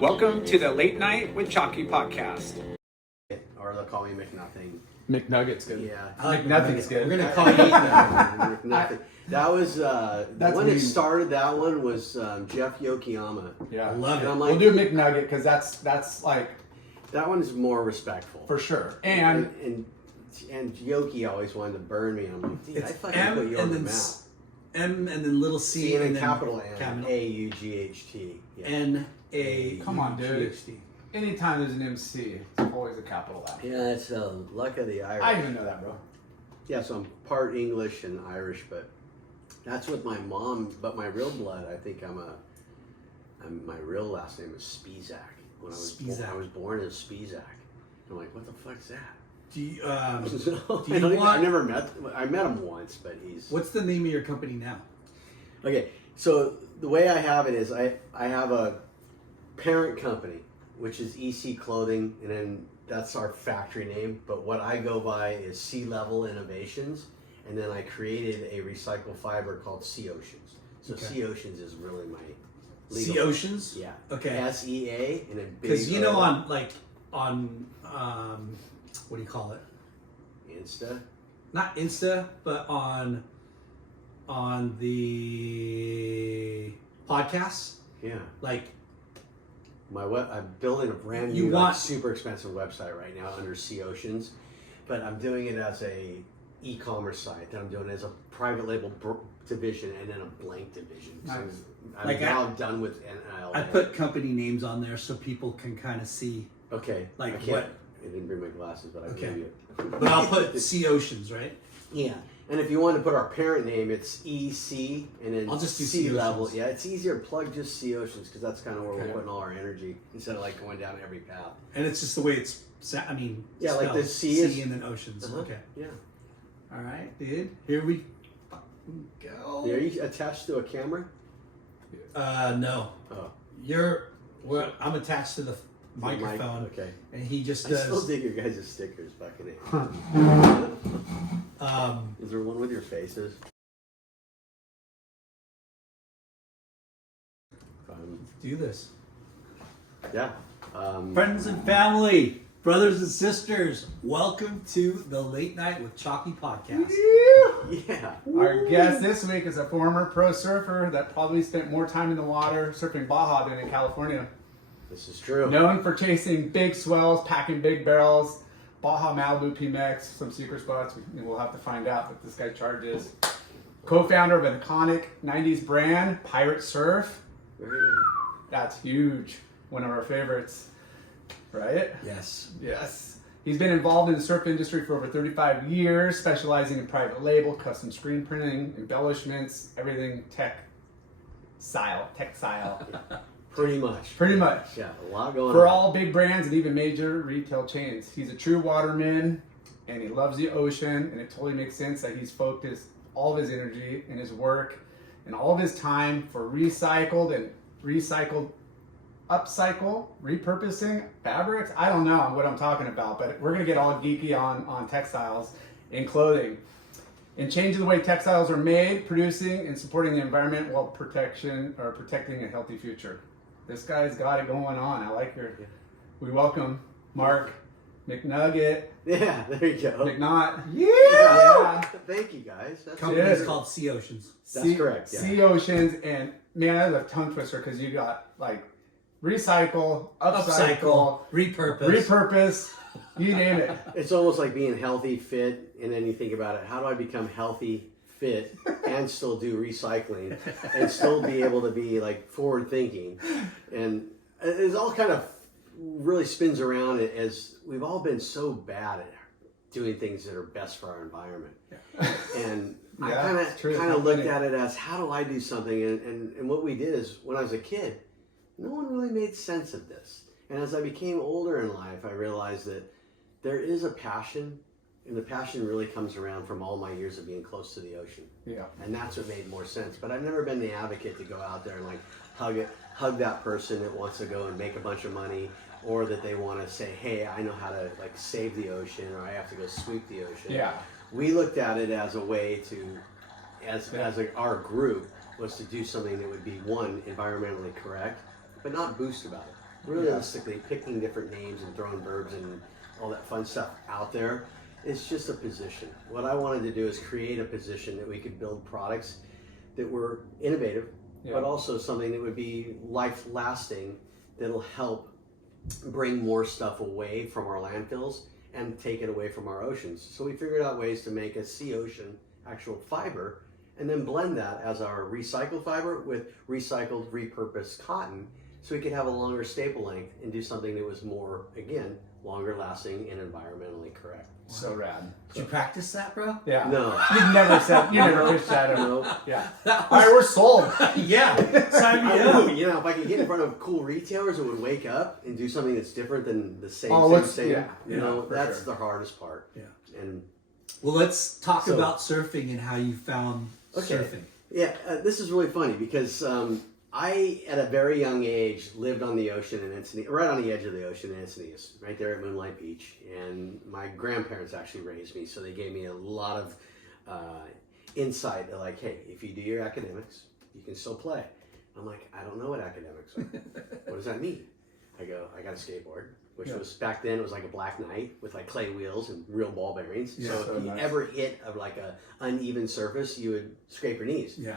Welcome to the Late Night with Chalky podcast. Or they'll call me McNothing. McNugget's good. Yeah. I like Nothing's good. We're gonna call you McNothing. That was the one that started that one was Jeff Yokiyama. Yeah, I love it. And I'm we'll like, do McNugget because that's like that one's more respectful. for sure. And And Yoki always wanted to burn me. I'm like, dude, I It's fucking M put you on and the then mouth. M and then little C, C and then then capital N, capital A-U-G-H-T. Yeah. N-A. Come on, dude. G-H-T. anytime there's an MC, it's always a capital F. Yeah, it's luck of the Irish. I even know that, bro. Yeah, so I'm part English and Irish, but that's with my mom. But my real blood, I think my real last name is Spizak. When Spizak. I was born as Spizak. I'm like, what the fuck's that? Do you, So, do you want? I met him once, but he's What's the name of your company now? okay. So the way I have it is I have a parent company, which is EC Clothing, and then that's our factory name. But what I go by is Sea Level Innovations, and then I created a recycled fiber called Sea Oceans. So Okay. Sea Oceans is really my Sea legal. Oceans. Yeah. Okay. SEA and then big Because you know, O, on what do you call it? Insta. Not Insta, but on the podcasts, Yeah. like. I'm building a brand You new, want- super expensive website right now under Sea Oceans, but I'm doing it as a e-commerce site. Then I'm doing it as a private label division and then a blank division. So Nice. I'm Like now done with NIL. I put company names on there so people can kind of see. okay. like I can't, what- I didn't bring my glasses, but I Okay. believe you. But I'll put Sea Oceans, right? Yeah. And if you want to put our parent name, it's EC and then I'll just do Sea Sea Level. Oceans. Yeah, it's easier to plug just Sea Oceans because that's kind of where Okay. we're putting all our energy instead of like going down every path. And it's just the way it's. I mean, Yeah, like spelled. the sea is- and then oceans. Uh-huh. Okay. Yeah. All right, dude. Here we fucking go. Are you attached to a camera? No. Oh. Well, I'm attached to the microphone, Okay. and he just I still does. dig your guys' stickers, fucking it. Is there one with your faces? Do this. Yeah. Friends and family, brothers and sisters, welcome to the Late Night with Chalky podcast. Yeah. Our guest this week is a former pro surfer that probably spent more time in the water surfing Baja than in California. This is true. Known for chasing big swells, packing big barrels, Baja Malibu, P-Mex, some secret spots. We'll have to find out, but this guy charges. Co-founder of an iconic 90s brand, Pirate Surf. Very good. That's huge. One of our favorites, right? Yes. Yes. He's been involved in the surf industry for over 35 years, specializing in private label, custom screen printing, embellishments, everything textile. Pretty much. Pretty much. Yeah, a lot going on. For all big brands and even major retail chains. He's a true waterman and he loves the ocean, and it totally makes sense that he's focused all of his energy and his work and all of his time for upcycle, repurposing fabrics. I don't know what I'm talking about, but we're gonna get all geeky on textiles and clothing and changing the way textiles are made, producing and supporting the environment while protecting a healthy future. This guy's got it going on. I like we welcome Mark McNugget. Yeah, there you go. McNaught. Yeah. Thank you, guys. That's Company is Yeah. called Sea Oceans. That's correct. Yeah. Sea Oceans, and man, that's a tongue twister because you got like recycle, upcycle, repurpose, you name it. It's almost like being healthy, fit, and then you think about it. How do I become healthy, fit, and still do recycling, and still be able to be like forward thinking? And it's all kind of really spins around it as we've all been so bad at doing things that are best for our environment. And I it's true. kind of looked at it as, how do I do something? And what we did is, when I was a kid, no one really made sense of this. And as I became older in life, I realized that there is a passion, and the passion really comes around from all my years of being close to the ocean. Yeah. And that's what made more sense. But I've never been the advocate to go out there and like hug that person that wants to go and make a bunch of money, or that they want to say, hey, I know how to like save the ocean, or I have to go sweep the ocean. Yeah. We looked at it as a way to, our group was to do something that would be, one, environmentally correct, but not boast about it. realistically, picking different names and throwing verbs and all that fun stuff out there, it's just a position. What I wanted to do is create a position that we could build products that were innovative, but also something that would be life-lasting, that'll help bring more stuff away from our landfills and take it away from our oceans. So we figured out ways to make a sea ocean actual fiber and then blend that as our recycled fiber with recycled, repurposed cotton, so we could have a longer staple length and do something that was more, again, longer lasting and environmentally correct. So rad. Did you practice that, bro? Yeah. No. You never pitched that. No. Yeah. That All right, we're sold. yeah. Sign me I up. would, if I could get in front of cool retailers that would wake up and do something that's different than the same, same. Yeah, that's sure. the hardest part. Yeah. And Well, let's talk So- about surfing and how you found surfing. yeah, this is really funny because I, at a very young age, lived on the ocean in Encinitas, right on the edge of the ocean in Encinitas, right there at Moonlight Beach. And my grandparents actually raised me, so they gave me a lot of insight. They're like, hey, if you do your academics, you can still play. I'm like, I don't know what academics are. What does that mean? I go, I got a skateboard, which was, back then, it was like a Black Knight with like clay wheels and real ball bearings. Yeah, so if you nice. ever hit like a uneven surface, you would scrape your knees. Yeah.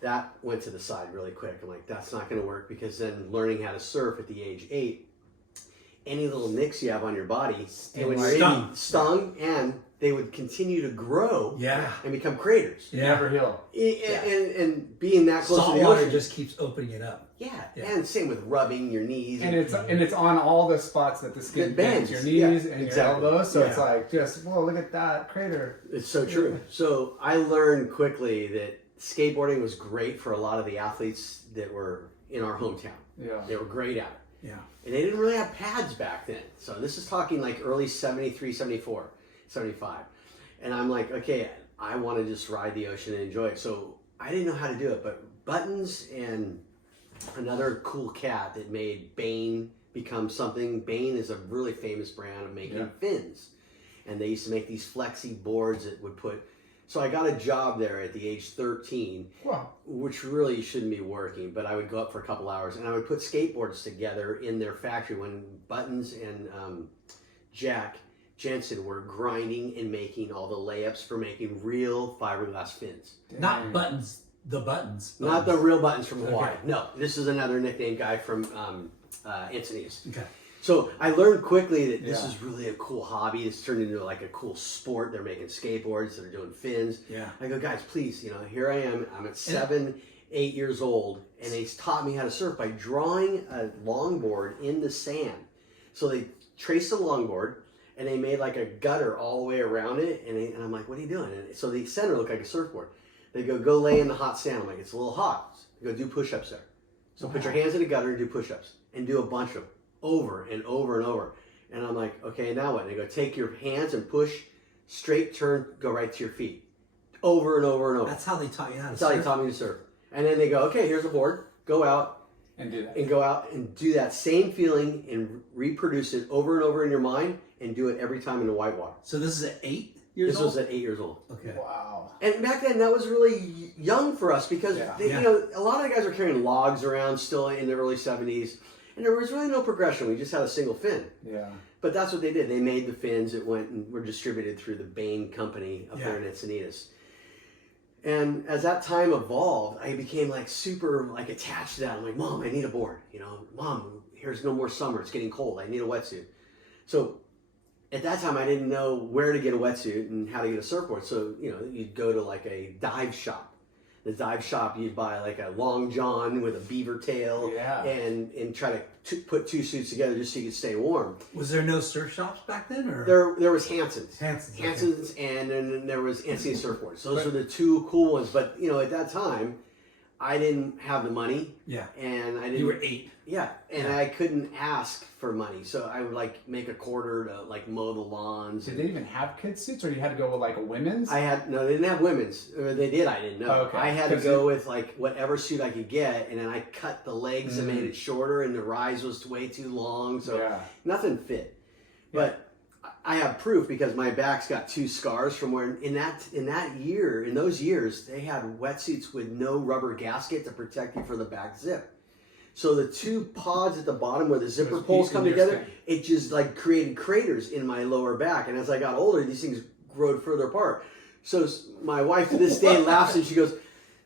That went to the side really quick. I'm like, that's not going to work, because then learning how to surf at the age 8, any little nicks you have on your body, and when you're stung, and they would continue to grow Yeah. and become craters. Yeah. Never heal. And being that close Salt to the water ocean, just keeps opening it up. yeah. Yeah. And same with rubbing your knees. And it's on all the spots that the skin It bends, bends. your knees Yeah, and exactly. your elbows. So it's Yeah. like, just, whoa, look at that crater. It's so true. So I learned quickly that skateboarding was great for a lot of the athletes that were in our hometown. Yeah. They were great at it. Yeah. And they didn't really have pads back then. So this is talking like early 73, 74, 75. And I'm like, okay, I want to just ride the ocean and enjoy it. So I didn't know how to do it, but Buttons and another cool cat that made Bane become something. Bane is a really famous brand of making fins. And they used to make these flexi boards that would put... So I got a job there at the age 13, Wow. which really shouldn't be working, but I would go up for a couple hours and I would put skateboards together in their factory when Buttons and Jack Jensen were grinding and making all the layups for making real fiberglass fins. Not buttons. The buttons. Not the real Buttons from Hawaii. Okay. No, this is another nickname guy from Encinitas. Okay. So I learned quickly that this Yeah. is really a cool hobby. It's turned into like a cool sport. They're making skateboards. They're doing fins. Yeah. I go, guys, please, here I am. I'm at 7, 8 years old, and they taught me how to surf by drawing a longboard in the sand. So they traced a longboard, and they made like a gutter all the way around it. And I'm like, what are you doing? And so the center looked like a surfboard. They go lay in the hot sand. I'm like, it's a little hot. Go do push-ups there. So put your hands in the gutter and do push-ups, and do a bunch of them over and over and over. And I'm like, okay, now what? And they go, take your hands and push, straight turn, go right to your feet. Over and over and over. That's how they taught you how to That's how they surf. taught me to surf. And then they go, okay, here's a board. Go out And do that. and go out and do that same feeling and reproduce it over and over in your mind and do it every time in the white water. So this is at 8 years This old? was at 8 years old. Okay. Wow. And back then, that was really young for us because they, a lot of the guys were carrying logs around still in the early 70s. And there was really no progression. We just had a single fin. Yeah. But that's what they did. They made the fins that went and were distributed through the Bain company up there in Encinitas. And as that time evolved, I became like super like attached to that. I'm like, Mom, I need a board. Mom, here's no more summer. It's getting cold. I need a wetsuit. So at that time, I didn't know where to get a wetsuit and how to get a surfboard. So, you'd go to like a dive shop. The dive shop, you'd buy like a long john with a beaver tail and try to put 2 suits together just so you could stay warm. Was there no surf shops back then? Or There was Hanson's. Hanson's, And then there was NC Surfboards. Those were the 2 cool ones. But, at that time, I didn't have the money. Yeah. And I didn't. You were 8. Yeah. And I couldn't ask for money. So I would like make a quarter to like mow the lawns. Did they even have kids suits, or you had to go with like a women's? No, they didn't have women's. Or they did, I didn't know. Okay. I had to go with like whatever suit I could get, and then I cut the legs and made it shorter, and the rise was way too long, so nothing fit. But I have proof because my back's got 2 scars from where in those years, they had wetsuits with no rubber gasket to protect you for the back zip. So the two pods at the bottom where the zipper Those poles pieces come in your together, skin. it just like created craters in my lower back. And as I got older, these things growed further apart. So my wife to this day laughs and she goes,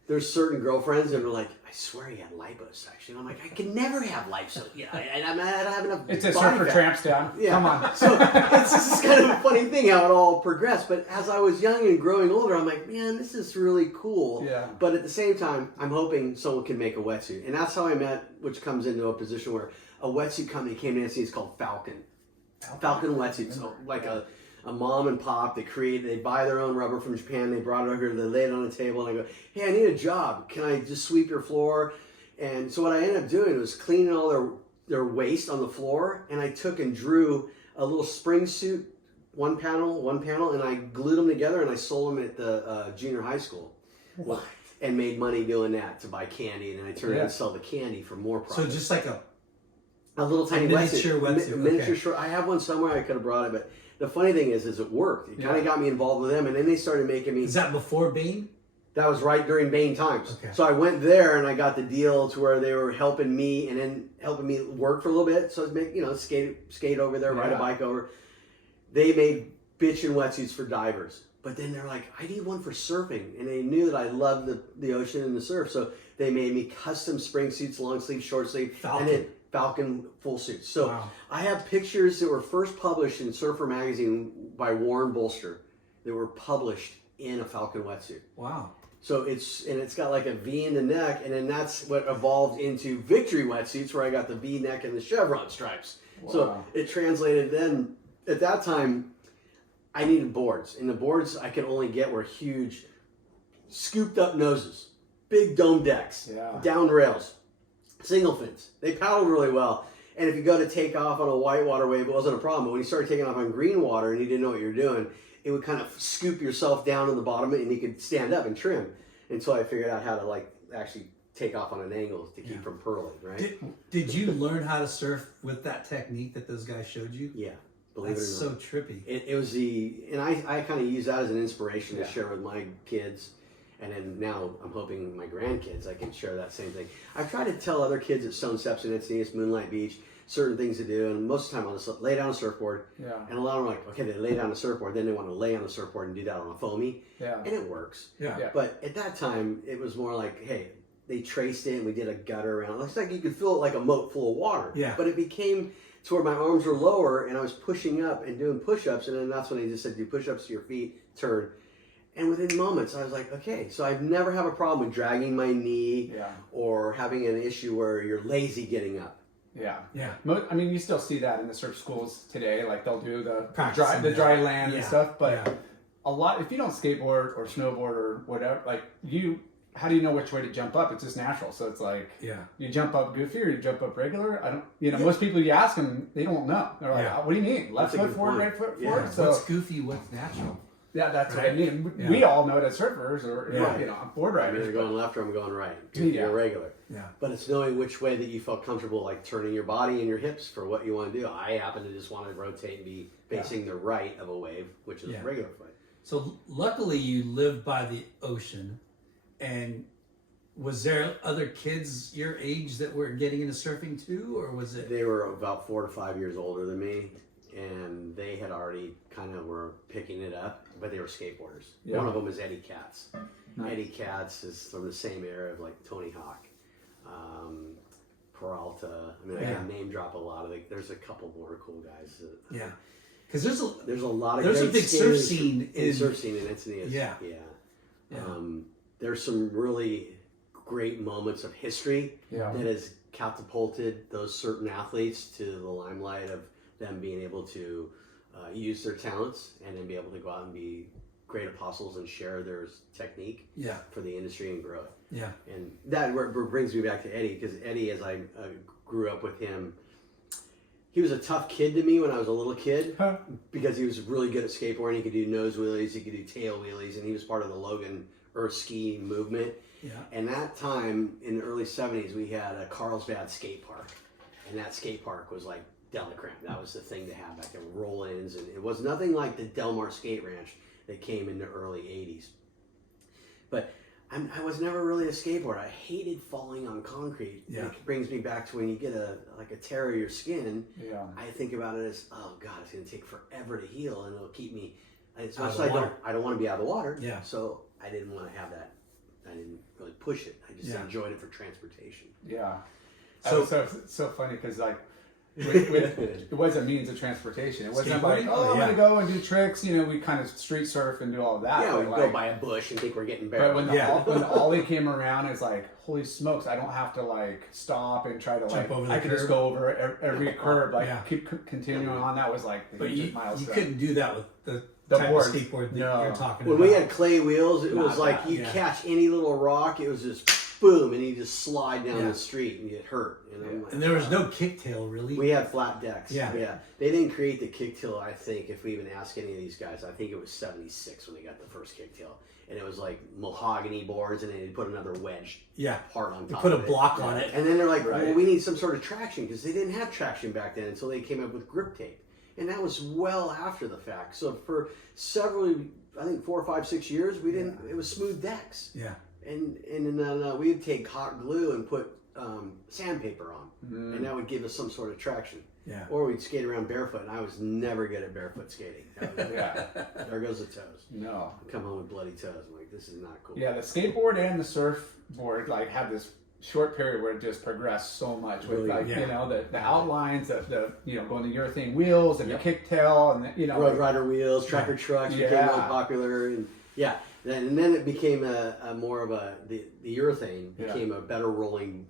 there's certain girlfriends that are like, I swear you had liposuction. I'm like, I can never have liposuction. Yeah, I don't have enough. It's a body surfer fat. tramps down. Yeah. Come on. So it's just kind of a funny thing how it all progressed. But as I was young and growing older, I'm like, man, this is really cool. Yeah. But at the same time, I'm hoping someone can make a wetsuit. And that's how I met, which comes into a position where a wetsuit company came in and it's called Falcon. Falcon wetsuits. So like a mom and pop, they buy their own rubber from Japan, they brought it over here, they lay it on the table, and I go, hey, I need a job. Can I just sweep your floor? And so what I ended up doing was cleaning all their waste on the floor, and I took and drew a little spring suit, one panel, and I glued them together, and I sold them at the junior high school. What? And made money doing that to buy candy, and then I turned around and sell the candy for more profit. So just like a little tiny miniature wetsuit. Miniature Okay. short. I have one somewhere. I could have brought it, but the funny thing is it worked. It kind of got me involved with them, and then they started making me. Is that before Bain? That was right during Bain times. Okay. So I went there and I got the deal to where they were helping me and then helping me work for a little bit. So I'd make skate over there, ride a bike over. They made bitchin' wetsuits for divers, but then they're like, I need one for surfing, and they knew that I loved the ocean and the surf, so they made me custom spring suits, long sleeve, short sleeve, Falcon. and then Falcon full suits. So Wow. I have pictures that were first published in Surfer magazine by Warren Bolster that were published in a Falcon wetsuit. Wow. So it's got like a V in the neck, and then that's what evolved into Victory wetsuits, where I got the V neck and the chevron stripes. Wow. So it translated. Then at that time, I needed boards, and the boards I could only get were huge, scooped up noses, big dome decks, down rails, single fins. They paddled really well. And if you go to take off on a whitewater wave, it wasn't a problem. But when you started taking off on green water and you didn't know what you were doing, it would kind of scoop yourself down on the bottom, and you could stand up and trim. Until I figured out how to like actually take off on an angle to keep from purling, right? Did you learn how to surf with that technique that those guys showed you? Yeah, believe That's it or not. so trippy. It was and I kind of use that as an inspiration to share with my kids. And then now I'm hoping my grandkids, I can share that same thing. I've tried to tell other kids at Stone Steps and Encinitas, Moonlight Beach, certain things to do. And most of the time I'll just lay down a surfboard. Yeah. And a lot of them are like, okay, they lay down a surfboard. Then they want to lay on the surfboard and do that on a foamy. Yeah. And it works. Yeah. But at that time, it was more like, hey, they traced it and we did a gutter around. It's like you could feel it like a moat full of water. Yeah. But it became to where my arms were lower and I was pushing up and doing push-ups. And then that's when they just said, do push-ups to your feet, turn. And within moments, I was like, okay, so I've never have a problem with dragging my knee or having an issue where you're lazy getting up. Yeah. Yeah. I mean, you still see that in the surf schools today. Like they'll do the Practicing dry land and Yeah. stuff. But Yeah. a lot, if you don't skateboard or snowboard or whatever, like how do you know which way to jump up? It's just natural. So it's like, you jump up goofy or you jump up regular. Most people you ask them, they don't know. They're like, what do you mean? Left That's a foot good forward, point. right foot Yeah. forward. So What's goofy? What's natural? yeah, that's what I Right? mean. Yeah. We all know it as surfers or board I'm either riders. going left or I'm going right. Yeah. You're regular. Yeah. But it's knowing which way that you felt comfortable, like turning your body and your hips for what you want to do. I happen to just want to rotate and be facing the right of a wave, which is regular foot. So luckily you live by the ocean, and was there other kids your age that were getting into surfing too, or was it? They were about 4 to 5 years older than me, and they had already kind of were picking it up, but they were skateboarders. Yeah. One of them is Eddie Katz. Nice. Eddie Katz is from the same era of like Tony Hawk, Peralta. I mean, I can name drop a lot of there's a couple more cool guys. Yeah. Because there's a lot of a great big surf skaters scene in surf scene in Encinitas. Yeah. There's some really great moments of history that has catapulted those certain athletes to the limelight of them being able to use their talents and then be able to go out and be great apostles and share their technique for the industry and grow it. Yeah. And that brings me back to Eddie, because Eddie, as I grew up with him, he was a tough kid to me when I was a little kid because he was really good at skateboarding. He could do nose wheelies, he could do tail wheelies, and he was part of the Logan Earth Ski movement. Yeah. And that time in the early 70s, we had a Carlsbad skate park. And that skate park was like Del Creme. That was the thing to have back then, roll-ins. And it was nothing like the Del Mar Skate Ranch that came in the early 80s. But I was never really a skateboarder. I hated falling on concrete. Yeah. It brings me back to when you get a tear of your skin. Yeah. I think about it as, oh God, it's going to take forever to heal, and it'll keep me. As Out much of as the water. I don't want to be out of the water. Yeah. So I didn't want to have that. I didn't really push it. I just Yeah. enjoyed it for transportation. Yeah. So- So funny because like it was a means of transportation. It wasn't like, Skateboarding? oh, I'm Yeah. gonna go and do tricks. You know, we kind of street surf and do all of that. Yeah, we but, go like, by a bush and think we're getting But barreled. when the, Yeah. when the ollie came around, it's like, holy smokes! I don't have to like stop and try to Jump like. over the I can just curb. go over every curb, like Yeah. keep continuing on. That was like the But hugest you milestone. couldn't do that with the type board. of skateboard that No. you're talking When about. we had clay wheels, it Not was like that, you yeah. catch any little rock, it was just boom, and you just slide down Yeah. the street and get hurt. And I'm like, And there was no kicktail, really. we had flat decks. Yeah. They didn't create the kicktail, I think, if we even ask any of these guys. I think it was 76 when they got the first kicktail. And it was like mahogany boards, and they put another wedge Yeah. part on You top put a of it. block on it. And then they're like, Right. well, we need some sort of traction, because they didn't have traction back then until they came up with grip tape. And that was well after the fact. So for several, I think 4, 5, 6 years, we didn't, it was smooth decks. Yeah. And then we would take hot glue and put sandpaper on, and that would give us some sort of traction. Yeah. Or we'd skate around barefoot, and I was never good at barefoot skating. Yeah. There goes the toes. No. I come home with bloody toes. I'm like, this is not cool. Yeah, the skateboard and the surfboard like had this short period where it just progressed so much with Really, like yeah. you know the outlines, the you know going to urethane wheels and Yep. the kicktail and the, you know Road rider wheels, tracker trucks became Yeah. really popular, and and then it became a more of the urethane Yeah. became a better rolling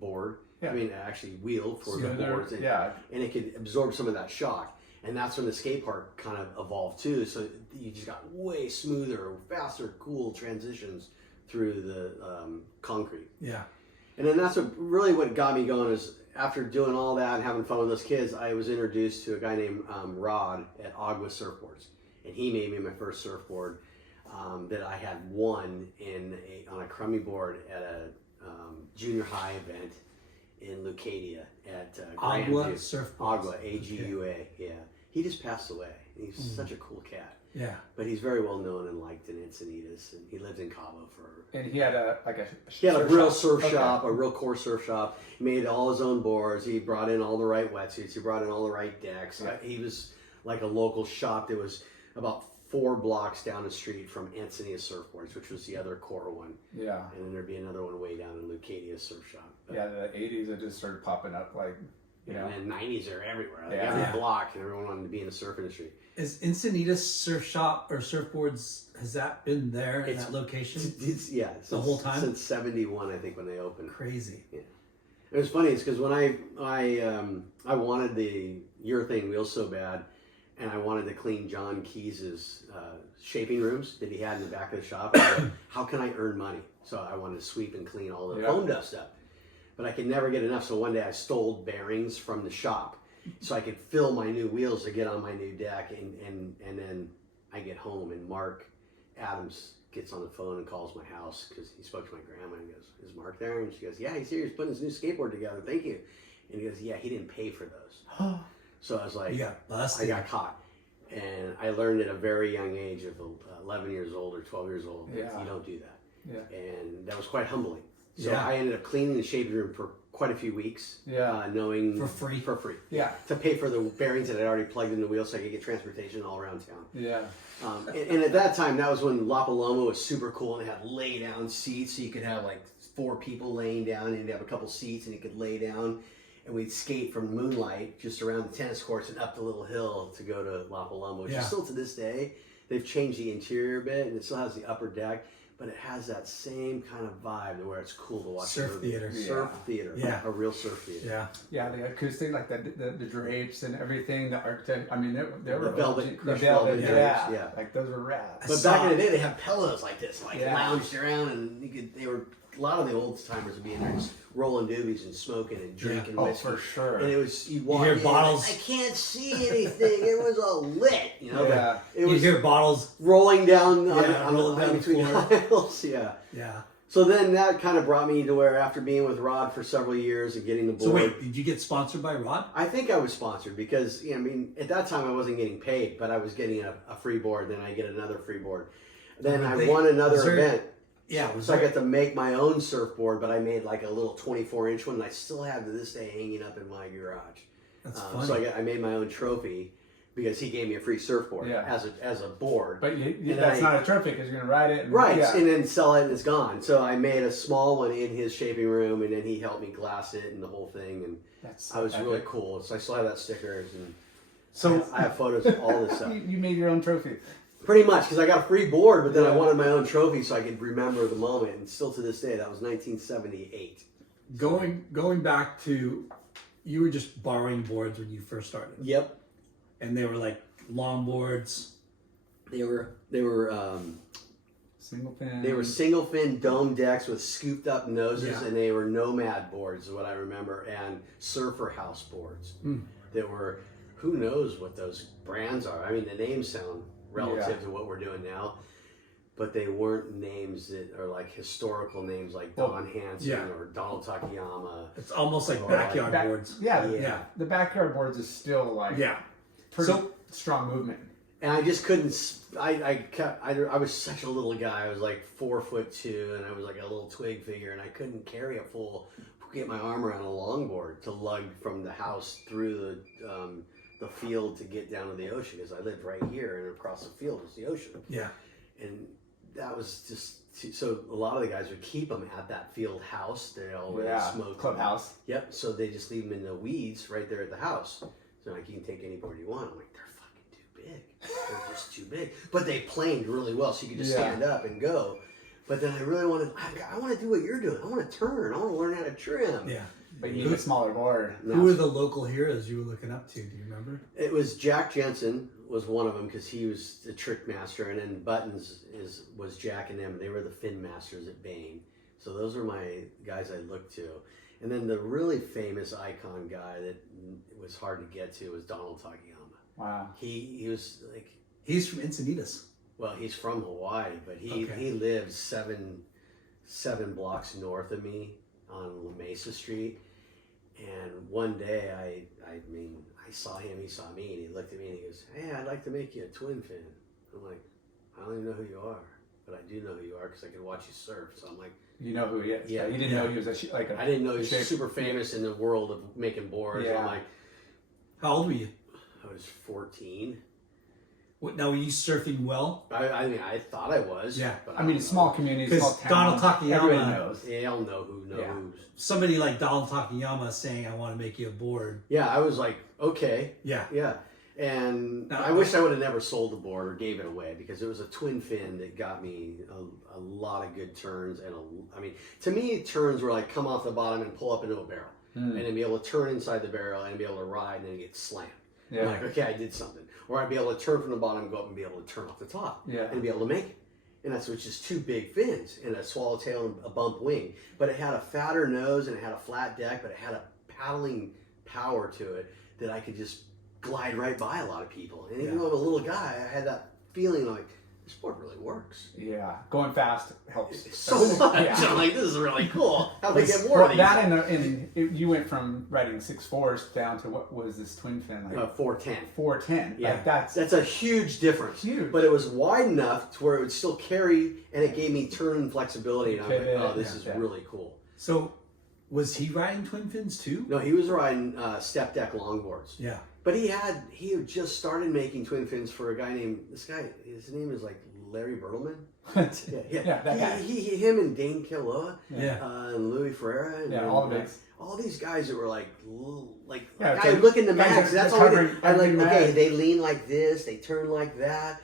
board. Yeah. I mean, actually wheel for the smoother, boards, and, yeah. and it could absorb some of that shock. And that's when the skate park kind of evolved too. So you just got way smoother, faster, cool transitions through the concrete. Yeah. And then that's what got me going is after doing all that and having fun with those kids, I was introduced to a guy named Rod at Agua Surfboards. And he made me my first surfboard that I had won on a crummy board at a junior high event in Leucadia at Agua Grandview. Surfboards. Agua, A-G-U-A, yeah. He just passed away. He's such a cool cat. Yeah. But he's very well known and liked in Encinitas, and he lived in Cabo for... And he had a He had a surf real shop. surf Okay. shop, a real core surf shop. He made all his own boards. He brought in all the right wetsuits. He brought in all the right decks. Yeah. He was like a local shop that was about 4 blocks down the street from Encinitas Surfboards, which was the other core one. Yeah. And then there'd be another one way down in Leucadia Surf Shop. But, Yeah, the 80s it just started popping up like you know. And then 90s are everywhere. Like Yeah. every Yeah. block, and everyone wanted to be in the surf industry. Is Encinitas Surf Shop or Surfboards, has that been there in It's- that location? Since, whole time? Since 71, I think, when they opened. Crazy. It was funny. It's because when I wanted the urethane wheels so bad, and I wanted to clean John Keyes's shaping rooms that he had in the back of the shop. I was like, how can I earn money? So I wanted to sweep and clean all the Yeah. foam dust up, but I could never get enough. So one day I stole bearings from the shop so I could fill my new wheels to get on my new deck, and then I get home and Mark Adams gets on the phone and calls my house because he spoke to my grandma and goes, "Is Mark there?" And she goes, "Yeah, he's here. He's putting his new skateboard together. Thank you." And he goes, "Yeah, he didn't pay for those." So I was like, You got busted. I got caught. And I learned at a very young age of 11 years old or 12 years old that Yeah. you don't do that. Yeah. And that was quite humbling. So Yeah. I ended up cleaning the shaping room for quite a few weeks. Yeah. Knowing For free? For free. Yeah. To pay for the bearings that I'd already plugged in the wheel so I could get transportation all around town. Yeah. And at that time, that was when La Paloma was super cool and it had lay down seats. So you could have like 4 people laying down and you'd have a couple seats and you could lay down. And we'd skate from Moonlight just around the tennis courts and up the little hill to go to La Paloma, which Yeah. is still to this day. They've changed the interior a bit and it still has the upper deck, but it has that same kind of vibe to where it's cool to watch. Surf the movie. theater. Surf Yeah. theater. Yeah. A real surf theater. Yeah. Yeah, the acoustic, like the drapes and everything, the architect. I mean, they were The velvet, the crushed velvet, velvet yeah, drapes, yeah. like those were rad. But saw- back in the day, they had pillows like this, like Yeah. lounged around, and they were a lot of the old timers would be in there just rolling doobies and smoking and drinking Oh, whiskey. for sure. And it was you walk hear in, bottles. I can't see anything. It was all lit, you know. Yeah. It You was hear bottles. rolling down on rolling down the between floor. aisles. Yeah. Yeah. So then that kind of brought me to where after being with Rod for several years and getting the board. So wait, did you get sponsored by Rod? I think I was sponsored because, I mean, at that time I wasn't getting paid, but I was getting a free board. Then I get another free board. Then I won another was there event. Yeah. Was So I there, got to make my own surfboard, but I made like a little 24-inch one, and I still have to this day hanging up in my garage. that's funny. So I made my own trophy because he gave me a free surfboard Yeah. as a board. But And that's I- not a trophy because you're gonna ride it. And, Right, Yeah. and then sell it and it's gone. So I made a small one in his shaping room, and then he helped me glass it and the whole thing, and That's I was really epic. cool. So I still have that stickers, and So I have photos of all this stuff. You made your own trophy. Pretty much, because I got a free board, but then I Yeah. wanted my own trophy so I could remember the moment. And still to this day, that was 1978. going back to, you were just borrowing boards when you first started, Yep, and they were like long boards. they were Single fin. they were single fin dome decks with scooped up noses, Yeah. and they were Nomad boards, is what I remember, and Surfer House boards. That were, who knows what those brands are. I mean, the names sound relative to what we're doing now, but they weren't names that are like historical names like Don Hansen yeah. or Donald Takayama. It's almost like Oh, backyard Back- boards. Yeah, Yeah. The backyard boards is still like Yeah. pretty So- strong movement. And I just couldn't. I was such a little guy. I was like 4'2", and I was like a little twig figure, and I couldn't carry a full, get my arm around a longboard to lug from the house through the field to get down to the ocean, because I lived right here, and across the field was the ocean. Yeah. And that was just so. A lot of the guys would keep them at that field house. They always smoked Clubhouse. Yep. So they just leave them in the weeds right there at the house. So like, you can take any board you want. I'm like, they're fucking too big. They're just too big. But they planed really well, so you could just stand up and go. But then I really wanted. I want to do what you're doing. I want to turn. I want to learn how to trim. Yeah. But you need a smaller board. Who were the local heroes you were looking up to? Do you remember? It was Jack Jensen was one of them, because he was the trick master, and then Buttons was Jack and them. They were the fin masters at Bain. So those are my guys I looked to. And then the really famous icon guy that was hard to get to was Donald Takayama. Wow. He was like, He's from Encinitas. well, he's from Hawaii, but he lives seven blocks north of me on La Mesa Street. And one day, I saw him, he saw me, and he looked at me and he goes, "Hey, I'd like to make you a twin fin." I'm like, "I don't even know who you are, but I do know who you are because I can watch you surf." So I'm like, You know who he is. Yeah. You didn't know he was I didn't know he was super famous in the world of making boards. Yeah. I'm like, How old were you? I was 14. What, now, were you surfing well? I mean, I thought I was. Yeah. But I mean, a don't small know. community, Because small town. Donald Takayama- Everybody knows. They all know who knows. Yeah. Somebody like Donald Takayama saying, "I want to make you a board." Yeah, I was like, okay. Yeah. Yeah. And Now, I wish I would have never sold the board or gave it away, because it was a twin fin that got me a lot of good turns. And I mean, to me, turns were like come off the bottom and pull up into a barrel, and then be able to turn inside the barrel and be able to ride and then get slammed. Yeah. I'm like, okay, I did something. Or I'd be able to turn from the bottom and go up and be able to turn off the top, Yeah. and be able to make it. And that's which is two big fins and a swallowtail and a bump wing. But it had a fatter nose and it had a flat deck, but it had a paddling power to it that I could just glide right by a lot of people. And even though I'm a little guy, I had that feeling like, this board really works. Yeah. Going fast helps. So much. Yeah. I'm like, this is really cool. How do we get more Well, of these? that and you went from riding 6.4s down to what was this twin fin? Like 410. 410. Yeah, Like that's a huge difference. Huge. But it was wide enough to where it would still carry, and it gave me turn flexibility. And I was like, Pivot, oh, this is yeah. really cool. So, was he riding twin fins too? No, he was riding step deck longboards. Yeah. But he had just started making twin fins for a guy named, his name is like Larry Bertelman. Yeah, that guy. Him and Dane Killoa, Yeah. and Louis Ferreira, and all the bigs. all these guys that were like Yeah, I look in the guys mags. that That's all covering I like. every Okay, mag. they lean like this, they turn like that,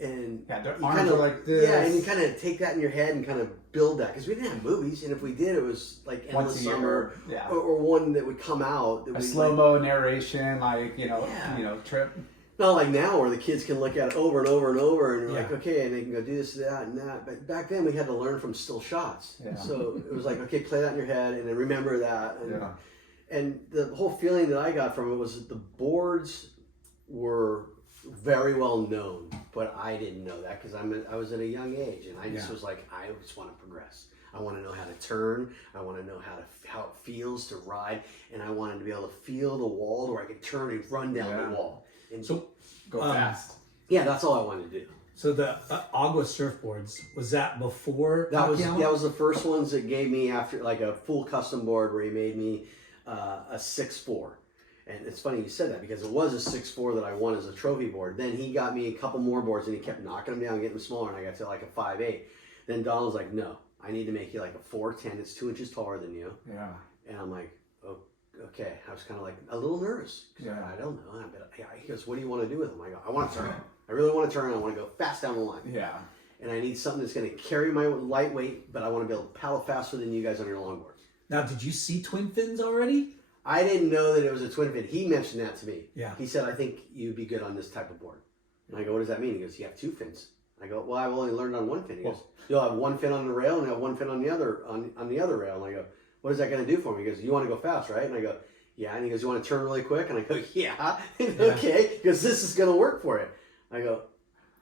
and Yeah, their you arms kinda- are like this. Yeah, and you kind of take that in your head and kind of build that, because we didn't have movies, and if we did, it was like Once Endless a year. Summer, Yeah. or one that would come out that A we slow mo narration, like Yeah. trip. Not like now where the kids can look at it over and over and over and you're like, Yeah. okay, and they can go do this, that, and that. But back then we had to learn from still shots. Yeah. So it was like, okay, play that in your head and then remember that. And, Yeah. and the whole feeling that I got from it was that the boards were very well known, but I didn't know that because I was at a young age, and I just was like, I just want to progress. I want to know how to turn. I want to know how it feels to ride, and I wanted to be able to feel the wall where I could turn and run down the wall. And So, Go fast. yeah, that's all I wanted to do. So the Agua surfboards, was that before That Takayama? was the first ones that gave me after like a full custom board where he made me a 6'4". And it's funny you said that because it was a 6'4" that I won as a trophy board. Then he got me a couple more boards and he kept knocking them down, getting them smaller, and I got to like a 5'8". Then Donald's like, no, I need to make you like a 4'10". It's 2 inches taller than you. Yeah. And I'm like, oh, okay. I was kind of like a little nervous. Yeah. I don't know. He goes, what do you want to do with them? I go, I want to turn. I really want to turn. I want to go fast down the line. Yeah. And I need something that's going to carry my lightweight, but I want to be able to paddle faster than you guys on your longboards. Now, did you see twin fins already? I didn't know that it was a twin fin. He mentioned that to me. Yeah. He said, I think you'd be good on this type of board. And I go, what does that mean? He goes, you have 2 fins. I go, well, I've only learned on 1 fin. He goes, you'll have 1 fin on the rail and you'll have 1 fin on the other on the other rail. And I go, what is that going to do for me? He goes, you want to go fast, right? And I go, yeah. And he goes, you want to turn really quick? And I go, yeah. Okay. Because this is going to work for it. I go,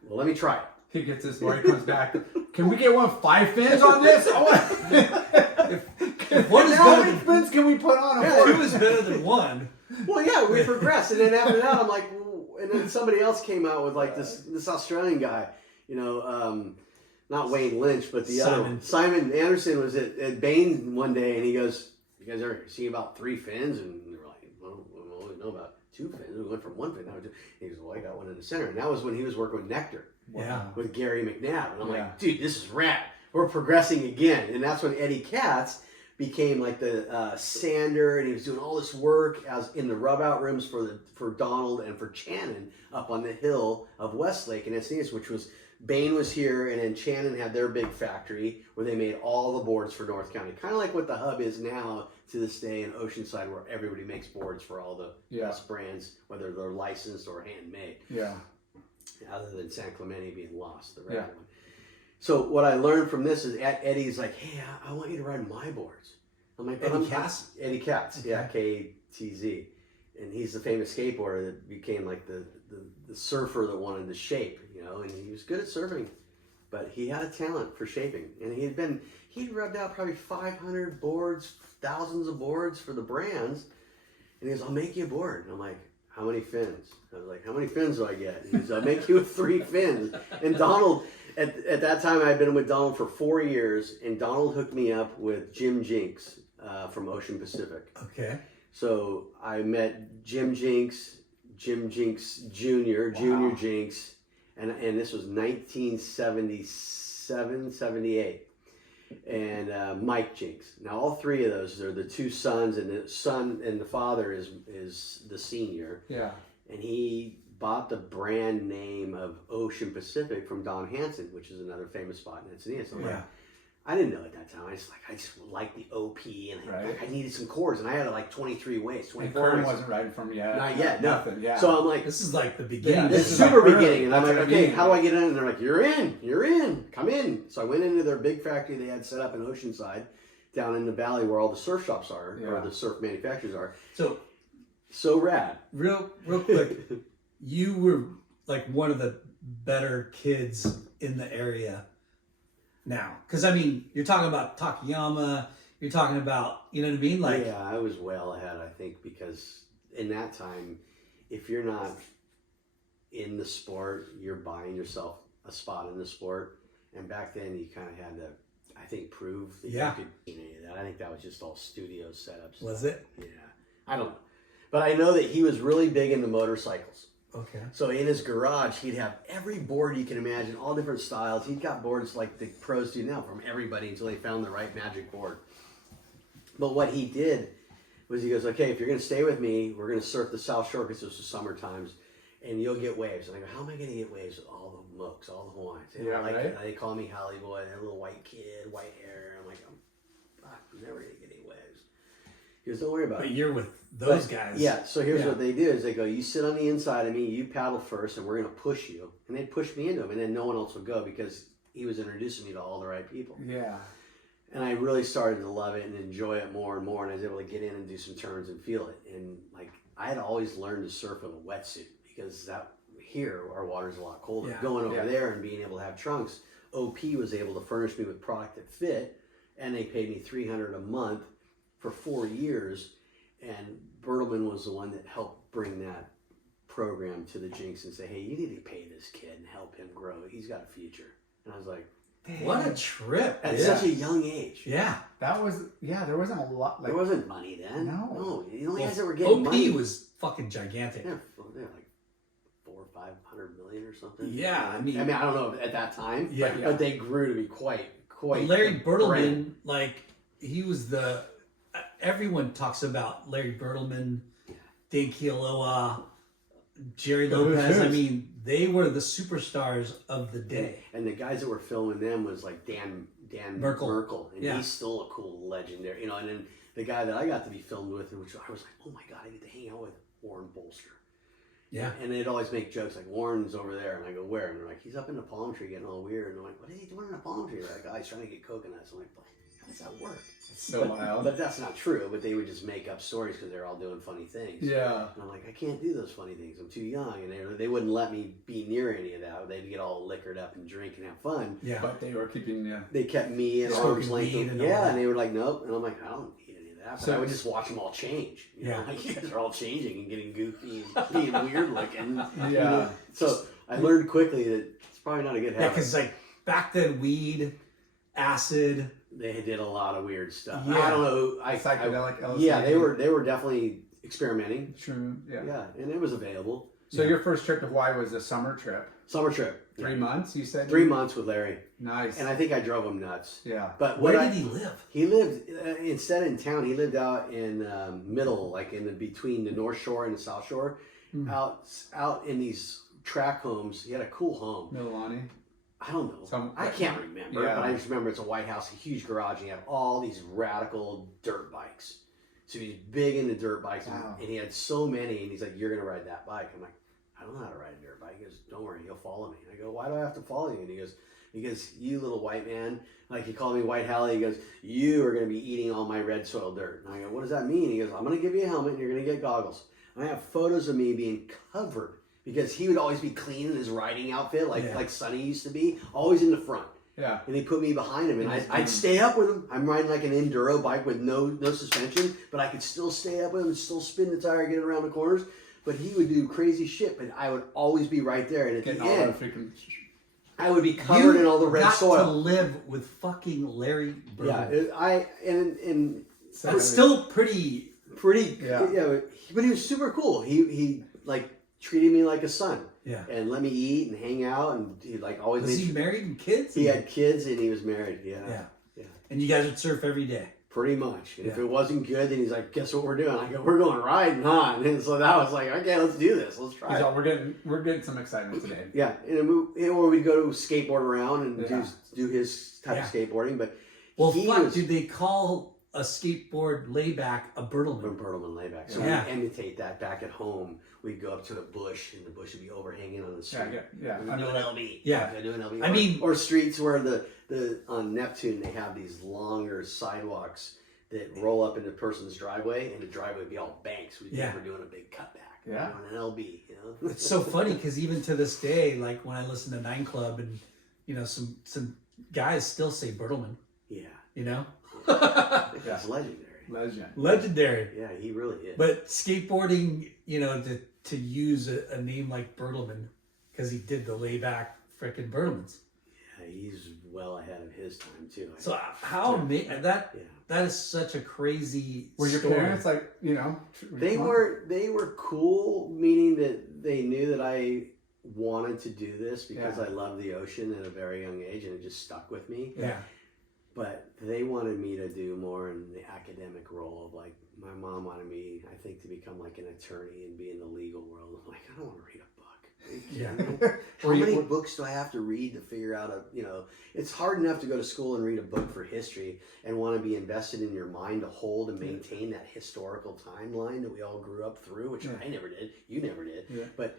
well, let me try it. He gets this board, he comes back. Can we get 5 fins on this? I want... If one is How better many than, fins can we put on a Yeah, board? 2 is better than 1. Well, yeah, we progressed. And then after that, I'm like, and then somebody else came out with like this Australian guy, you know, not Wayne Lynch, but the other one. Simon Anderson was at Bain one day, and he goes, you guys ever see about 3 fins? And they were like, well, we only know about 2 fins. We went from 1 fin now to 2. He goes, well, I got one in the center. And that was when he was working with Nectar. Yeah. With Gary McNaught. And I'm like, dude, this is rad. We're progressing again. And that's when Eddie Katz became like the sander, and he was doing all this work as in the rub out rooms for Donald and for Channon up on the hill of Westlake in Encinitas, which was Bain was here, and then Channon had their big factory where they made all the boards for North County, kind of like what the hub is now to this day in Oceanside, where everybody makes boards for all the best brands, whether they're licensed or handmade. Yeah. Other than San Clemente being lost, the red one. So what I learned from this is Eddie's like, hey, I want you to ride my boards. I'm like, Eddie Katz? Eddie Katz, yeah, K-T-Z. And he's the famous skateboarder that became like the surfer that wanted to shape, you know, and he was good at surfing, but he had a talent for shaping. And he'd rubbed out probably 500 boards, thousands of boards for the brands. And he goes, I'll make you a board. And I'm like, how many fins? I was like, how many fins do I get? He goes, I'll make you 3 fins. And Donald, at that time, I had been with Donald for 4 years, and Donald hooked me up with Jim Jinks from Ocean Pacific. Okay. So I met Jim Jinks Jr., Junior Jinks, and this was 1977, 78. And Mike Jinks. Now all 3 of those are the 2 sons, and the son and the father is the senior. Yeah. And he bought the brand name of Ocean Pacific from Don Hansen, which is another famous spot in Encinitas. So like, I didn't know at that time. I just liked the OP, and I needed some chords, and I had like 23 waist, 24 Current waist. wasn't riding from yet. Not yet, nothing. Yeah. So I'm like, This is like the beginning. this is like super early. beginning. And I'm That's like, what I okay, mean. how do I get in? And they're like, you're in, come in. So I went into their big factory they had set up in Oceanside, down in the valley where all the surf shops are, or the surf manufacturers are. So rad. Real quick, you were like one of the better kids in the area now. Because, I mean, you're talking about Takayama, you're talking about, you know what I mean? Like, yeah, I was well ahead, I think, because in that time, if you're not in the sport, you're buying yourself a spot in the sport. And back then, you kind of had to, I think, prove that you could do any of that. I think that was just all studio setups. Was it? Yeah. I don't know. But I know that he was really big into motorcycles. Okay. So in his garage, he'd have every board you can imagine, all different styles. He'd got boards like the pros do now from everybody until they found the right magic board. But what he did was he goes, okay, if you're going to stay with me, we're going to surf the South Shore because this was summer times, and you'll get waves. And I go, how am I going to get waves with all the Mokes, all the Hawaiians? And they call me Holly Boy, a little white kid, white hair. I'm like, I'm never going to get any waves. He goes, don't worry about it. But you're with those guys. Yeah, so here's what they do is they go, you sit on the inside of me, you paddle first, and we're going to push you. And they'd push me into him, and then no one else would go because he was introducing me to all the right people. Yeah. And I really started to love it and enjoy it more and more, and I was able to get in and do some turns and feel it. And like, I had always learned to surf with a wetsuit because here our water's a lot colder. Yeah. Going over there and being able to have trunks, OP was able to furnish me with product that fit, and they paid me $300 a month for 4 years. And Bertelman was the one that helped bring that program to the Jinx and say, hey, you need to pay this kid and help him grow he's got a future. And I was like, What a trip. at dude. such a young age. Yeah. That was, there wasn't a lot. Like, There wasn't money then. No. The only guys that were OP getting money was fucking gigantic. they're like 400 or 500 million or something. Yeah, I mean, I don't know at that time. Yeah. But they grew to be quite. Larry the Bertelman, brand. like, he was the. Everyone talks about Larry Bertelman, Dan Kealoha, Jerry Lopez. I mean, they were the superstars of the day. And the guys that were filming them was like Dan Merkel, and he's still a cool legendary, And then the guy that I got to be filmed with, which I was like, oh my god, I get to hang out with Warren Bolster. Yeah. And they'd always make jokes like, Warren's over there, and I go, where? And they're like, he's up in the palm tree getting all weird. And I'm like, what is he doing in the palm tree? They're like, oh, he's trying to get coconuts. I'm like, how does that work? it's so wild. But that's not true. But they would just make up stories because they're all doing funny things. Yeah. And I'm like, I can't do those funny things. I'm too young. And they wouldn't let me be near any of that. They'd get all liquored up and drink and have fun. Yeah. But they were keeping, They kept me at Smoking arm's length. weed and all that. And they were like, nope. And I'm like, I don't need any of that. But So- I would just watch them all change. Yeah. Like, you guys are all changing and getting goofy and being weird looking. Yeah. So I learned quickly that it's probably not a good Yeah, habit. because, like, back then, weed, acid. They did a lot of weird stuff. Yeah. I don't know. Psychedelic LSD. Yeah, they were definitely experimenting. True. Yeah. Yeah, and it was available. So your first trip to Hawaii was a summer trip. Summer trip. 3 months, you said? 3 months with Larry. Nice. And I think I drove him nuts. Yeah. But Where did he live? He lived instead in town. He lived out in middle, like in the between the North Shore and the South Shore, out in these track homes. He had a cool home. Mililani. I don't know. I can't remember, Yeah. but I just remember it's a White House, a huge garage, and he had all these radical dirt bikes. So he's big into dirt bikes, Wow. and he had so many. And he's like, "You're gonna ride that bike." I'm like, "I don't know how to ride a dirt bike." He goes, "Don't worry, you'll follow me." I go, "Why do I have to follow you?" And he goes, "Because you little white man," like he called me White Hallie. He goes, "You are gonna be eating all my red soil dirt." And I go, "What does that mean?" He goes, "I'm gonna give you a helmet, and you're gonna get goggles." And I have photos of me being covered. Because he would always be clean in his riding outfit, like Sonny used to be, always in the front. Yeah. And he put me behind him, and I'd stay up with him. I'm riding like an enduro bike with no suspension, but I could still stay up with him, still spin the tire, get around the corners. But he would do crazy shit, but I would always be right there. And at Getting the all end, that freaking... I would be covered in all the red got soil. to live with fucking Larry Bertelman. And That's still pretty. Yeah. But he was super cool. He like treated me like a son. Yeah. And let me eat and hang out, and he like always. Was he married and kids? He had kids and he was married. Yeah. Yeah. And you guys would surf every day. Pretty much. And if Yeah. it wasn't good, then he's like, "Guess what we're doing?" I go, "We're going riding, huh?" And so that was like, "Okay, let's do this. Let's try He's it." all, we're getting some excitement today. Yeah, or we'd go to skateboard around and do his type of Yeah. skateboarding. But Well, he fuck, was dude, they call a skateboard layback a Bertelman. Bertelman layback. So Yeah. we imitate that back at home. We'd go up to a bush, and the bush would be overhanging on the street. Yeah. We'd I do know an that. LB. Yeah. We'd do an LB. I mean- or streets where the on Neptune they have these longer sidewalks that roll up into a person's driveway, and the driveway would be all banks. We'd Yeah. we're doing a big cutback. Yeah. On an LB. It's so funny because even to this day, like when I listen to Nine Club and, some guys still say Bertelman, Yeah. Yeah. It's legendary. Legend. Legendary. Yeah, he really is. But skateboarding, to use a name like Bertelman because he did the layback frickin' Bertelmans. Yeah, he's well ahead of his time too. So how that Yeah. that is such a crazy Were your story. parents like, They were cool, meaning that they knew that I wanted to do this because Yeah. I loved the ocean at a very young age, and it just stuck with me. Yeah. But they wanted me to do more in the academic role of like my mom wanted me, I think, to become like an attorney and be in the legal world. I'm like, I don't want to read a book. Are you kidding me? How many books do I have to read to figure out it's hard enough to go to school and read a book for history and want to be invested in your mind to hold and maintain that historical timeline that we all grew up through, which I never did. You never did. Yeah. But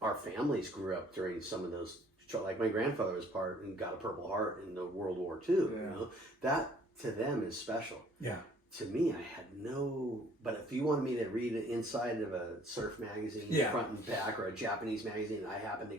our families grew up during some of those, like my grandfather was part and got a Purple Heart in the World War II. Yeah. That to them is special. Yeah. To me, I had no. But if you wanted me to read an inside of a surf magazine, Yeah. front and back, or a Japanese magazine, I happened to,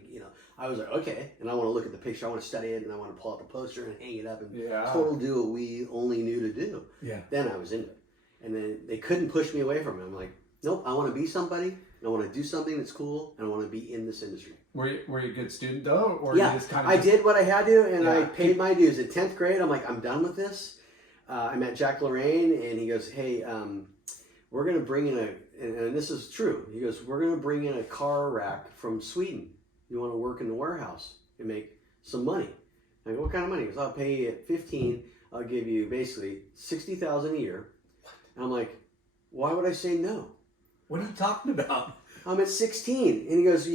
I was like, okay, and I want to look at the picture, I want to study it, and I want to pull out the poster and hang it up and total do what we only knew to do. Yeah. Then I was into it, and then they couldn't push me away from it. I'm like, nope, I want to be somebody, and I want to do something that's cool, and I want to be in this industry. Were you a good student though, or Yeah, you just kind of? I did what I had to, and I Yeah. paid my dues. At 10th grade, I'm like, I'm done with this. I met Jack Lorraine, and he goes, hey, we're going to bring in and this is true. He goes, we're going to bring in a car rack from Sweden. You want to work in the warehouse and make some money? I go, what kind of money? He goes, I'll pay you at 15. I'll give you basically $60,000 a year. And I'm like, why would I say no? What are you talking about? I'm at 16. And he goes,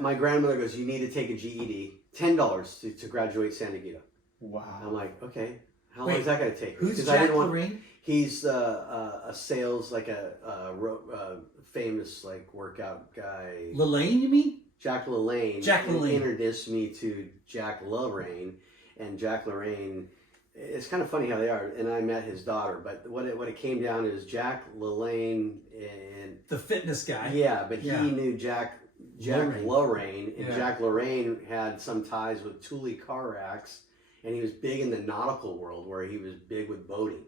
my grandmother goes, you need to take a GED, $10 to graduate San Diego. Wow. I'm like, okay, how Wait, long is that going to take? Who's Because I Jack didn't want. Lorraine? He's a sales, like a famous like workout guy. Lelaine, you mean? Jack LaLanne. Jack LaLanne. Introduced me to Jack Lorraine, and Jack Lorraine. It's kind of funny how they are, and I met his daughter. But what it came down to is Jack LaLanne and The fitness guy. yeah, but Yeah. he knew Jack Lorraine, and Yeah. Jack Lorraine had some ties with Thule car racks, and he was big in the nautical world, where he was big with boating.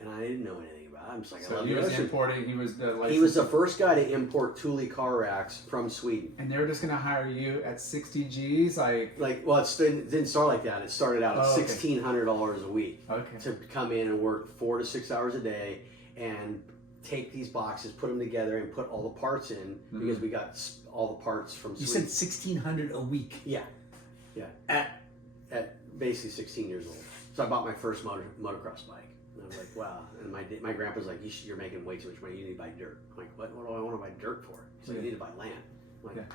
And I didn't know anything about it. I'm just like, I So love he the was ocean. importing. He was the. He was the first guy to import Thule car racks from Sweden. And they were just gonna hire you at 60 G's, like. Well, it didn't start like that. It started out at Oh, okay. $1,600 a week Okay. to come in and work 4 to 6 hours a day and take these boxes, put them together, and put all the parts in because we got all the parts from You Sweden. said $1,600 a week. Yeah. At basically 16 years old. So I bought my first motocross bike. And I was like, wow. And my grandpa's like, you're making way too much money. You need to buy dirt. I'm like, what do I want to buy dirt for? He's like, you need to buy land. I'm like,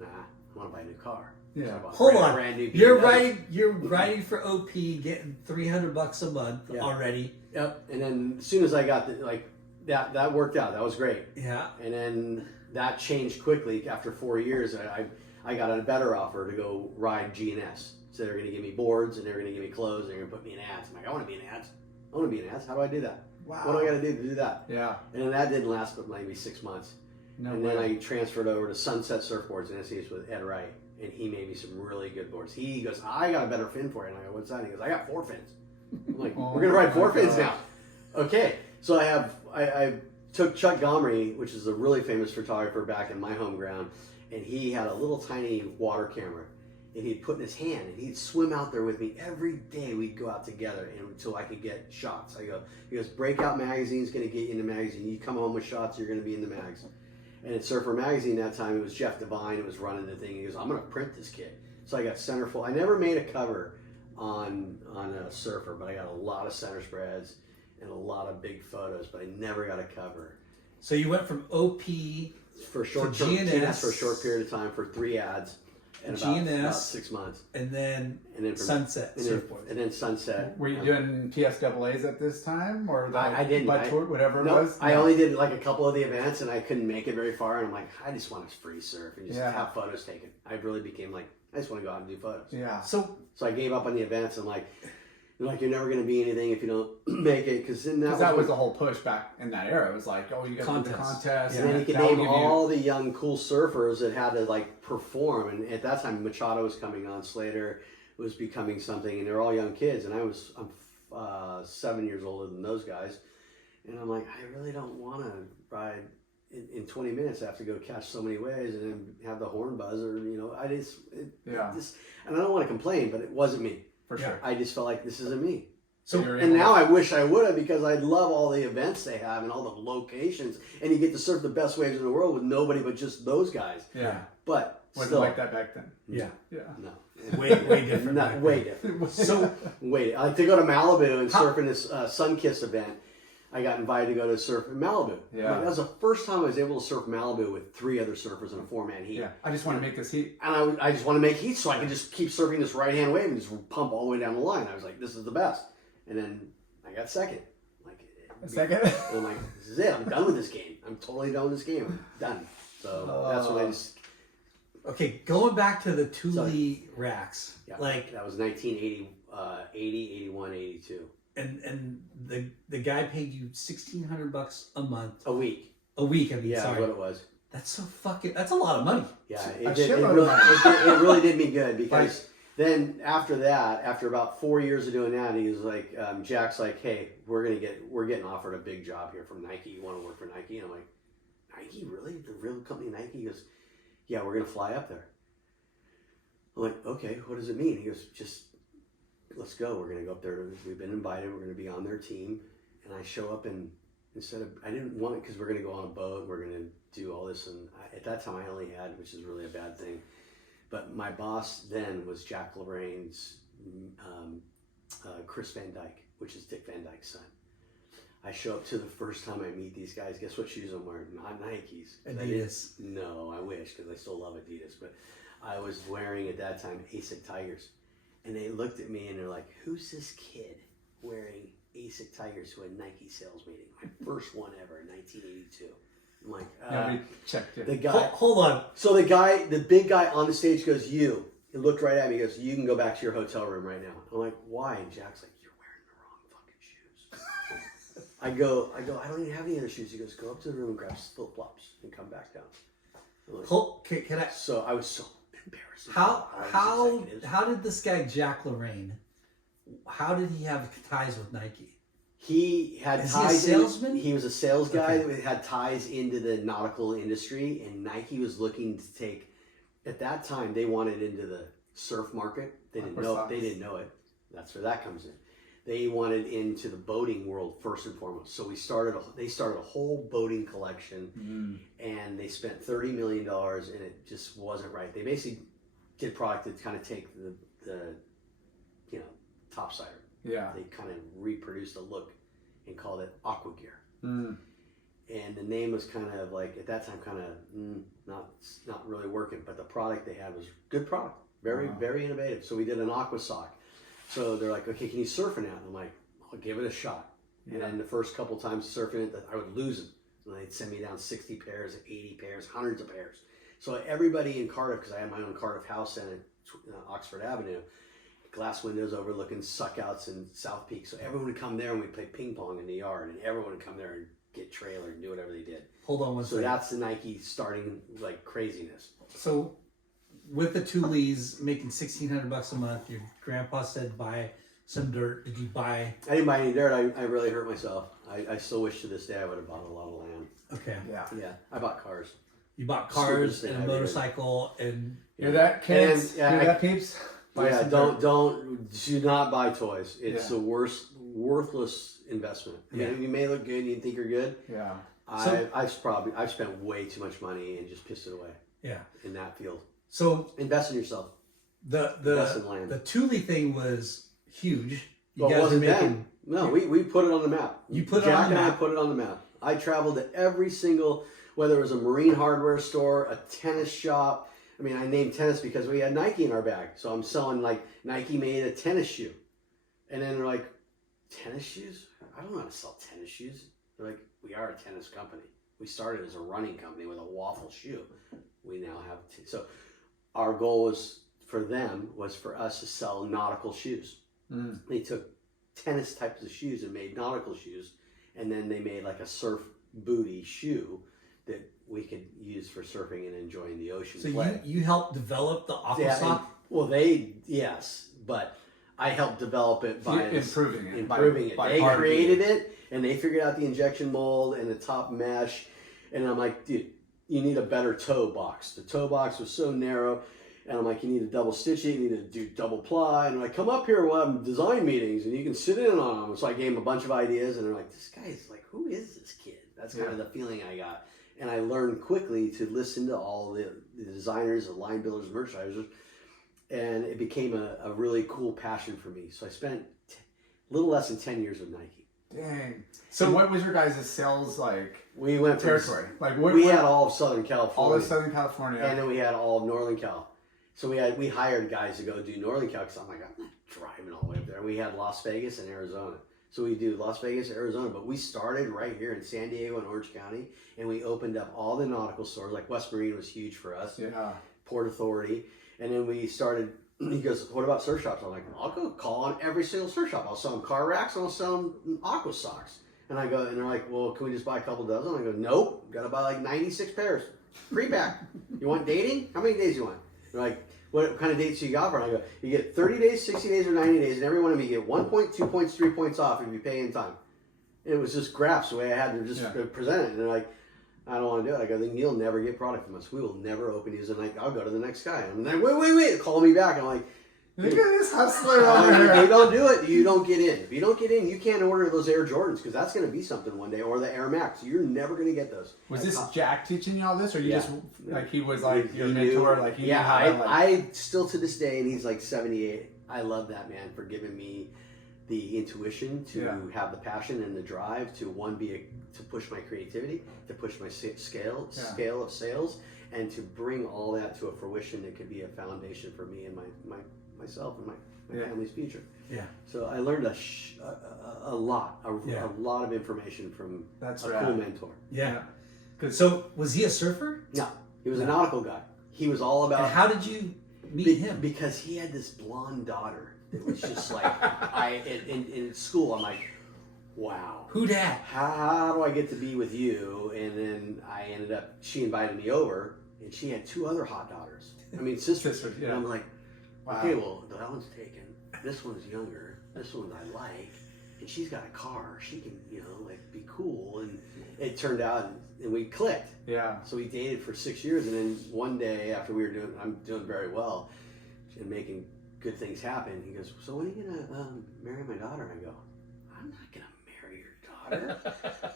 nah, I want to buy a new car. Yeah. So I bought Hold a on. brand new You're BMW. writing for OP, getting $300 a month Yeah. already. Yep. And then as soon as I got that worked out. That was great. Yeah. And then that changed quickly. After 4 years, I got a better offer to go ride G&S. So they're going to give me boards, and they're going to give me clothes, and they're going to put me in ads. I'm like, I want to be in ads. I want to be in ads. How do I do that? Wow. What do I got to do that? Yeah. And then that didn't last but maybe 6 months. No and way. then I transferred over to Sunset Surfboards and SES with Ed Wright, and he made me some really good boards. He goes, I got a better fin for you. And I go, what's that? And he goes, I got 4 fins. I'm like, Oh we're going to ride 4 my fins gosh. now. Okay. So I took Chuck Gomery, which is a really famous photographer back in my home ground, and he had a little tiny water camera. And he'd put in his hand, and he'd swim out there with me every day. We'd go out together until I could get shots. He goes, Breakout Magazine's going to get you in the magazine. You come home with shots, you're going to be in the mags. And at Surfer Magazine that time, it was Jeff Devine who was running the thing. He goes, I'm going to print this kid. So I got centerfold. I never made a cover on a Surfer, but I got a lot of center spreads and a lot of big photos, but I never got a cover. So you went from OP For short to term, G&S. for a short period of time, for 3 ads. And G&S. about 6 months. and then And then Sunset Surfboards. and then Sunset. Were you doing PSAAs at this time, or I didn't. By tour, whatever it No, was? I only did like a couple of the events, and I couldn't make it very far. And I'm like, I just want to free surf and just have photos taken. I really became like, I just want to go out and do photos. Yeah. So So I gave up on the events. And you're never going to be anything if you don't make it. Because then That was the whole push back in that era. It was like, oh, you got to do the Contest. contest. And then you could that'll name give you- all the young cool surfers that had to perform. And at that time, Machado was coming on, Slater was becoming something, and they're all young kids. And I'm 7 years older than those guys. And I'm like, I really don't want to ride in 20 minutes. I have to go catch so many waves and then have the horn buzz, or and I don't want to complain, but it wasn't me. For sure. I just felt like this isn't me. So And now I wish I would have, because I love all the events they have and all the locations, and you get to surf the best waves in the world with nobody but just those guys. Yeah. But Wasn't still, like that back then. yeah, Yeah. no, way different. not way different. So Wait, I like to go to Malibu and surf in this Sunkiss event. I got invited to go to surf in Malibu. Yeah. That was the first time I was able to surf Malibu with 3 other surfers in a 4-man heat. Yeah. I just want to make this heat. And I just want to make heat so I can just keep surfing this right-hand wave and just pump all the way down the line. I was like, this is the best. And then I got second. A second. And I'm like, this is it. I'm done with this game. I'm totally done with this game. I'm done. So that's when I just... okay, going back to the Thule racks, Yeah, that was 1980, 80, 81, 82. and the guy paid you $1,600 a month, A week. a week. I mean, Yeah, sorry, what it was. that's so fucking. That's a lot of money. Yeah, A it shitload of money. it really did me good, because then after that, after about 4 years of doing that, he was like, Jack's like, hey, we're getting offered a big job here from Nike. You want to work for Nike? And I'm like, Nike, really? The real company Nike? He goes, yeah, we're going to fly up there. I'm like, okay, what does it mean? He goes, just let's go. We're going to go up there. We've been invited. We're going to be on their team. And I show up, and instead of, I didn't want it because we're going to go on a boat. We're going to do all this. And at that time I only had, which is really a bad thing. But my boss then was Jack LaRaine's Chris Van Dyke, which is Dick Van Dyke's son. I show up to the first time I meet these guys. Guess what shoes I'm wearing? Not Nikes. Adidas. No, I wish, because I still love Adidas. But I was wearing at that time ASIC Tigers. And they looked at me and they're like, who's this kid wearing ASIC Tigers who had Nike sales meeting? My first one ever in 1982. I'm like, Yeah, we checked it. the guy. Hold on. So the big guy on the stage goes, you. He looked right at me. He goes, you can go back to your hotel room right now. I'm like, why? And Jack's like, you're wearing the wrong fucking shoes. I go, I don't even have any other shoes. He goes, go up to the room and grab flip flops and come back down. I'm like, Can I? so I was so embarrassed. How did this guy Jack LaRaine? How did he have ties with Nike? He had Is ties. he a salesman? He was a sales guy Okay. that had ties into the nautical industry, and Nike was looking to take. At that time, they wanted into the surf market. They didn't know. They didn't know it. That's where that comes in. They wanted into the boating world first and foremost. So they started a whole boating collection, and they spent $30 million, and it just wasn't right. They basically did product to kind of take the topsider. Yeah. They kind of reproduced the look and called it Aqua Gear. Mm. And the name was kind of like, at that time, kind of not really working. But the product they had was good product. Very, very innovative. So we did an Aqua sock. So they're like, okay, can you surf in that? And I'm like, I'll give it a shot. And then the first couple times surfing it, I would lose them. And they'd send me down 60 pairs, 80 pairs, hundreds of pairs. So everybody in Cardiff, because I had my own Cardiff house in Oxford Avenue, glass windows overlooking suckouts in South Peak. So everyone would come there and we'd play ping pong in the yard, and everyone would come there and get trailer and do whatever they did. Hold on one So second. that's the Nike starting like craziness. So with the Thule's making $1,600 a month, your grandpa said buy some dirt. Did you buy? I didn't buy any dirt. I really hurt myself. I still wish to this day I would have bought a lot of land. Okay. Yeah. Yeah, I bought cars. You bought cars Stupidest thing and a I ever did. motorcycle and Hear that, kids? And, yeah, Hear that, peeps? Buy Yeah, some do not buy toys. It's Yeah. the worst, worthless investment. I mean, you may look good and you think you're good. Yeah. I've spent way too much money and just pissed it away yeah. in that field. So Invest in yourself. the Invest in land. Thule thing was huge. You Well, it guys are wasn't making. then. No, we put it on the map. You put it Jack on the and I map. put it on the map. I traveled to every single, whether it was a marine hardware store, a tennis shop. I mean, I named tennis because we had Nike in our bag. So I'm selling like Nike made a tennis shoe. And then they're like, tennis shoes? I don't know how to sell tennis shoes. They're like, we are a tennis company. We started as a running company with a waffle shoe. We now have, so our goal was for us to sell nautical shoes. Mm. They took tennis types of shoes and made nautical shoes. And then they made like a surf booty shoe that we could use for surfing and enjoying the ocean So play. you helped develop the aqua Yeah, sock. yes, but I helped develop it by Improving it. Improving it. by They part of created it, and they figured out the injection mold and the top mesh. And I'm like, dude, you need a better toe box. The toe box was so narrow. And I'm like, you need to double stitch it, you need to do double ply. And they're like, come up here, we'll have design meetings, and you can sit in on them. So I gave them a bunch of ideas, and they're like, this guy's like, who is this kid? That's kind of the feeling I got. And I learned quickly to listen to all the designers, the line builders, merchandisers, and it became a really cool passion for me. So I spent a little less than 10 years with Nike. Dang. So what was your guys' sales like We went from territory? Like what? we had all of Southern California. all of Southern California. And then we had all of Northern Cal. So we hired guys to go do Northern Cal because I'm like, I'm not driving all the way up there. We had Las Vegas and Arizona. So we do Las Vegas, Arizona, but we started right here in San Diego and Orange County, and we opened up all the nautical stores. Like West Marine was huge for us, Yeah. Port Authority. And then we started, he goes, what about surf shops? I'm like, I'll go call on every single surf shop. I'll sell them car racks, and I'll sell them aqua socks. And I go, and they're like, well, can we just buy a couple dozen? I go, nope, got to buy like 96 pairs. Pre-pack. You want dating? How many days you want? They're like, what kind of dates you got for? And I go, you get 30 days, 60 days, or 90 days, and every one of them you get 1 point, 2 points, 3 points off if you pay in time. And it was just graphs the way I had to just present it. And they're like, I don't want to do it. I go, then you'll never get product from us. We will never open these. And I'll go to the next guy. And I'm like, wait. Call me back. And I'm like, Look at this hustler over you here. don't do it. You don't get in. If you don't get in, you can't order those Air Jordans because that's going to be something one day, or the Air Max. You're never going to get those. Was this Jack teaching you all this, or you Yeah. just like he was like your He mentor? knew- Like he yeah, knew how to, like, I still to this day, and he's like 78. I love that man for giving me the intuition to have the passion and the drive to to push my creativity, to push my scale of sales, and to bring all that to a fruition that could be a foundation for me and myself and my family's future. Yeah. So I learned a lot of information from That's a rad. cool mentor. Yeah. Good. So was he a surfer? No, he was a nautical guy. He was all about. And how did you meet him? Because he had this blonde daughter. It was just like in school. I'm like, wow. Who dat? How do I get to be with you? And then she invited me over, and she had 2 other hot daughters. I mean, sisters. Sisters, And I'm like, Wow. okay, well, that one's taken. This one's younger. This one I like. And she's got a car. She can, like, be cool. And it turned out, and we clicked. Yeah. So we dated for 6 years. And then one day after I'm doing very well and making good things happen, he goes, so when are you going to marry my daughter? And I go, I'm not going to marry your daughter.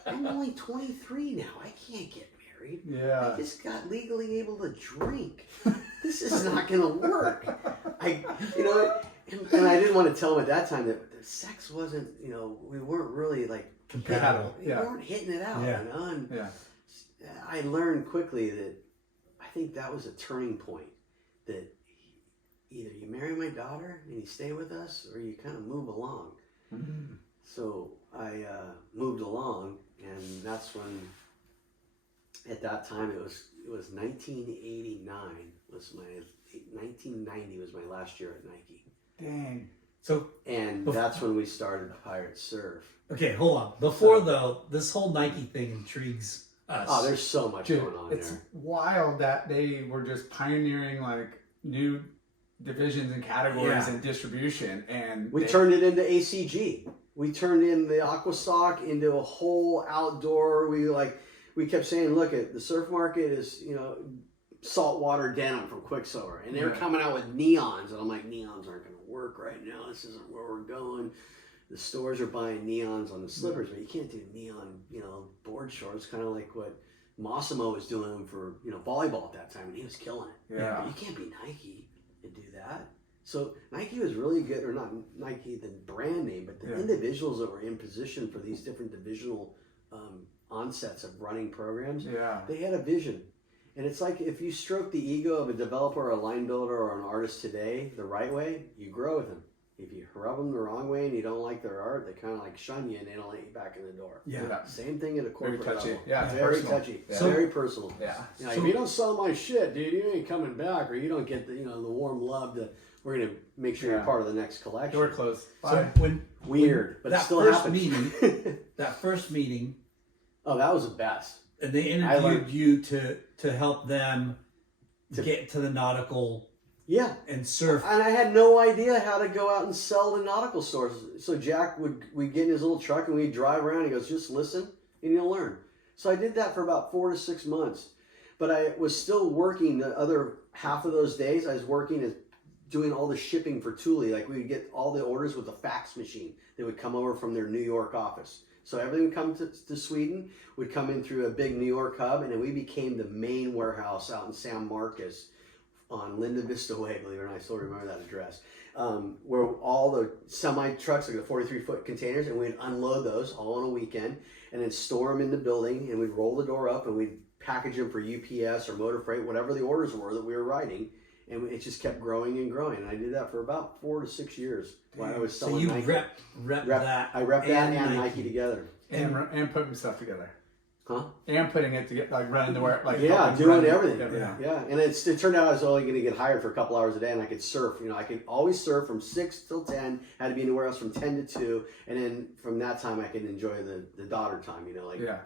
I'm only 23 now. I can't get married. Yeah. I just got legally able to drink. This is not going to work. And I didn't want to tell him at that time that the sex wasn't, we weren't really like Compatible. we weren't hitting it out, Yeah. And Yeah. I learned quickly that I think that was a turning point, that either you marry my daughter and you stay with us, or you kind of move along. Mm-hmm. So I moved along, and that's when, at that time, it was 1989 was 1990 was my last year at Nike. Dang. So And that's when we started Pirate Surf. okay, hold on. Before though, this whole Nike thing intrigues us. Oh, there's so much Dude, going on it's there. wild that they were just pioneering like new divisions and categories Yeah. and distribution, and We turned it into ACG. We turned in the aqua sock into a whole outdoor. We kept saying, look, the surf market is saltwater denim from Quicksilver, and they were Yeah. coming out with neons, and I'm like, neons aren't going to work right now. This isn't where we're going. The stores are buying neons on the slippers, but you can't do neon, board shorts. Kind of like what Massimo was doing for volleyball at that time, and he was killing it. Yeah. But you can't be Nike and do that. So Nike was really good, or not Nike, the brand name, but the individuals that were in position for these different divisional onsets of running programs, Yeah. they had a vision. And it's like if you stroke the ego of a developer or a line builder or an artist today the right way, you grow with them. If you rub them the wrong way and you don't like their art, they kind of like shun you and they don't let you back in the door. Yeah. Same thing at a corporate Very touchy. level. Yeah, it's Very personal. touchy. Yeah. Very personal. Yeah. Like, So- if you don't sell my shit, dude, you ain't coming back, or you don't get the the warm love that we're gonna make sure you're Yeah. part of the next collection. Door closed. So Bye. when Weird, but it that still first happens. meeting, that first meeting, Oh, that was the best. and they I learned- interviewed you to help them get to the nautical Yeah. and surf. And I had no idea how to go out and sell to nautical stores. So Jack we'd get in his little truck and we'd drive around. He goes, just listen and you'll learn. So I did that for about 4 to 6 months. But I was still working the other half of those days. I was working as doing all the shipping for Thule. Like we would get all the orders with a fax machine that would come over from their New York office. So everything would come to Sweden, would come in through a big New York hub, and then we became the main warehouse out in San Marcos on Linda Vista Way, believe it or not. I still remember that address, where all the semi-trucks, like the 43-foot containers, and we'd unload those all on a weekend, and then store them in the building, and we'd roll the door up, and we'd package them for UPS or Motor Freight, whatever the orders were that we were writing, and it just kept growing and growing. And I did that for about 4 to 6 years while I was So selling you Nike. rep that. I rep that and Nike together. And putting stuff together. Huh? And putting it together, like running the work, like Yeah, helping doing run everything. Yeah. Yeah, and it turned out I was only going to get hired for a couple hours a day, and I could surf. I could always surf from 6 till 10. Had to be in the warehouse from 10 to 2, and then from that time I could enjoy the daughter time.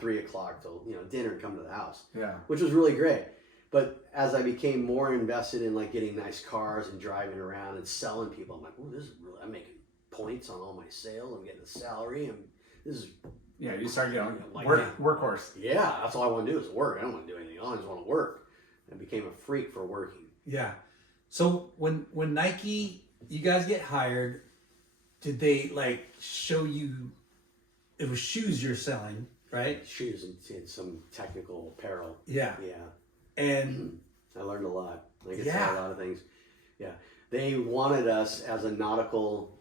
3 o'clock till dinner and come to the house. Yeah. Which was really great. But as I became more invested in like getting nice cars and driving around and selling people, I'm like, oh, this is really, I'm making points on all my sales. I'm getting a salary, and this is Yeah, you start getting Like workhorse. Yeah, that's all I want to do is work. I don't want to do anything else. I just want to work. I became a freak for working. Yeah. So when Nike, you guys get hired, did they like show you? It was shoes you're selling, right? Shoes and some technical apparel. Yeah. Yeah. And I learned a lot. I could Yeah. say a lot of things. Yeah. They wanted us as a nautical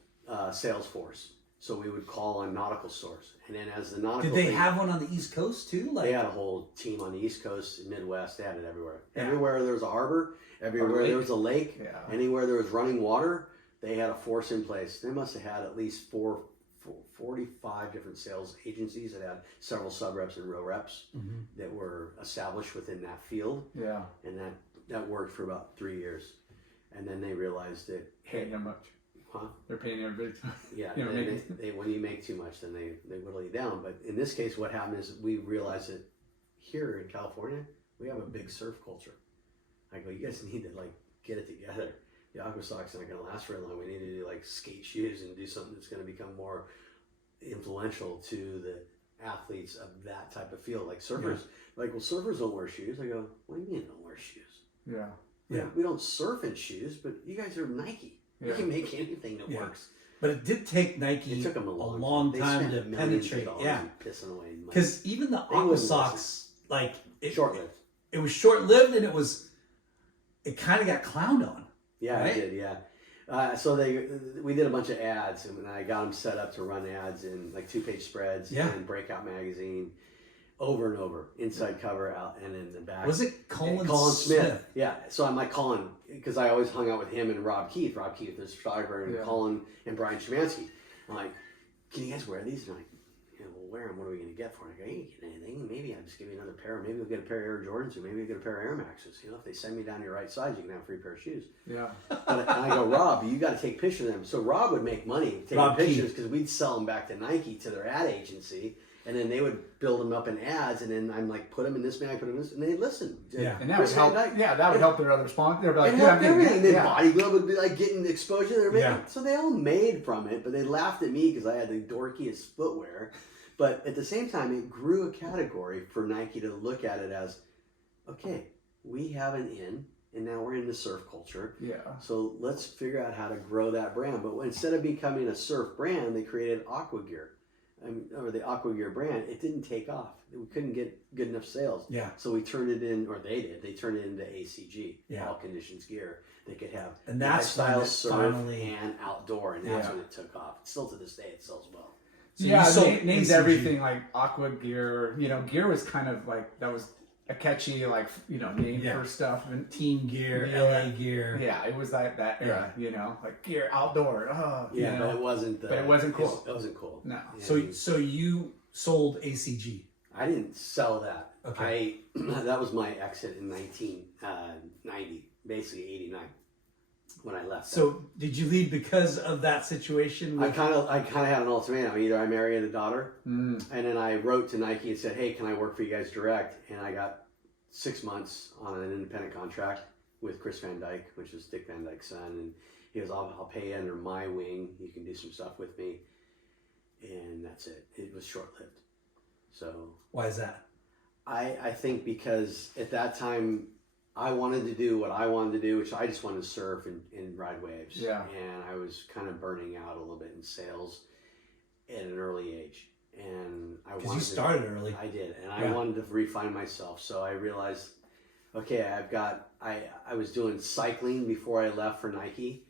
sales force. So we would call on nautical stores. And then as the nautical did they thing, have one on the East Coast too? Like, they had a whole team on the East Coast and Midwest. They had it everywhere. Yeah. Everywhere there was a harbor, everywhere there was a lake, Yeah. anywhere there was running water, they had a force in place. They must have had at least 45 different sales agencies that had several sub-reps and row reps Mhm. that were established within that field. Yeah. And that worked for about 3 years. And then they realized that, Paying them much. huh? They're paying you a big time. Yeah, You know, they, when you make too much, then they whittle you down. But in this case, what happened is we realized that here in California, we have a big surf culture. I go, you guys need to like get it together. The aqua sock's not going to last very long. We need to do like skate shoes and do something that's going to become more influential to the athletes of that type of field. Like surfers, like, well, surfers don't wear shoes. I go, what do you mean don't wear shoes? Yeah. Yeah. We don't surf in shoes, but you guys are Nike. You Yeah. can make anything that Yeah. works. but it did take Nike It took them a long They time spent to millions of penetrate. dollars Yeah. pissing away money. Because even the They aqua wouldn't socks, like Short-lived. it was short lived, and it kind of got clowned on. Yeah, Right? I did. Yeah. So we did a bunch of ads, and I got them set up to run ads in like 2-page spreads Yeah. and Breakout magazine, over and over, inside cover, out and in the back. Was it Colin Smith? Yeah. So I'm like Colin, because I always hung out with him and Rob Keith. Rob Keith is a photographer, and Yeah. Colin and Brian Szymanski. I'm like, can you guys wear these? And I'm like, yeah, we'll wear them. What are we going to get for it? I go, I ain't getting anything. Maybe I'll just give you another pair. Maybe we'll get a pair of Air Jordans, or maybe we'll get a pair of Air Maxes. You know, if they send me down to your right size, you can have a free pair of shoes. Yeah. And I go, Rob, you got to take pictures of them. So Rob would make money taking Rob pictures Keith. because we'd sell them back to Nike, to their ad agency. And then they would build them up in ads, and then I'm like, put them in this bag, put them in this, and they listen. Yeah. And that would Chris help. Van Dyke. Yeah, that would help their other sponsors. They'd be like, It yeah, helped everything. And then yeah. Body Glove would be like getting exposure. They're making, Yeah. So they all made from it, but they laughed at me because I had the dorkiest footwear. But at the same time, it grew a category for Nike to look at it as, okay, we have an in, and now we're in the surf culture. Yeah. So let's figure out how to grow that brand. But instead of becoming a surf brand, they created Aqua Gear, or the Aqua Gear brand. It didn't take off. We couldn't get good enough sales. Yeah. So we turned it in, or they did. They turned it into ACG, Yeah. all conditions gear. They could have And that's when lifestyle, it surf, finally- and outdoor, and that's Yeah. when it took off. Still to this day, it sells well. So yeah, you sold named ACG. everything like Aqua Gear. You know, gear was kind of like, that was a catchy, like, you know, name Yeah. for stuff. And Team Gear, Yeah. LA Gear. yeah, it was like that era, you know, like gear outdoor. Oh, Yeah, you but know. it wasn't. But it wasn't cool. It wasn't cool. No. Yeah, So you sold ACG. I didn't sell that. Okay. That was my exit in 1990, basically 89, when I left. So did you leave because of that situation? I With, kind of had an ultimatum. Either I marry a daughter, Mm. and then I wrote to Nike and said, "Hey, can I work for you guys direct?" And I got 6 months on an independent contract with Chris Van Dyke, which is Dick Van Dyke's son, and he goes, "I'll pay you under my wing. You can do some stuff with me," and that's it. It was short lived. So why is that? I think because at that time I wanted to do what I wanted to do, which I just wanted to surf and ride waves. Yeah. And I was kind of burning out a little bit in sales at an early age. And I Because wanted you started early. I did. And Yeah. I wanted to refine myself. So I realized, okay, I was doing cycling before I left for Nike.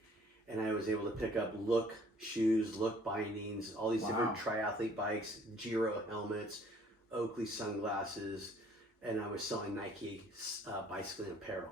And I was able to pick up Look shoes, Look bindings, all these different Wow. triathlete bikes, Giro helmets, Oakley sunglasses, and I was selling Nike bicycling apparel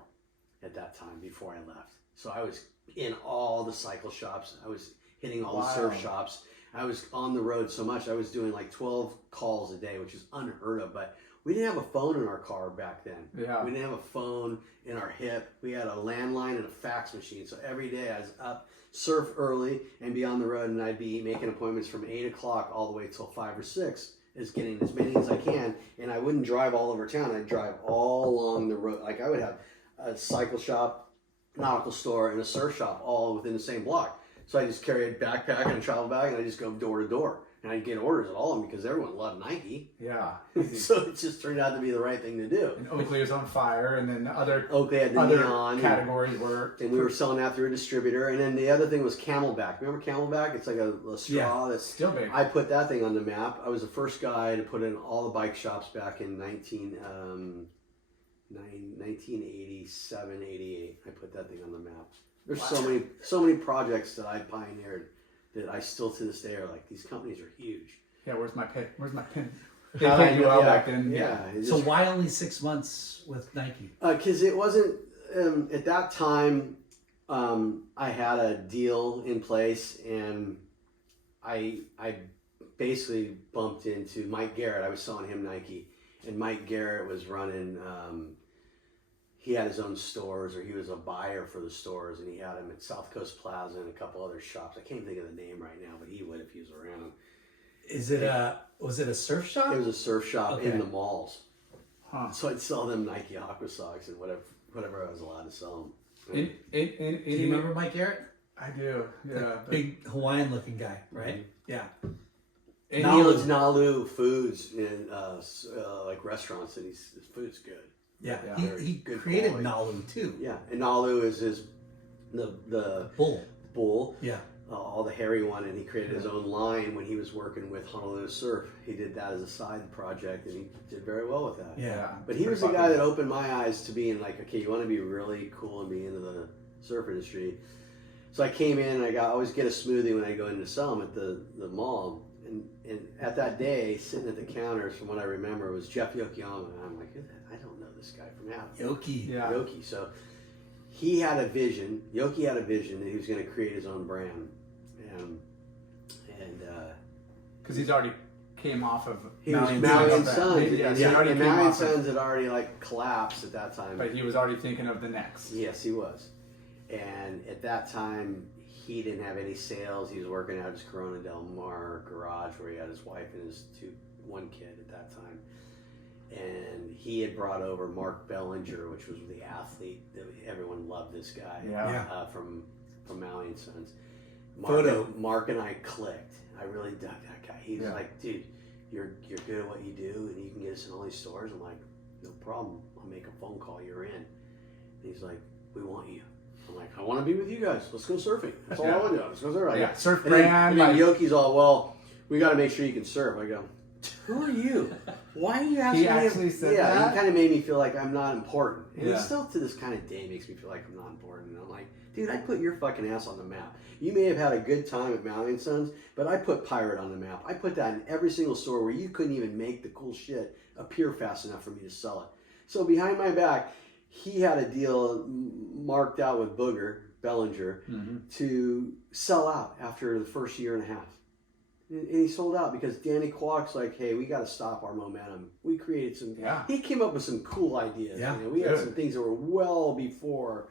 at that time before I left. So I was in all the cycle shops. I was hitting all the surf Wow. shops. I was on the road so much. I was doing like 12 calls a day, which is unheard of. But we didn't have a phone in our car back then. Yeah. We didn't have a phone in our hip. We had a landline and a fax machine. So every day I was up, surf early, and be on the road. And I'd be making appointments from 8 o'clock all the way till 5 or 6. Is getting as many as I can, and I wouldn't drive all over town. I'd drive all along the road. Like I would have a cycle shop, nautical store, and a surf shop all within the same block. So I just carry a backpack and a travel bag, and I just go door to door. And I'd get orders at all of them because everyone loved Nike. Yeah. So it just turned out to be the right thing to do. And Oakley was on fire, and then Oakley had the other neon categories were. and we were selling that through a distributor. And then the other thing was Camelback. Remember Camelback? It's like a straw that's still big. I put that thing on the map. I was the first guy to put in all the bike shops back in 1987, 88. I put that thing on the map. There's so many projects that I pioneered that I still to this day are like, these companies are huge. Yeah, where's my pin? Where's my pin? They paid you well back then. Yeah. So why only 6 months with Nike? Because it wasn't at that time. I had a deal in place, and I basically bumped into Mike Garrett. I was selling him Nike, and Mike Garrett was running. He had his own stores, or he was a buyer for the stores, and he had them at South Coast Plaza and a couple other shops. I can't think of the name right now, but he would if he was around. Was it a surf shop? It was a surf shop in the malls. Huh. So I'd sell them Nike Aqua socks and whatever I was allowed to sell them. Do you remember Mike Garrett? I do. Yeah. Big Hawaiian looking guy, right? Mm-hmm. Yeah. And he owns Nalu Foods in like restaurants, and his food's good. Yeah. Yeah. He Good created quality. Nalu too. Yeah, and Nalu is the bull. Yeah. All the hairy one, and he created his own line when he was working with Honolulu Surf. He did that as a side project, and he did very well with that. Yeah. But he was the guy that opened my eyes to being like, okay, you want to be really cool and be into the surf industry. So I came in, and I always get a smoothie when I go in to sell them at the mall. And at that day, sitting at the counters, from what I remember, was Jeff Yokoyama. And I'm like, I don't know this guy from Apple. Yoki. Yeah. Yoki. So he had a vision. Yoki had a vision that he was going to create his own brand. Because he's already came off of He was Malian Malian Sons. Sons, Yeah, and so he already came Malian off of- Sons had already like collapsed at that time. But he was already thinking of the next. Yes, he was. And at that time, he didn't have any sales. He was working out of his Corona Del Mar garage where he had his wife and his one kid at that time. And he had brought over Mark Bellinger, which was the athlete that everyone loved. This guy, from Malian Sons. Mark and I clicked. I really dug that guy. He's like, dude, you're good at what you do, and you can get us in all these stores. I'm like, no problem. I'll make a phone call. You're in. And he's like, we want you. I'm like, I want to be with you guys. Let's go surfing. That's all I want to do. Let's go surfing. Yeah, surf And then brand. Yoki's all, well, we got to make sure you can surf. I go, who are you? Why are you asking He me? actually said Yeah, that? he kind of made me feel like I'm not important. And Yeah. he still to this kind of day makes me feel like I'm not important. And I'm like, dude, I put your fucking ass on the map. You may have had a good time at Malian Sons, but I put Pirate on the map. I put that in every single store where you couldn't even make the cool shit appear fast enough for me to sell it. So behind my back, he had a deal marked out with Bellinger to sell out after the first year and a half. And he sold out because Danny Kwok's like, hey, we got to stop our momentum. We created some, he came up with some cool ideas. Yeah. You know, we had some things that were well before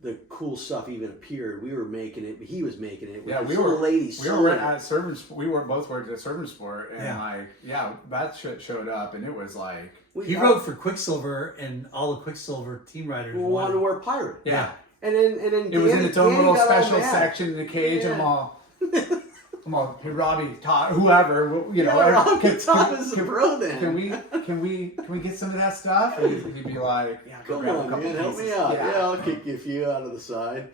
the cool stuff even appeared. We were making it, but he was making it. Yeah, we were ladies. We were at Servant. We were both worked at Servant Sport, and Yeah. that shit showed up, and it was like He rode for Quicksilver, and all the Quicksilver team riders wanted to wear Pirate. yeah. And then It was in its own little special mad. section in the cage, Yeah. and I'm all, hey, Robbie, Todd, whoever, you know, Robbie Todd is a bro then. Can we get some of that stuff? And he'd be like, yeah, go Come grab a on, couple man, help pieces. me out. Yeah. Yeah, I'll kick you a few out of the side.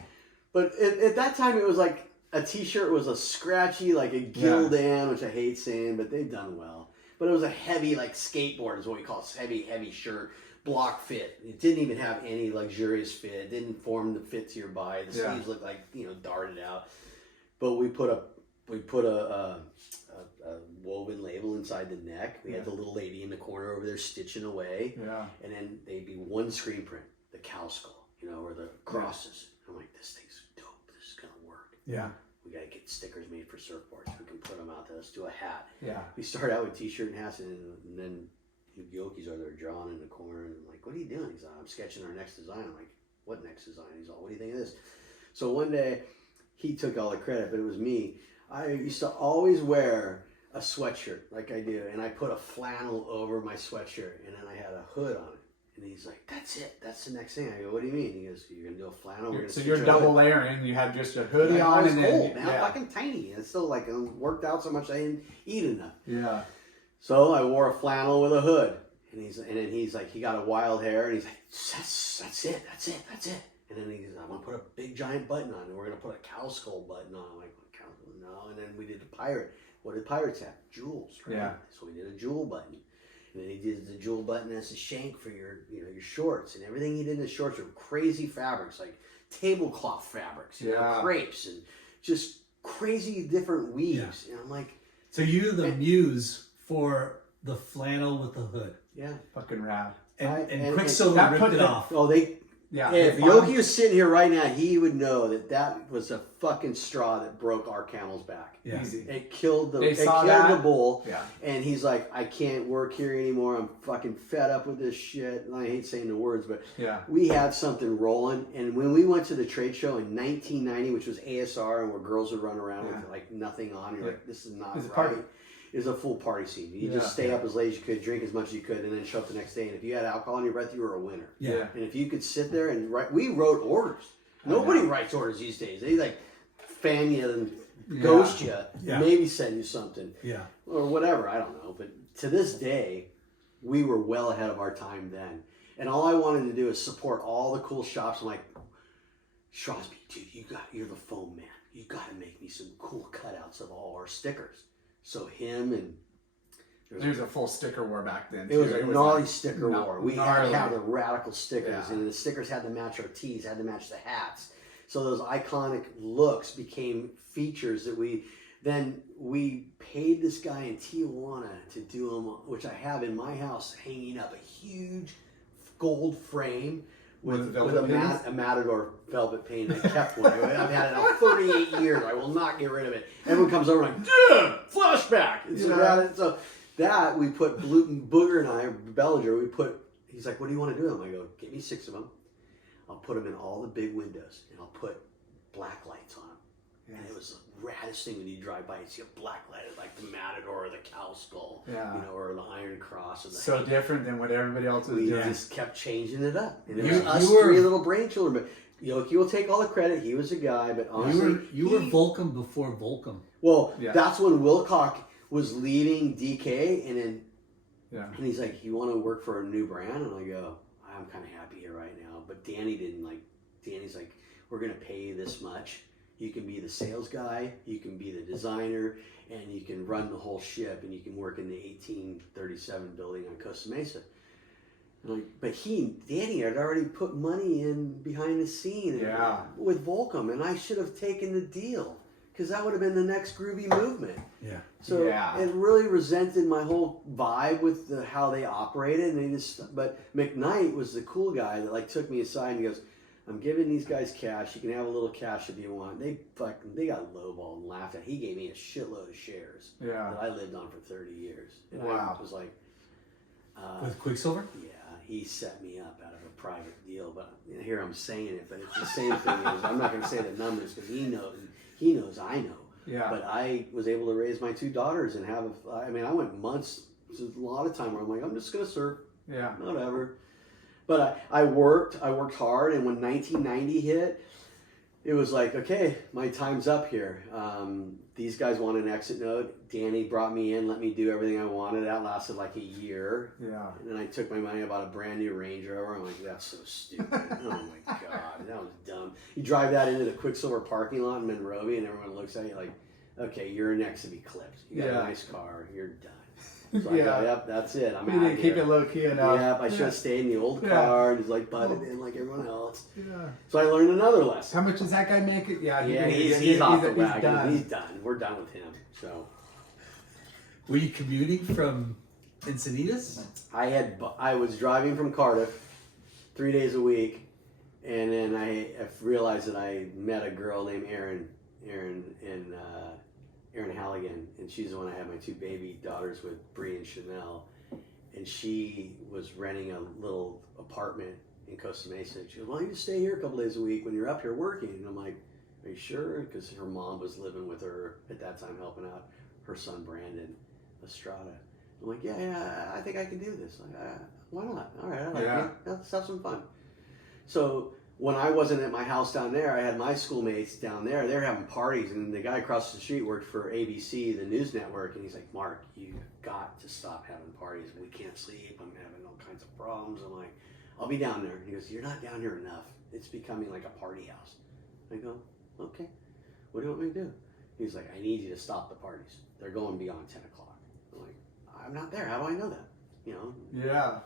But at that time, it was like a T-shirt was a scratchy, like a Gildan, which I hate saying, but they've done well. But it was a heavy, like skateboard is what we call it, heavy shirt, block fit. It didn't even have any luxurious fit. It didn't form the fit to your body. The sleeves looked like, darted out. But we put a woven label inside the neck. We had the little lady in the corner over there stitching away. Yeah. And then they'd be one screen print, the cow skull, or the crosses. I'm like, this thing's dope. This is going to work. Yeah. We got to get stickers made for surfboards. We can put them out there. Let's do a hat. Yeah. We start out with T-shirt and hats, and then Yoki's are there drawing in the corner. And I'm like, what are you doing? He's like, I'm sketching our next design. I'm like, what next design? He's all, what do you think of this? So one day, he took all the credit, but it was me. I used to always wear a sweatshirt like I do, and I put a flannel over my sweatshirt, and then I had a hood on it. And he's like, that's it. That's the next thing. I go, what do you mean? He goes, you're going to do a flannel. We're gonna So stitch you're a double hood." layering. You have just a hoodie I on, was and cold, then man. I'm fucking tiny. And still like I worked out so much I didn't eat enough. yeah. So I wore a flannel with a hood. And then he's like, he got a wild hair, and he's like, that's it. And then he goes, I'm going to put a big giant button on, and we're going to put a cow skull button on. I'm like, cow skull? No. And then we did the pirate. What did pirates have? Jewels, right? Yeah. So we did a jewel button. And then he did the jewel button as a shank for your shorts. And everything he did in the shorts were crazy fabrics, like tablecloth fabrics, crepes, and just crazy different weaves. Yeah. And I'm like... So you're the muse for the flannel with the hood. Yeah. Fucking rad. And Quicksilver ripped it off. Oh, Yeah. If Yogi was sitting here right now, he would know that was a fucking straw that broke our camel's back. Yeah. Easy. It killed the bull. Yeah. And he's like, I can't work here anymore. I'm fucking fed up with this shit. And I hate saying the words, but we had something rolling. And when we went to the trade show in 1990, which was ASR, and where girls would run around with like nothing on, you're like, this is not right. It was a full party scene. You just stay up as late as you could, drink as much as you could, and then show up the next day. And if you had alcohol in your breath, you were a winner. Yeah. And if you could sit there and write, we wrote orders. Nobody writes orders these days. They like fan you and ghost you, maybe send you something. Yeah. Or whatever, I don't know. But to this day, we were well ahead of our time then. And all I wanted to do is support all the cool shops. I'm like, Crosby, dude, you're the foam man. You got to make me some cool cutouts of all our stickers. So him and... There was a full sticker war back then, too. It was a gnarly sticker war. We had to have the radical stickers. Yeah. And the stickers had to match our tees, had to match the hats. So those iconic looks became features that we paid this guy in Tijuana to do them, which I have in my house hanging up, a huge gold frame with a Matador velvet paint. I kept one. I've had it now 38 years. I will not get rid of it. Everyone comes over like, dude, flashback. So that we put Booger and I, Bellinger, he's like, what do you want to do with them? I go, get me 6 of them. I'll put them in all the big windows, and I'll put black lights on them. Yes. And it was the raddest thing when you drive by and see a black light like the Matador or the cow skull, or the Iron Cross. Or the so different than what everybody else was doing. We just kept changing it up. And it was us 3 little brain children. But Yoki will take all the credit. He was the guy. But honestly, you were Volcom before Volcom. Well, that's when Wilcock was leaving DK, and then and he's like, you want to work for a new brand? And I go, I'm kind of happy here right now. But Danny didn't like. Danny's like, we're going to pay you this much. You can be the sales guy, you can be the designer, and you can run the whole ship, and you can work in the 1837 building on Costa Mesa. But Danny had already put money in behind the scene with Volcom, and I should have taken the deal because that would have been the next groovy movement. Yeah. So it really resented my whole vibe with how they operated, and but McKnight was the cool guy that took me aside and he goes, I'm giving these guys cash. You can have a little cash if you want. They got lowballed and laughed at. He gave me a shitload of shares that I lived on for 30 years. And I was like... with Quicksilver? Yeah, he set me up out of a private deal. But here I'm saying it, but it's the same thing. I'm not going to say the numbers because he knows I know. Yeah. But I was able to raise my 2 daughters and I went months, a lot of time where I'm like, I'm just going to serve. Yeah. Whatever. But I worked hard, and when 1990 hit, it was like, okay, my time's up here. These guys wanted an exit note. Danny brought me in, let me do everything I wanted. That lasted like a year. Yeah. And then I took my money, I bought a brand new Range Rover. I'm like, that's so stupid. Oh my God, that was dumb. You drive that into the Quicksilver parking lot in Monrovia, and everyone looks at you like, okay, you're next to be clipped. You got a nice car, you're done. So I go, yep, that's it. I'm out keep it low key enough. Yep, I should have stayed in the old car and just butted in like everyone else. Yeah. So I learned another lesson. How much does that guy make? He's off the wagon. He's done. We're done with him. So. Were you commuting from Encinitas? I was driving from Cardiff 3 days a week, and then I realized that I met a girl named Erin Halligan, and she's the one I had my 2 baby daughters with, Bree and Chanel, and she was renting a little apartment in Costa Mesa. She goes, why don't you stay here a couple days a week when you're up here working? And I'm like, are you sure? Because her mom was living with her at that time, helping out her son Brandon Estrada. I'm like, yeah, I think I can do this. why not? All right, I like Yeah. it. Let's have some fun. So when I wasn't at my house down there, I had my schoolmates down there. They're having parties, and the guy across the street worked for ABC, the news network, and he's like, Mark, you got to stop having parties. We can't sleep. I'm having all kinds of problems. I'm like, I'll be down there. And he goes, you're not down here enough. It's becoming like a party house. I go, okay. What do you want me to do? He's like, I need you to stop the parties. They're going beyond 10 o'clock. I'm like, I'm not there. How do I know that? You know? Yeah.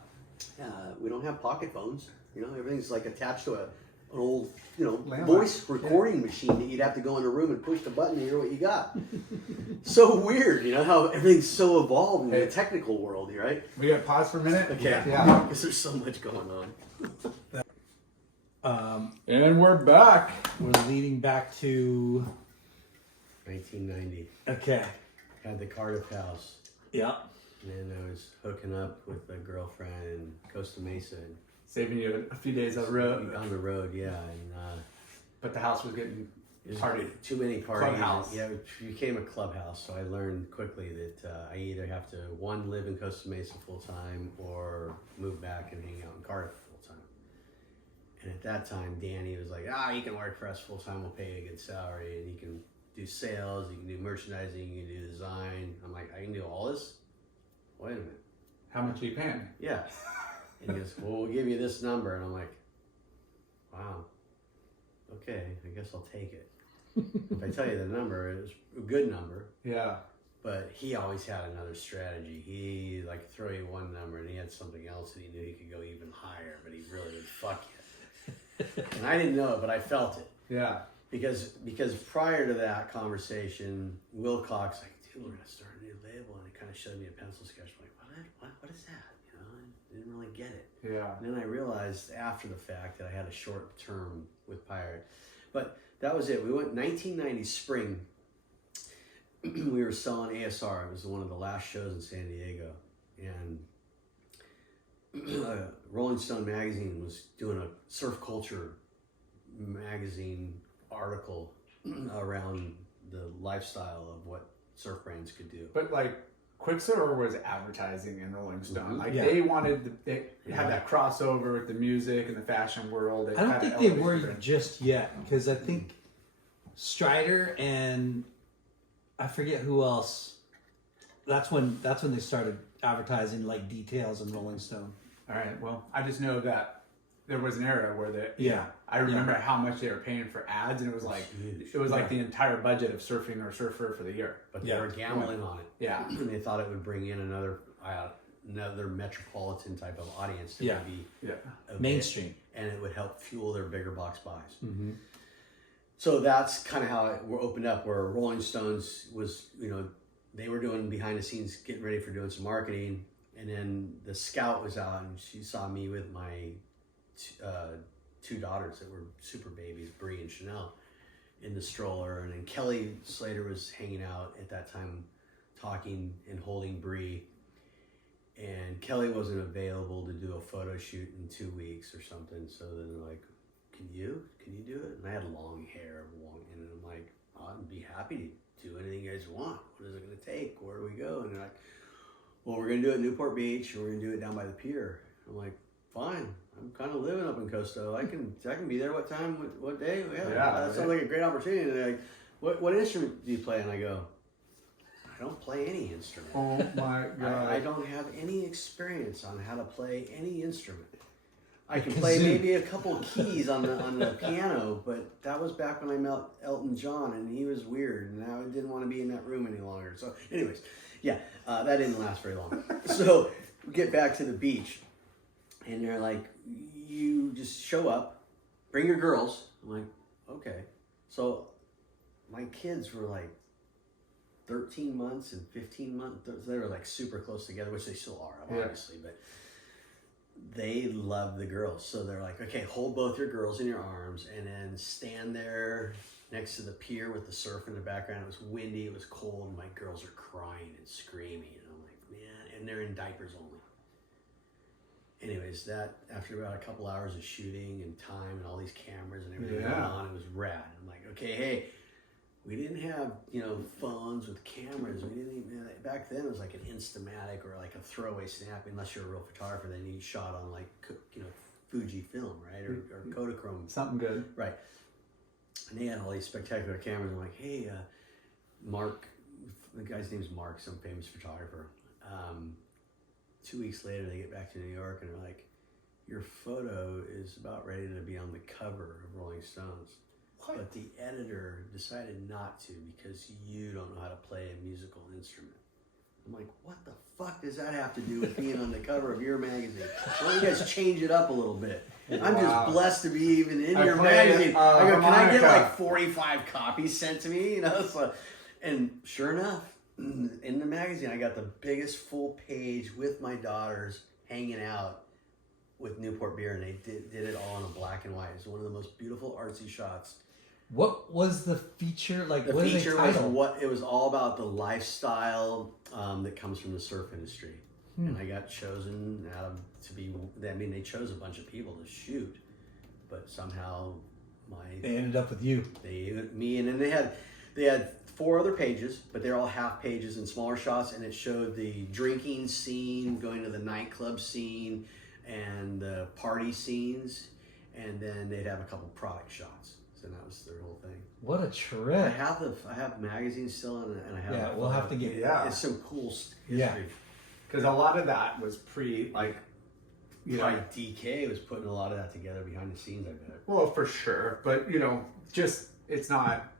We don't have pocket phones. You know, everything's like attached to an old, you know, Landline. voice recording machine that you'd have to go in a room and push the button to hear what you got. So weird, you know, how everything's so evolved in the technical world, right? We got pause for a minute? Okay. Yeah. Because there's so much going on. And we're back. We're leading back to 1990. okay. Had the Cardiff house. Yeah. And then I was hooking up with a girlfriend in Costa Mesa. Saving you a few days on the road. On the road, yeah. And But the house was getting partied. too many parties. Clubhouse. Yeah, it became a clubhouse. So I learned quickly that I either have to, one, live in Costa Mesa full time or move back and hang out in Cardiff full time. And at that time, Danny was like, you can work for us full time. We'll pay you a good salary. And you can do sales, you can do merchandising, you can do design. I'm like, I can do all this? Wait a minute. How much are you paying? Yeah. And he goes, well, we'll give you this number. And I'm like, wow. Okay, I guess I'll take it. If I tell you the number, it was a good number. Yeah. But he always had another strategy. He like throw you one number and he had something else that he knew he could go even higher, but he really would fuck you. And I didn't know it, but I felt it. Yeah. Because prior to that conversation, Wilcox like, dude, we're gonna start a new label, and he kind of showed me a pencil sketch. I'm like, what is that? You know, I didn't really get it. Yeah. And then I realized after the fact that I had a short term with Pirate, but that was it. We went 1990 spring. We were selling ASR. It was one of the last shows in San Diego, and Rolling Stone magazine was doing a surf culture magazine article around the lifestyle of what surf brands could do. But like Quicksilver was advertising in Rolling Stone. Mhm. Like Yeah. they wanted, they had that crossover with the music and the fashion world. I don't think they were just yet, because I think Strider and I forget who else. That's when they started advertising like details in Rolling Stone. All right. Well, I just know that there was an era where Yeah. I remember how much they were paying for ads, and it was like the entire budget of surfing or surfer for the year. But they were gambling on it. Yeah. And they thought it would bring in another metropolitan type of audience that would be Mainstream, and it would help fuel their bigger box buys. Mm-hmm. So that's kind of how it opened up, where Rolling Stones was, you know, they were doing behind the scenes, getting ready for doing some marketing. And then the scout was out and she saw me with my two daughters that were super babies, Bree and Chanel, in the stroller. And then Kelly Slater was hanging out at that time, talking and holding Bree. And Kelly wasn't available to do a photo shoot in 2 weeks or something. So then they're like, can you do it? And I had long hair, and I'm like, I'd be happy to do anything you guys want. What is it going to take? Where do we go? And they're like, well, we're going to do it at Newport Beach, or we're going to do it down by the pier. I'm like, fine. I'm kind of living up in Costa. I can be there. What time? What day? Yeah, that sounds like a great opportunity. And they're like, what instrument do you play? And I go, I don't play any instrument. Oh my God. I don't have any experience on how to play any instrument. I can play maybe a couple keys on the piano, but that was back when I met Elton John, and he was weird, and I didn't want to be in that room any longer. So anyways, that didn't last very long. So we get back to the beach, and they're like, you just show up, bring your girls. I'm like, okay. So my kids were like 13 months and 15 months. They were like super close together, which they still are, obviously, but they love the girls. So they're like, okay, hold both your girls in your arms and then stand there next to the pier with the surf in the background. It was windy, it was cold, and my girls are crying and screaming. And I'm like, man, and they're in diapers only. Anyways, that after about a couple hours of shooting and time and all these cameras and everything going on, it was rad. I'm like, okay, hey, We didn't have, phones with cameras. We didn't even, back then it was like an Instamatic or like a throwaway snap, unless you're a real photographer, then you shot on like, Fuji film, right? Or Kodachrome. Something good. Right. And they had all these spectacular cameras. I'm like, hey, Mark, the guy's name's Mark, some famous photographer. 2 weeks later, they get back to New York and they're like, your photo is about ready to be on the cover of Rolling Stones. What? But the editor decided not to because you don't know how to play a musical instrument. I'm like, what the fuck does that have to do with being on the cover of your magazine? Why don't you guys change it up a little bit? I'm just blessed to be even in your magazine. I go, can I get like 45 copies sent to me? So, and sure enough, in the magazine, I got the biggest full page with my daughters hanging out with Newport beer, and they did it all in a black and white. It's one of the most beautiful artsy shots. What was the feature like? The feature was it was all about the lifestyle that comes from the surf industry, and I got chosen they chose a bunch of people to shoot, but somehow they ended up with you. Me, and then they had 4 other pages, but they're all half pages and smaller shots, and it showed the drinking scene, going to the nightclub scene, and the party scenes, and then they'd have a couple product shots. So that was their whole thing. What a trip! I have magazines still, and I have. Yeah, we'll have to get. Yeah, it's some cool history. Yeah, because a lot of that was DK was putting a lot of that together behind the scenes. I bet. Well, for sure, but just it's not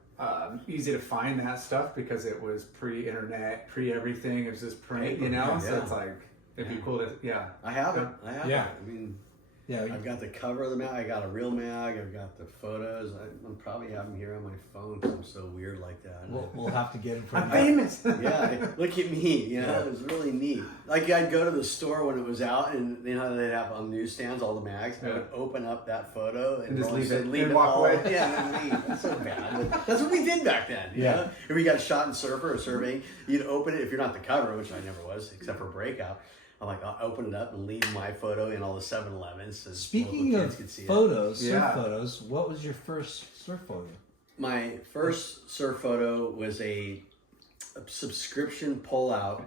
easy to find that stuff because it was pre-internet, pre-everything. It was just print, So it's like it'd be cool to. Yeah, I have it. I have it. I mean. Yeah, I've got the cover of the mag. I got a real mag. I've got the photos. I'm probably have them here on my phone because I'm so weird like that. We'll have to get them for I'm famous. Yeah, look at me. It was really neat. Like I'd go to the store when it was out, and they'd have on newsstands all the mags. I would open up that photo and just leave it and walk away. Yeah, and leave. That's so bad. But that's what we did back then. Yeah. If we got shot in Surfer or surveying, you'd open it if you're not the cover, which I never was, except for Breakout. I'm like, I'll open it up and leave my photo in all the 7-Elevens. So Speaking of photos, surf photos, what was your first surf photo? My first surf photo was a subscription pullout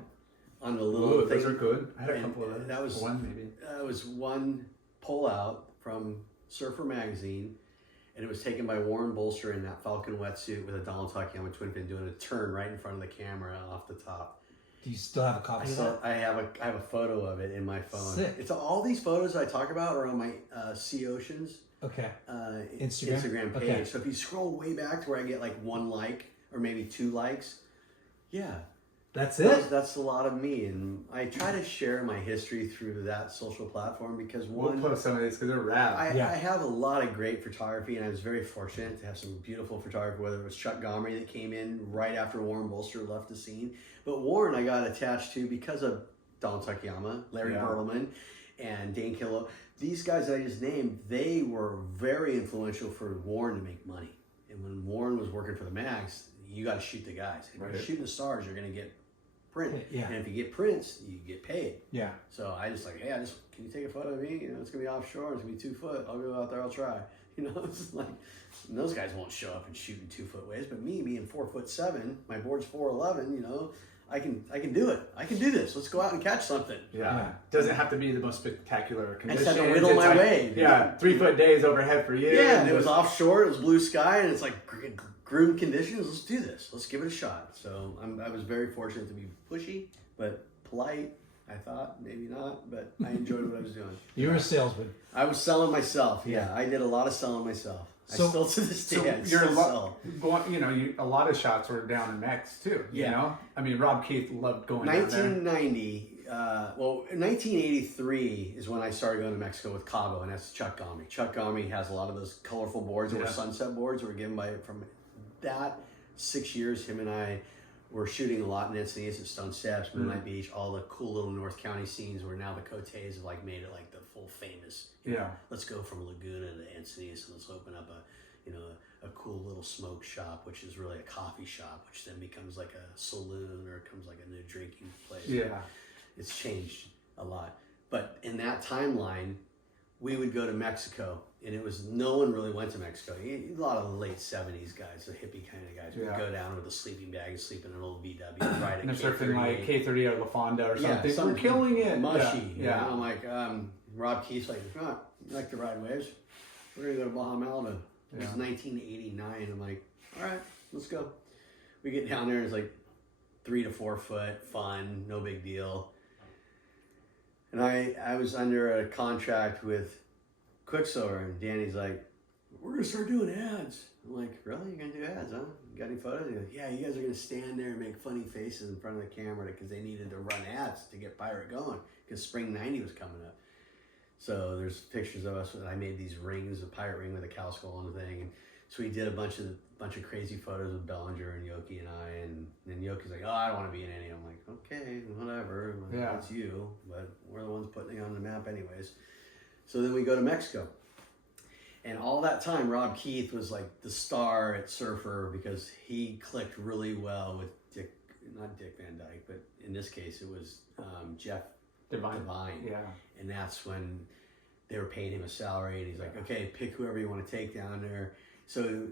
on the little thing. Those are good. I had a couple of those. That was one, maybe. That was one pullout from Surfer magazine, and it was taken by Warren Bolster in that Falcon wetsuit with a Donald Takayama twin fin doing a turn right in front of the camera off the top. Do you still have a copy of that? I have a photo of it in my phone. Sick. It's all these photos I talk about are on my Sea Oceans Instagram page. Okay. So if you scroll way back to where I get like 1 like or maybe 2 likes, that's it. That's a lot of me, and I try to share my history through that social platform because we'll post some of these because they're rad. I have a lot of great photography, and I was very fortunate to have some beautiful photography. Whether it was Chuck Gomery that came in right after Warren Bolster left the scene, but Warren I got attached to because of Donald Takayama, Larry Berleman, and Dane Killow. These guys that I just named, they were very influential for Warren to make money. And when Warren was working for the mags, you got to shoot the guys. If you're shooting the stars, you're going to get print. Yeah. And if you get prints, you get paid. Yeah. So I just like, hey, can you take a photo of me? It's gonna be offshore. It's gonna be 2 foot. I'll go out there. I'll try. It's like those guys won't show up and shoot in 2 foot waves. But me being 4'7", my board's 4'11". I can do it. I can do this. Let's go out and catch something. Yeah. Doesn't have to be the most spectacular conditions. I just had to whittle my way. Yeah. 3 foot days overhead for you. Yeah. And it was offshore. It was blue sky, and it's like groomed conditions. Let's do this. Let's give it a shot. So I was very fortunate to be pushy, but polite. I thought maybe not, but I enjoyed what I was doing. You were a salesman. I was selling myself. Yeah, I did a lot of selling myself. I still to this day. A lot of shots were down in Mex too. You know, I mean, Rob Keith loved going. 1990. 1983 is when I started going to Mexico with Cabo, and that's Chuck Gomery. Chuck Gomery has a lot of those colorful boards that were sunset boards that were given from that 6 years. Him and I were shooting a lot in Encinitas at Stone Steps, Moonlight Beach, all the cool little North County scenes where now the Cotes have made it like the full famous. Let's go from Laguna to Encinitas and let's open up a cool little smoke shop, which is really a coffee shop, which then becomes like a saloon or it becomes like a new drinking place. Yeah. It's changed a lot. But in that timeline, we would go to Mexico, and it was no one really went to Mexico. A lot of the late '70s guys, the hippie kind of guys, would go down with a sleeping bag and sleep in an old VW, ride And a they're surfing like K30 or La Fonda or something. something We're killing it. mushy. Yeah. I'm like, Rob Keith's like, you like to ride waves? We're gonna go to Baja Malibu. It was 1989. I'm like, all right, let's go. We get down there, and it's like 3 to 4 foot, fun, no big deal. And I was under a contract with Quicksilver, and Danny's like, we're gonna start doing ads. I'm like, really? You're gonna do ads, huh? You got any photos? He's like, yeah, you guys are gonna stand there and make funny faces in front of the camera because they needed to run ads to get Pirate going because Spring '90 was coming up. So there's pictures of us. I made these rings, a pirate ring with a cow skull and a thing. And so we did a bunch of crazy photos with Bellinger and Yoki and I. And then Yoki's like, oh, I don't want to be in any. I'm like, okay, whatever. That's you. But we're the ones putting it on the map anyways. So then we go to Mexico. And all that time, Rob Keith was like the star at Surfer because he clicked really well with not Dick Van Dyke, but in this case it was Jeff Divine. Yeah. And that's when they were paying him a salary, and he's like, okay, pick whoever you want to take down there. So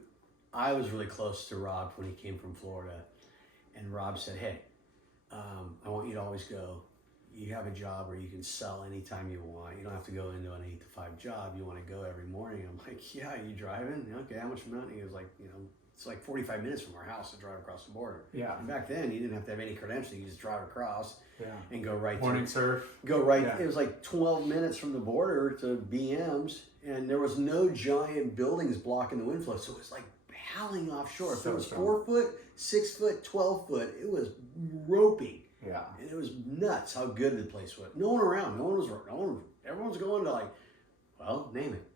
I was really close to Rob when he came from Florida, and Rob said, hey, I want you to always go. You have a job where you can sell anytime you want. You don't have to go into an 8 to 5 job. You want to go every morning. I'm like, yeah, you driving? Okay, how much money? He was like, it's like 45 minutes from our house to drive across the border. Yeah. And back then, you didn't have to have any credentials. You just drive across and go right Morning surf. Go right. Yeah. It was like 12 minutes from the border to BM's, and there was no giant buildings blocking the wind flow. So it was like howling offshore. If it was 4 foot, 6 foot, 12 foot, it was roping. Yeah. And it was nuts how good the place was. No one around. Everyone's going to like, well, name it.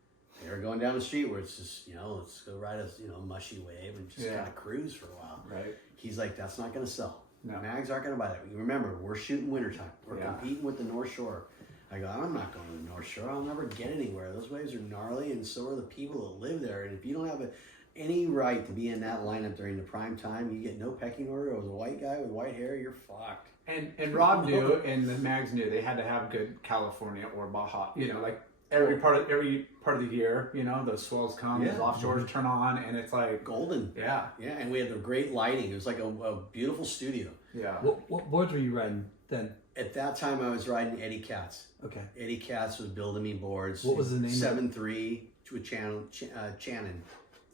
They were going down the street where it's just, let's go ride a, mushy wave and just kind of cruise for a while. Right. He's like, that's not going to sell. No. Mags aren't going to buy that. Remember, we're shooting wintertime. We're competing with the North Shore. I go, I'm not going to the North Shore. I'll never get anywhere. Those waves are gnarly, and so are the people that live there. And if you don't have any right to be in that lineup during the prime time, you get no pecking order. As a white guy with white hair, you're fucked. And Rob knew, and the Mags knew they had to have good California or Baja. Like every part of the year, those swells come, those offshores turn on, and it's like golden. Yeah, and we had the great lighting. It was like a beautiful studio. Yeah. What boards were you riding then? At that time, I was riding Eddie Katz. Okay. Eddie Katz was building me boards. What was the name? 7.3 with Channon.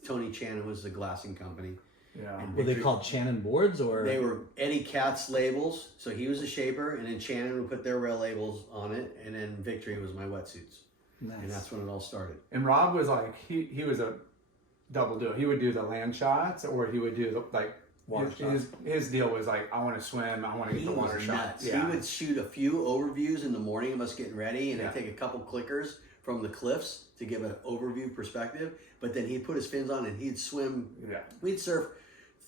Tony Channon was the glassing company. Yeah. Were they called Channon boards or? They were Eddie Katz labels. So he was a shaper, and then Channon would put their rail labels on it, and then Victory was my wetsuits. Nice. And that's when it all started. And Rob was like, he was a double do. He would do the land shots, or he would do the water shots. His deal was like, I want to swim, I want to get the water shots. Yeah. He would shoot a few overviews in the morning of us getting ready, and I'd take a couple clickers from the cliffs to give an overview perspective. But then he'd put his fins on and he'd swim. Yeah. We'd surf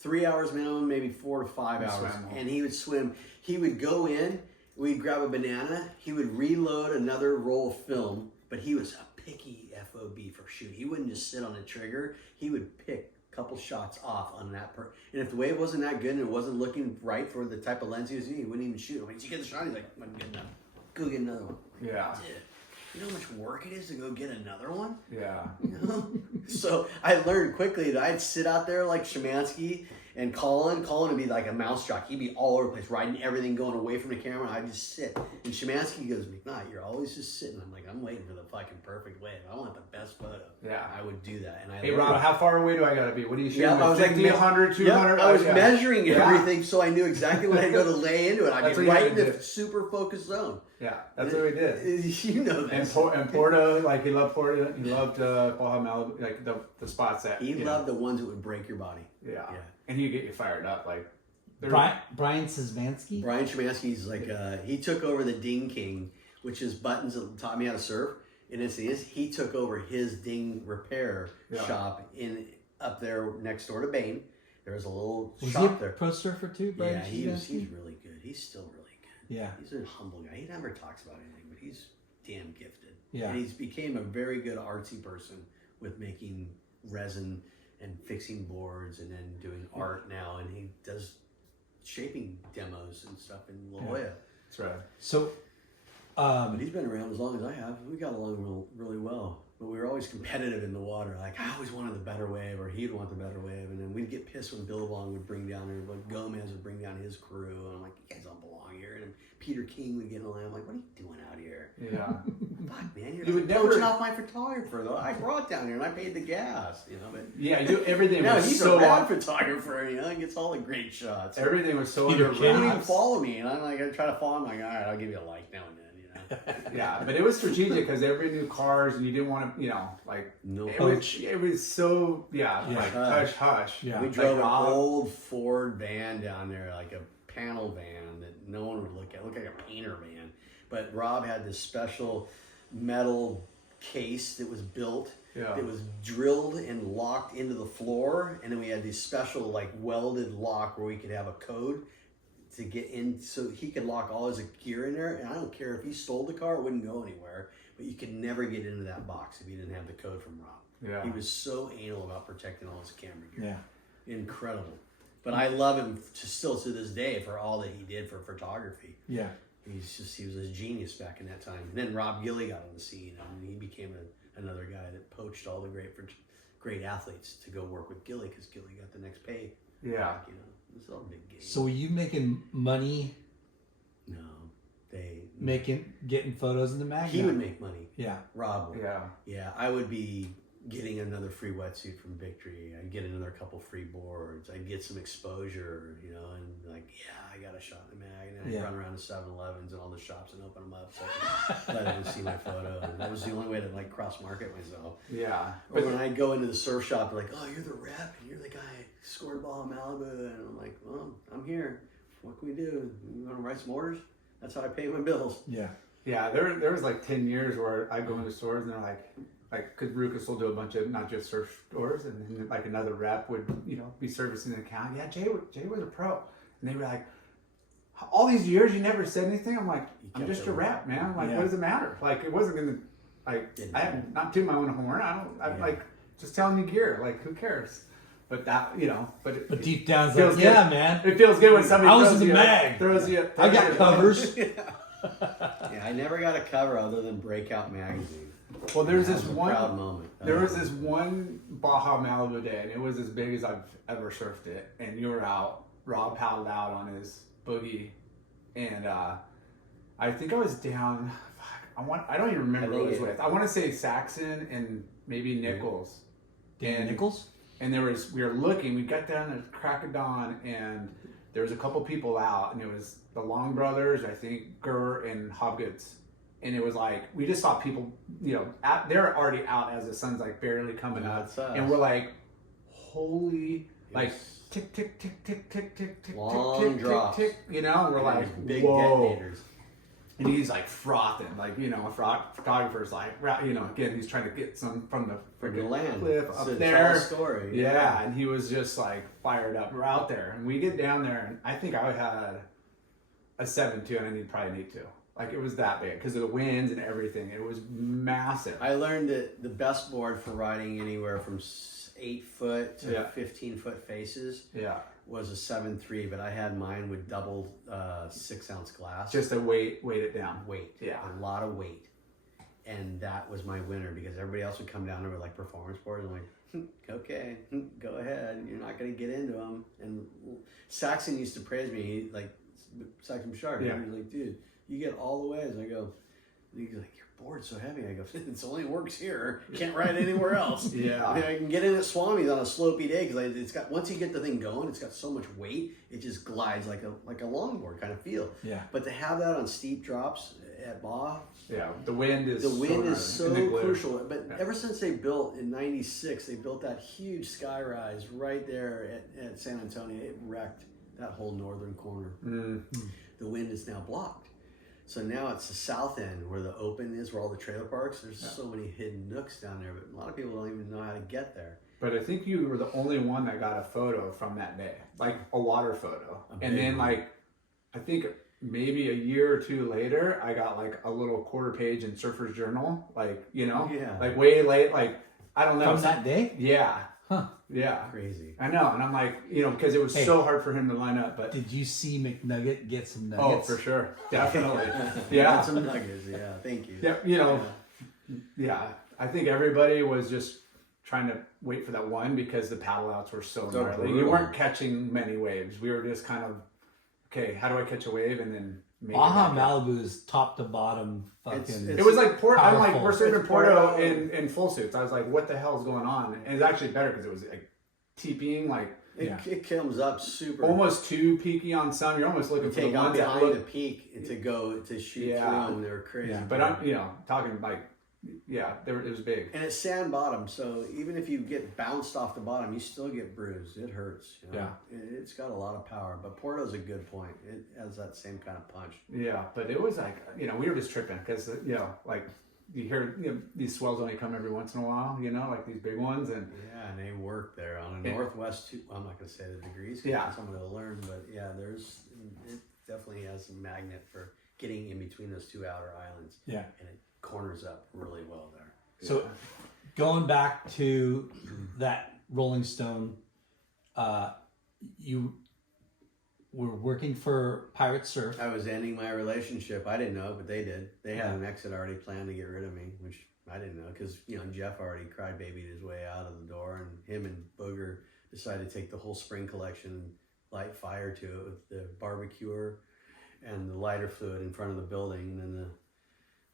3 hours minimum, maybe 4 to 5 hours. And he would swim. He would go in, we'd grab a banana, he would reload another roll of film, but he was a picky FOB for shoot. He wouldn't just sit on the trigger. He would pick a couple shots off on that and if the wave wasn't that good and it wasn't looking right for the type of lens he was using, he wouldn't even shoot. I'm like, did you get the shot? He's like, wasn't good enough. Go get another one. Yeah. You know how much work it is to go get another one? Yeah. So I learned quickly that I'd sit out there like Szymanski and Colin would be like a mouse jock. He'd be all over the place, riding everything, going away from the camera. I'd just sit. And Szymanski goes, McNaught, you're always just sitting. I'm like, I'm waiting for the fucking perfect wave. I want the best photo. Yeah. I would do that. And hey, Rob, how far away do I got to be? What are you shooting? Yeah, I was 50, like 100, 200? I was measuring everything so I knew exactly when I'd go to lay into it. I'd be right in the super focused zone. Yeah, that's what we did. You know this. And Porto, like he loved Porto. He loved Baja Malibu, like the spots that he loved the ones that would break your body. Yeah. And he'd get you fired up. Like Brian Szymanski? Brian Szymanski's like he took over the Ding King, which is buttons that taught me how to surf. And he took over his ding repair shop up there next door to Bain. There was a little shop there. Pro surfer too, Brian? Yeah, he's really good. He's still really good. Yeah. He's a humble guy. He never talks about anything, but he's damn gifted. Yeah. And he's became a very good artsy person with making resin and fixing boards and then doing art now. And he does shaping demos and stuff in La Jolla. That's right. So But he's been around as long as I have. We got along really well. But we were always competitive in the water. Like, I always wanted the better wave, or he'd want the better wave. And then we'd get pissed when Billabong would bring down, or when Gomez would bring down his crew. And I'm like, you guys don't belong here. And then Peter King would get in the line. I'm like, what are you doing out here? Yeah. Fuck, man, You you're would poaching never- off my photographer, though. I brought down here and I paid the gas, But Yeah, everything now was he's so a rad photographer, He gets all the great shots. Everything was so Peter under He didn't even wraps. follow me, and I'm like, I try to follow him. Like, all right, I'll give you a like now and then, Yeah, but it was strategic because everybody knew cars, and you didn't want to, like No it was so Yeah. like hush hush. Yeah. We drove Like, an old Ford van down there, like a panel van that no one would look at. It looked like a painter van. But Rob had this special metal case that was built. Yeah. It was drilled and locked into the floor. And then we had this special, like, welded lock where we could have a code to get in, so he could lock all his gear in there. And I don't care if he stole the car, it wouldn't go anywhere. But you could never get into that box if you didn't have the code from Rob. Yeah. He was so anal about protecting all his camera gear. Yeah. Incredible. But I love him still to this day for all that he did for photography. Yeah. He was a genius back in that time. And then Rob Gilly got on the scene, and he became another guy that poached all the great athletes to go work with Gilly, because Gilly got the next pay. Yeah. It's all a big game. So were you making money No, getting photos in the mag? he would make money. Yeah. Rob would. Yeah. Yeah, I would be getting another free wetsuit from Victory. I'd get another couple free boards. I'd get some exposure, and like, I got a shot in the mag. And I'd run around to 7-Elevens and all the shops and open them up so I could let everyone see my photo. And that was the only way to, like, cross-market myself. Yeah. Or when I go into the surf shop, they're like, oh, you're the rep, and you're the guy who scored Baja Malibu. And I'm like, well, I'm here. What can we do? You want to write some orders? That's how I pay my bills. Yeah. Yeah, there was like 10 years where I go into stores and they're like, because Ruckus will do a bunch of not just surf stores, and then like another rep would, be servicing the account. Yeah, Jay was a pro. And they were like, all these years you never said anything? I'm like, I'm just a rep, man. I'm like, what does it matter? Like, it wasn't going to, like, I have not to my own horn. I'm like, just telling you gear. Like, who cares? But that, But deep down, it's feels like, good. yeah, man. It feels good when somebody I was throws in the you, mag. throws you. I got covers. Yeah, I never got a cover other than Breakout Magazine. Well, there's That this was a one. proud moment. There was this one Baja Malibu day, and it was as big as I've ever surfed it. And you were out. Rob paddled out on his boogie, and I think I was down. I don't even remember who I was with. I want to say Saxon and maybe Nichols. Dan Nichols? And we were looking. We got down at crack of dawn, and there was a couple people out, and it was the Long Brothers, I think, Gurr and Hobgoods. And it was like, we just saw people, they're already out as the sun's like barely coming up. And we're like, holy, like, tick, tick, tick, tick, tick, tick, tick, Long tick, tick, drops. tick, tick, we're like, big whoa. detonators. And he's like frothing, like, a photographer's like, again, he's trying to get some from the freaking land cliff so up tell there. a story. Yeah, and he was just like fired up. We're out there, and we get down there, and I think I had a 7.2, and I probably need 2. Like, it was that big because of the winds and everything. It was massive. I learned that the best board for riding anywhere from 8 foot to 15 foot faces was a 7.3, but I had mine with double 6 ounce glass. Just to weight it down. A lot of weight. And that was my winner, because everybody else would come down there with like performance boards. I'm like, okay, go ahead. You're not going to get into them. And Saxon used to praise me, Saxon Bouchard. Yeah. He was like, dude, you get all the ways. I go, he's like, your board's so heavy. I go, it only works here. Can't ride anywhere else. Yeah. I mean, I can get in at Swami's on a slopey day, because it's got, once you get the thing going, it's got so much weight, it just glides like a longboard kind of feel. Yeah. But to have that on steep drops at Baja, the wind is so crucial. But ever since they built in '96, they built that huge sky rise right there at San Antonio. It wrecked that whole northern corner. The wind is now blocked. So now it's the south end where the open is, where all the trailer parks. There's so many hidden nooks down there, but a lot of people don't even know how to get there. But I think you were the only one that got a photo from that day, like a water photo. And then I think maybe a year or two later, I got like a little quarter page in Surfer's Journal, like way late, like, I don't know. From that day? Yeah. Huh. Yeah. Crazy. I know. And I'm like, you know, because it was so hard for him to line up. But Did you see McNugget get some oh, nuggets? for sure. Definitely. Yeah. Got some nuggets. Yeah. Thank you. Yeah. You know, yeah. I think everybody was just trying to wait for that one because the paddle outs were so gnarly. You brutal. weren't catching many waves. We were just kind of, okay, how do I catch a wave and then make Baja it back up? Malibu is top to bottom fucking. It was like I'm like, powerful. we're surfing It's Porto Porto. in full suits. I was like, what the hell is going on? And it's actually better because it was like TPing, like It comes up super. almost too peaky on some. You're almost looking You for the take out ones that behind the look. peak and to go to shoot Yeah. through them. They were crazy. Yeah, but I'm, you know, talking like, yeah, it was big. And it's sand bottom, so even if you get bounced off the bottom, you still get bruised. It hurts. You know? It's got a lot of power. But Porto's a good point. It has that same kind of punch. Yeah, but it was like, you know, we were just tripping because, you know, like you hear, you know, these swells only come every once in a while, you know, like these big ones. And Yeah, and they work there on a northwest. I'm not going to say the degrees. Yeah. Someone will learn, but yeah, it definitely has a magnet for getting in between those two outer islands. Yeah. And it corners up really well there. So, going back to that Rolling Stone, you were working for Pirate Surf. I was ending my relationship. I didn't know, but they did. They had an exit already planned to get rid of me, which I didn't know because, you know, Jeff already crybabied his way out of the door, and him and Booger decided to take the whole spring collection and light fire to it with the barbecuer and the lighter fluid in front of the building. And then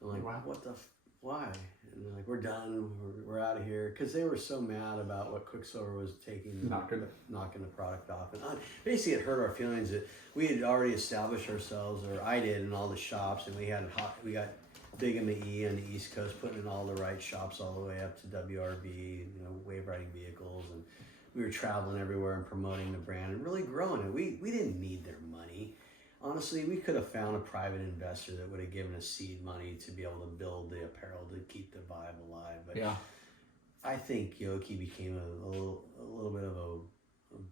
I'm like, Wow. what the why? And they're like, we're done. We're out of here. Because they were so mad about what Quicksilver was taking, knocking the product off. And basically, it hurt our feelings that we had already established ourselves, or I did, in all the shops. And we got big in the E on the East Coast, putting in all the right shops all the way up to WRB, you know, wave riding vehicles. And we were traveling everywhere and promoting the brand and really growing it. We didn't need their money. Honestly, we could have found a private investor that would have given us seed money to be able to build the apparel to keep the vibe alive. But yeah, I think Yoki became a little bit of a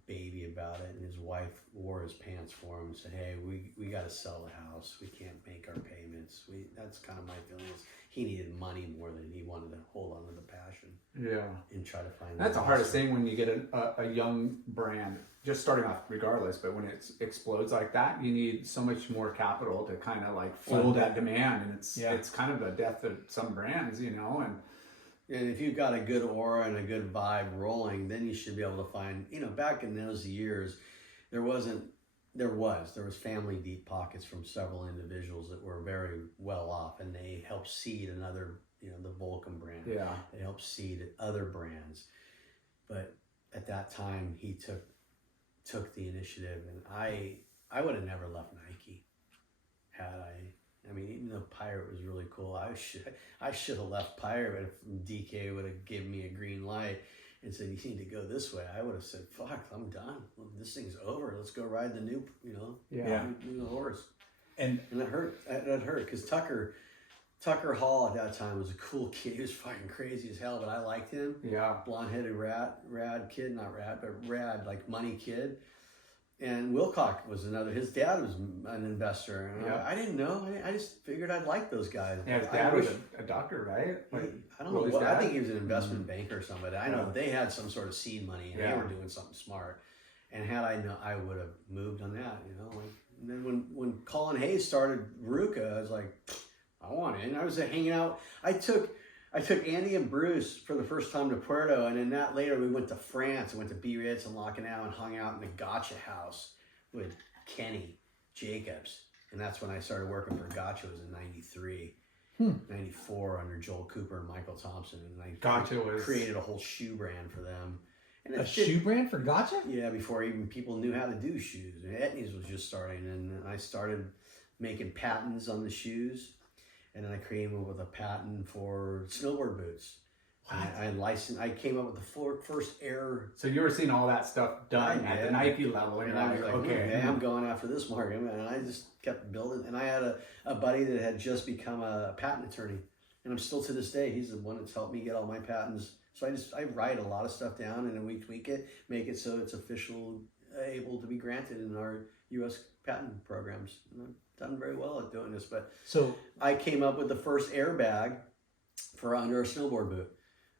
baby about it, and his wife wore his pants for him and said, hey, we got to sell the house. We can't make our payments. That's kind of my feelings. He needed money more than he wanted to hold on to the passion. Yeah. And try to find That's the hardest thing when you get a young brand, just starting off regardless, but when it explodes like that, you need so much more capital to kind of like fuel that demand. And it's kind of the death of some brands, you know, And if you've got a good aura and a good vibe rolling, then you should be able to find, you know, back in those years, there was family deep pockets from several individuals that were very well off, and they helped seed another, you know, the Vulcan brand. Yeah. They helped seed other brands. But at that time, he took the initiative, and I would have never left Nike had I mean, even though Pirate was really cool, I should have left Pirate. If DK would have given me a green light and said, you need to go this way, I would have said, fuck, I'm done. This thing's over. Let's go ride the new, you know, new horse. And it hurt. That hurt because Tucker Hall at that time was a cool kid. He was fucking crazy as hell, but I liked him. Yeah. Blonde-headed rad kid, not rad, but rad, like money kid. And Wilcock was another. His dad was an investor. And I didn't know. I just figured I'd like those guys. Yeah, his dad was a doctor, right? Like, I don't know what. I think he was an investment banker or something. I know they had some sort of seed money, and they were doing something smart. And had I known, I would have moved on that. You know, like. And then when Colin Hayes started Ruka, I was like, I want in. I was hanging out. I took Andy and Bruce for the first time to Puerto, and then that later we went to France and went to Biarritz and Lacanau and hung out in the Gotcha house with Kenny Jacobs. And that's when I started working for Gotcha. It was in 93, 94 under Joel Cooper and Michael Thompson. And I created a whole shoe brand for them. And a shoe brand for Gotcha? Yeah, before even people knew how to do shoes. And Etnies was just starting, and I started making patents on the shoes. And then I came up with a patent for snowboard boots. I came up with the first air. So you were seeing all that stuff done at the Nike level, and I was like, okay, I'm going after this market. And I just kept building. And I had a buddy that had just become a patent attorney, and I'm still to this day. He's the one that's helped me get all my patents. So I write a lot of stuff down, and then we tweak it, make it so it's official, able to be granted in our U.S. patent programs. And I've done very well at doing this. But so I came up with the first airbag for under a snowboard boot.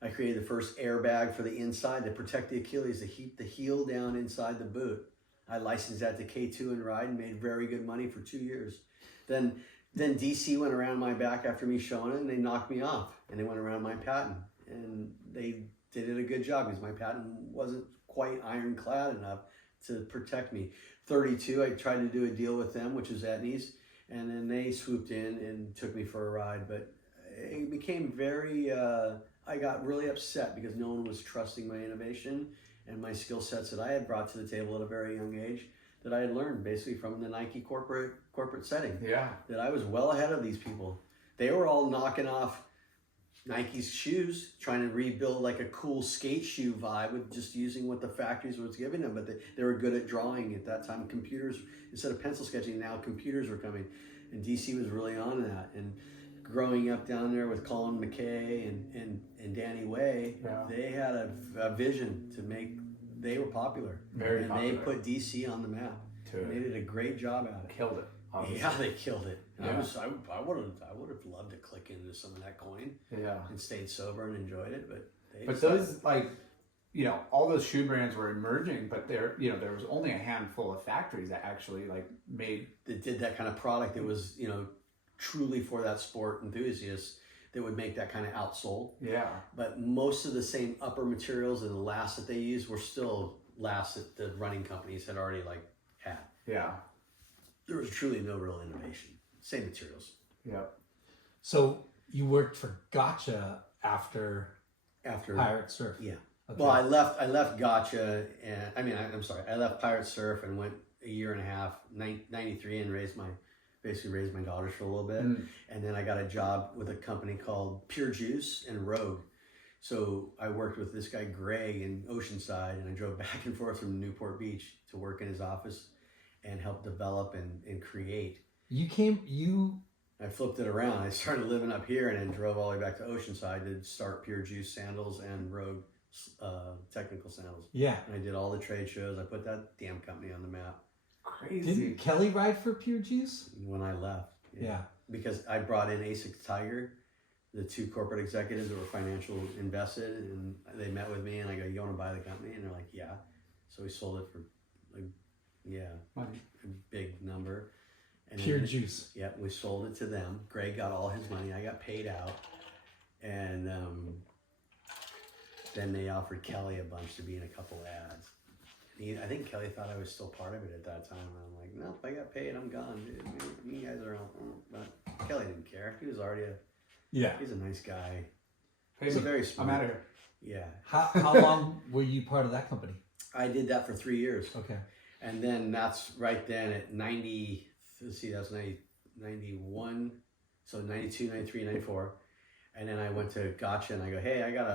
I created the first airbag for the inside to protect the Achilles, to keep the heel down inside the boot. I licensed that to K2 and Ride and made very good money for 2 years. Then DC went around my back after me showing it, and they knocked me off, and they went around my patent, and they did a good job because my patent wasn't quite ironclad enough to protect me. 32, I tried to do a deal with them, which is Etnies, and then they swooped in and took me for a ride. But it became very, I got really upset because no one was trusting my innovation and my skill sets that I had brought to the table at a very young age, that I had learned basically from the Nike corporate setting. Yeah. That I was well ahead of these people. They were all knocking off Nike's shoes, trying to rebuild like a cool skate shoe vibe with just using what the factories was giving them. But they were good at drawing at that time. Computers, instead of pencil sketching, now computers were coming. And DC was really on that. And growing up down there with Colin McKay and Danny Way, Yeah. they had a vision to make, they were popular. Very and popular. they put DC on the map. Too. And they did a great job at it. Killed it. Obviously. Yeah, they killed it. Yeah. I would have loved to click into some of that coin Yeah. and stayed sober and enjoyed it, but But those, like, you know, all those shoe brands were emerging, but there was only a handful of factories that actually like made. that did that kind of product that was, truly for that sport enthusiast that would make that kind of outsole. Yeah. But most of the same upper materials and the lasts that they used were still lasts that the running companies had already like had. Yeah. There was truly no real innovation. Same materials. Yeah. So you worked for Gotcha after After Pirate Surf. yeah. Okay. Well, I left Gotcha, and I'm sorry, I left Pirate Surf and went a year and a half, 93, and raised my daughters for a little bit, Mm. and then I got a job with a company called Pure Juice and Rogue. So I worked with this guy Greg in Oceanside, and I drove back and forth from Newport Beach to work in his office and help develop and create. You I flipped it around. I started living up here and then drove all the way back to Oceanside to start Pure Juice sandals and Rogue technical sandals. yeah. And I did all the trade shows. I put that damn company on the map Crazy. Didn't Kelly ride for Pure Juice? when I left. Yeah. Because I brought in Asics Tiger, the two corporate executives that were financial invested, and they met with me and I go, "You want to buy the company?" And they're like, "Yeah." So we sold it for Money. a big number. And Pure then, Juice. yeah, we sold it to them. Greg got all his money. I got paid out. And then they offered Kelly a bunch to be in a couple ads. I think Kelly thought I was still part of it at that time. And I'm like, "Nope, I got paid. I'm gone, dude. You guys are out." But Kelly didn't care. He was already Yeah. he's a nice guy. Hey, He's me. very I'm smart. out of here. Yeah. How long were you part of that company? I did that for 3 years. Okay. And then that's right then at 90, let's see, that's 91, so 92, 93, 94. And then I went to Gotcha and I go, "Hey, I got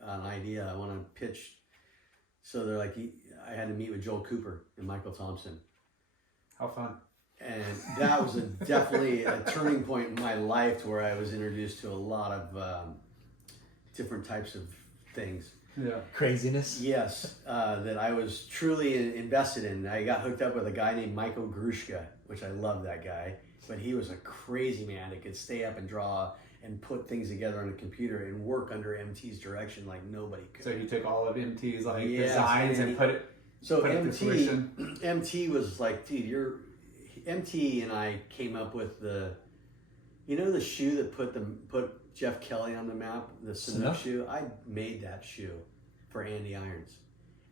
an idea. I want to pitch." So they're like, I had to meet with Joel Cooper and Michael Thompson. How fun. And that was definitely a turning point in my life to where I was introduced to a lot of different types of things. Yeah. Craziness. Yes, that I was truly invested in. I got hooked up with a guy named Michael Grushka, which I love that guy, but he was a crazy man that could stay up and draw and put things together on a computer and work under MT's direction like nobody could. So you took all of MT's like Yes, designs and put it to fruition. MT was like, "Dude, MT and I came up with the shoe that put Jeff Kelly on the map, the Sanuk shoe. I made that shoe for Andy Irons.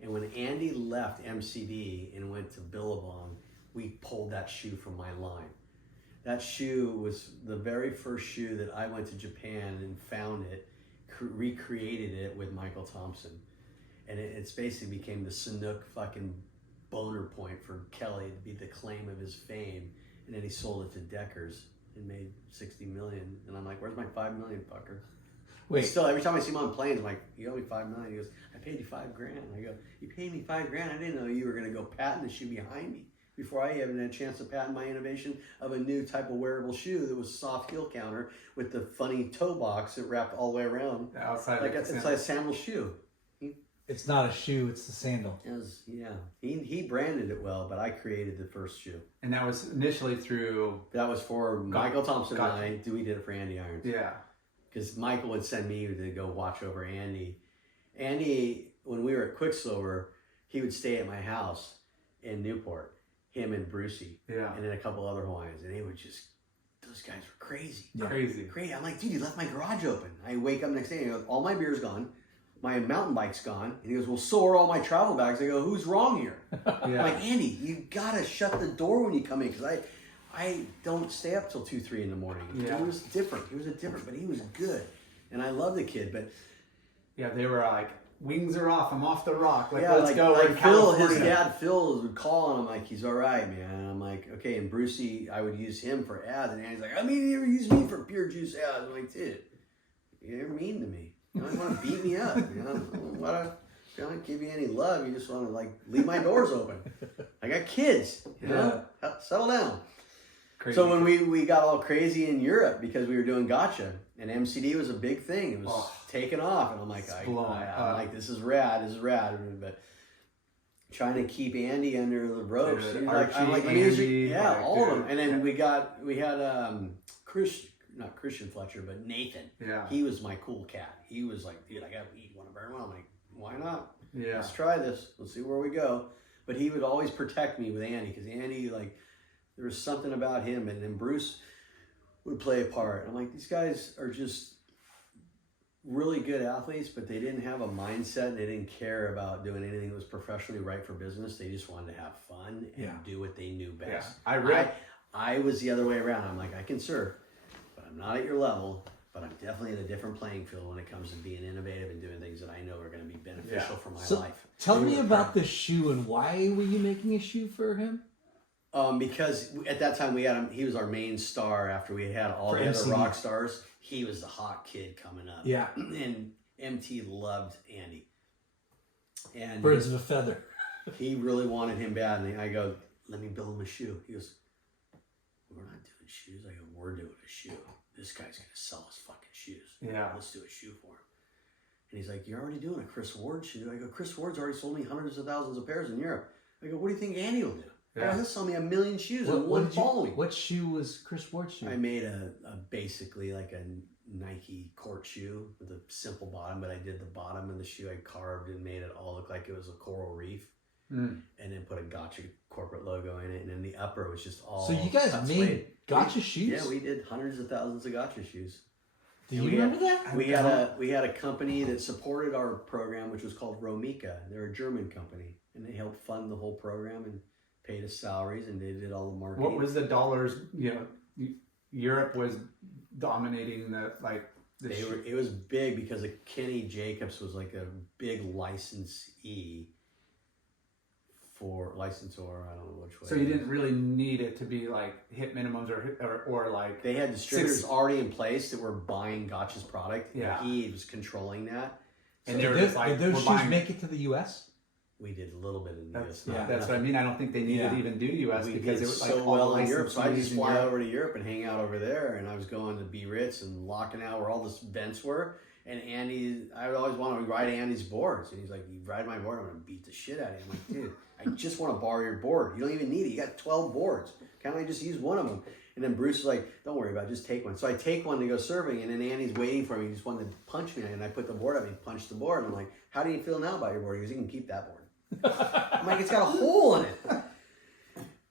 And when Andy left MCD and went to Billabong, we pulled that shoe from my line. That shoe was the very first shoe that I went to Japan and found it, recreated it with Michael Thompson. And it's basically became the Sanuk fucking boner point for Kelly to be the claim of his fame. And then he sold it to Deckers and made $60 million. And I'm like, "Where's my $5 million, fucker?" Wait. Still, every time I see him on planes, I'm like, "You owe me $5 million." He goes, "I paid you $5,000. I go, "You paid me $5,000. I didn't know you were going to go patent the shoe behind me before I even had a chance to patent my innovation of a new type of wearable shoe that was soft heel counter with the funny toe box that wrapped all the way around. The outside. Like it's like a sandal shoe." It's not a shoe, it's the sandal. He branded it well, but I created the first shoe. And that was initially through. That was for Michael Thompson Gotcha. and I. We did it for Andy Irons. Yeah. because Michael would send me to go watch over Andy. Andy, when we were at Quicksilver, he would stay at my house in Newport, him and Brucey, and then a couple other Hawaiians, and they would just, those guys were crazy. Crazy. I'm like, dude, you left my garage open. I wake up next day and he goes, all my beer's gone, my mountain bike's gone. And he goes, well, so are all my travel bags. I go, who's wrong here? I'm like, Andy, you gotta shut the door when you come in, because I don't stay up till 2, 3 in the morning. He was different. But he was good. And I love the kid, but they were like, wings are off. I'm off the rock. Like, yeah, let's go. Like Phil, his dad Phil would call and I'm like, he's all right, man. And I'm like, okay. And Brucey, I would use him for ads, and Andy's like, I mean, you ever use me for pure juice ads? I'm like, dude, you're mean to me. You don't want to beat me up. You know, I don't give you any love. You just want to like leave my doors open. I got kids. You know, settle down. Crazy. So when we got all crazy in Europe because we were doing gotcha, and MCD was a big thing. It was taking off, and I'm like, I'm like, this is rad. But trying to keep Andy under the ropes. Archie, I'm like, Andy, all of them. And then we had not Christian Fletcher, but Nathan. Yeah, he was my cool cat. He was like, dude, I gotta eat one of everyone. I'm like, why not? Yeah, let's try this. Let's see where we go. But he would always protect me with Andy, because Andy, like, there was something about him, and then Bruce would play a part. I'm like, these guys are just really good athletes, but they didn't have a mindset, and they didn't care about doing anything that was professionally right for business. They just wanted to have fun and do what they knew best. Yeah. I was the other way around. I'm like, I can serve, but I'm not at your level, but I'm definitely in a different playing field when it comes to being innovative and doing things that I know are going to be beneficial for my life. Tell me about the shoe, and why were you making a shoe for him? Because at that time we had him, he was our main star after we had all the other rock stars. He was the hot kid coming up. Yeah. And MT loved Andy. And birds of a feather. He really wanted him bad. And I go, let me build him a shoe. He goes, we're not doing shoes. I go, we're doing a shoe. This guy's going to sell us fucking shoes. Yeah. Let's do a shoe for him. And he's like, you're already doing a Chris Ward shoe. I go, Chris Ward's already sold me hundreds of thousands of pairs in Europe. I go, what do you think Andy will do? Yeah. He'll sell me 1 million shoes in one following. What shoe was Chris Ward's shoe? I made a basically like a Nike court shoe with a simple bottom, but I did the bottom of the shoe. I carved and made it all look like it was a coral reef, and then put a Gotcha corporate logo in it, and then the upper was just all. So you guys made Gotcha shoes? Yeah, we did hundreds of thousands of Gotcha shoes. Do you remember that? We had a company that supported our program, which was called Romika. They're a German company, and they helped fund the whole program and paid us salaries, and they did all the marketing. What was the dollars? You know, Europe was dominating It was big because Kenny Jacobs was like a big licensee for licensor. I don't know which way. So you didn't really need it to be like hit minimums or like they had distributors already in place that were buying Gotcha's product. Yeah, and he was controlling that. And so did those shoes make it to the U.S.? We did a little bit in the U.S. That's what I mean. I don't think they needed to even do U.S. We because did it was like so all well in Europe. So I just fly over to Europe and hang out over there. And I was going to Biarritz and locking out where all the vents were. And Andy, I would always want to ride Andy's boards. And he's like, you ride my board, I'm going to beat the shit out of you. I'm like, dude, I just want to borrow your board. You don't even need it. You got 12 boards. Can't I just use one of them? And then Bruce is like, don't worry about it. Just take one. So I take one to go surfing. And then Andy's waiting for me. He just wanted to punch me. And I put the board up and he punched the board. And I'm like, how do you feel now about your board? He goes, you can keep that board. I'm like, it's got a hole in it.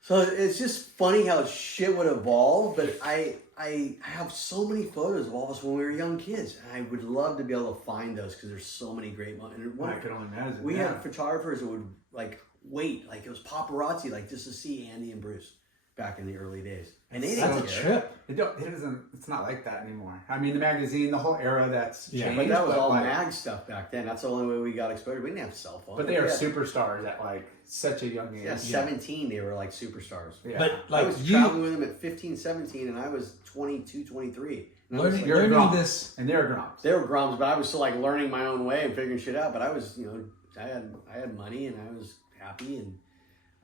So it's just funny how shit would evolve, but I have so many photos of all of us when we were young kids, and I would love to be able to find those because there's so many great ones. I can only imagine. We had photographers that would like wait, like it was paparazzi, like just to see Andy and Bruce back in the early days. And they didn't care. It's not like that anymore. I mean, the magazine, the whole era that's changed. But that was all mag stuff back then. That's the only way we got exposure. We didn't have cell phones. But they are superstars at like such a young age. Yeah, 17, they were like superstars. Yeah. But like I was traveling with them at 15, 17, and I was 22, 23. Learning this. And they were grumps. They were grumps, but I was still like learning my own way and figuring shit out. But I was, I had money and I was happy and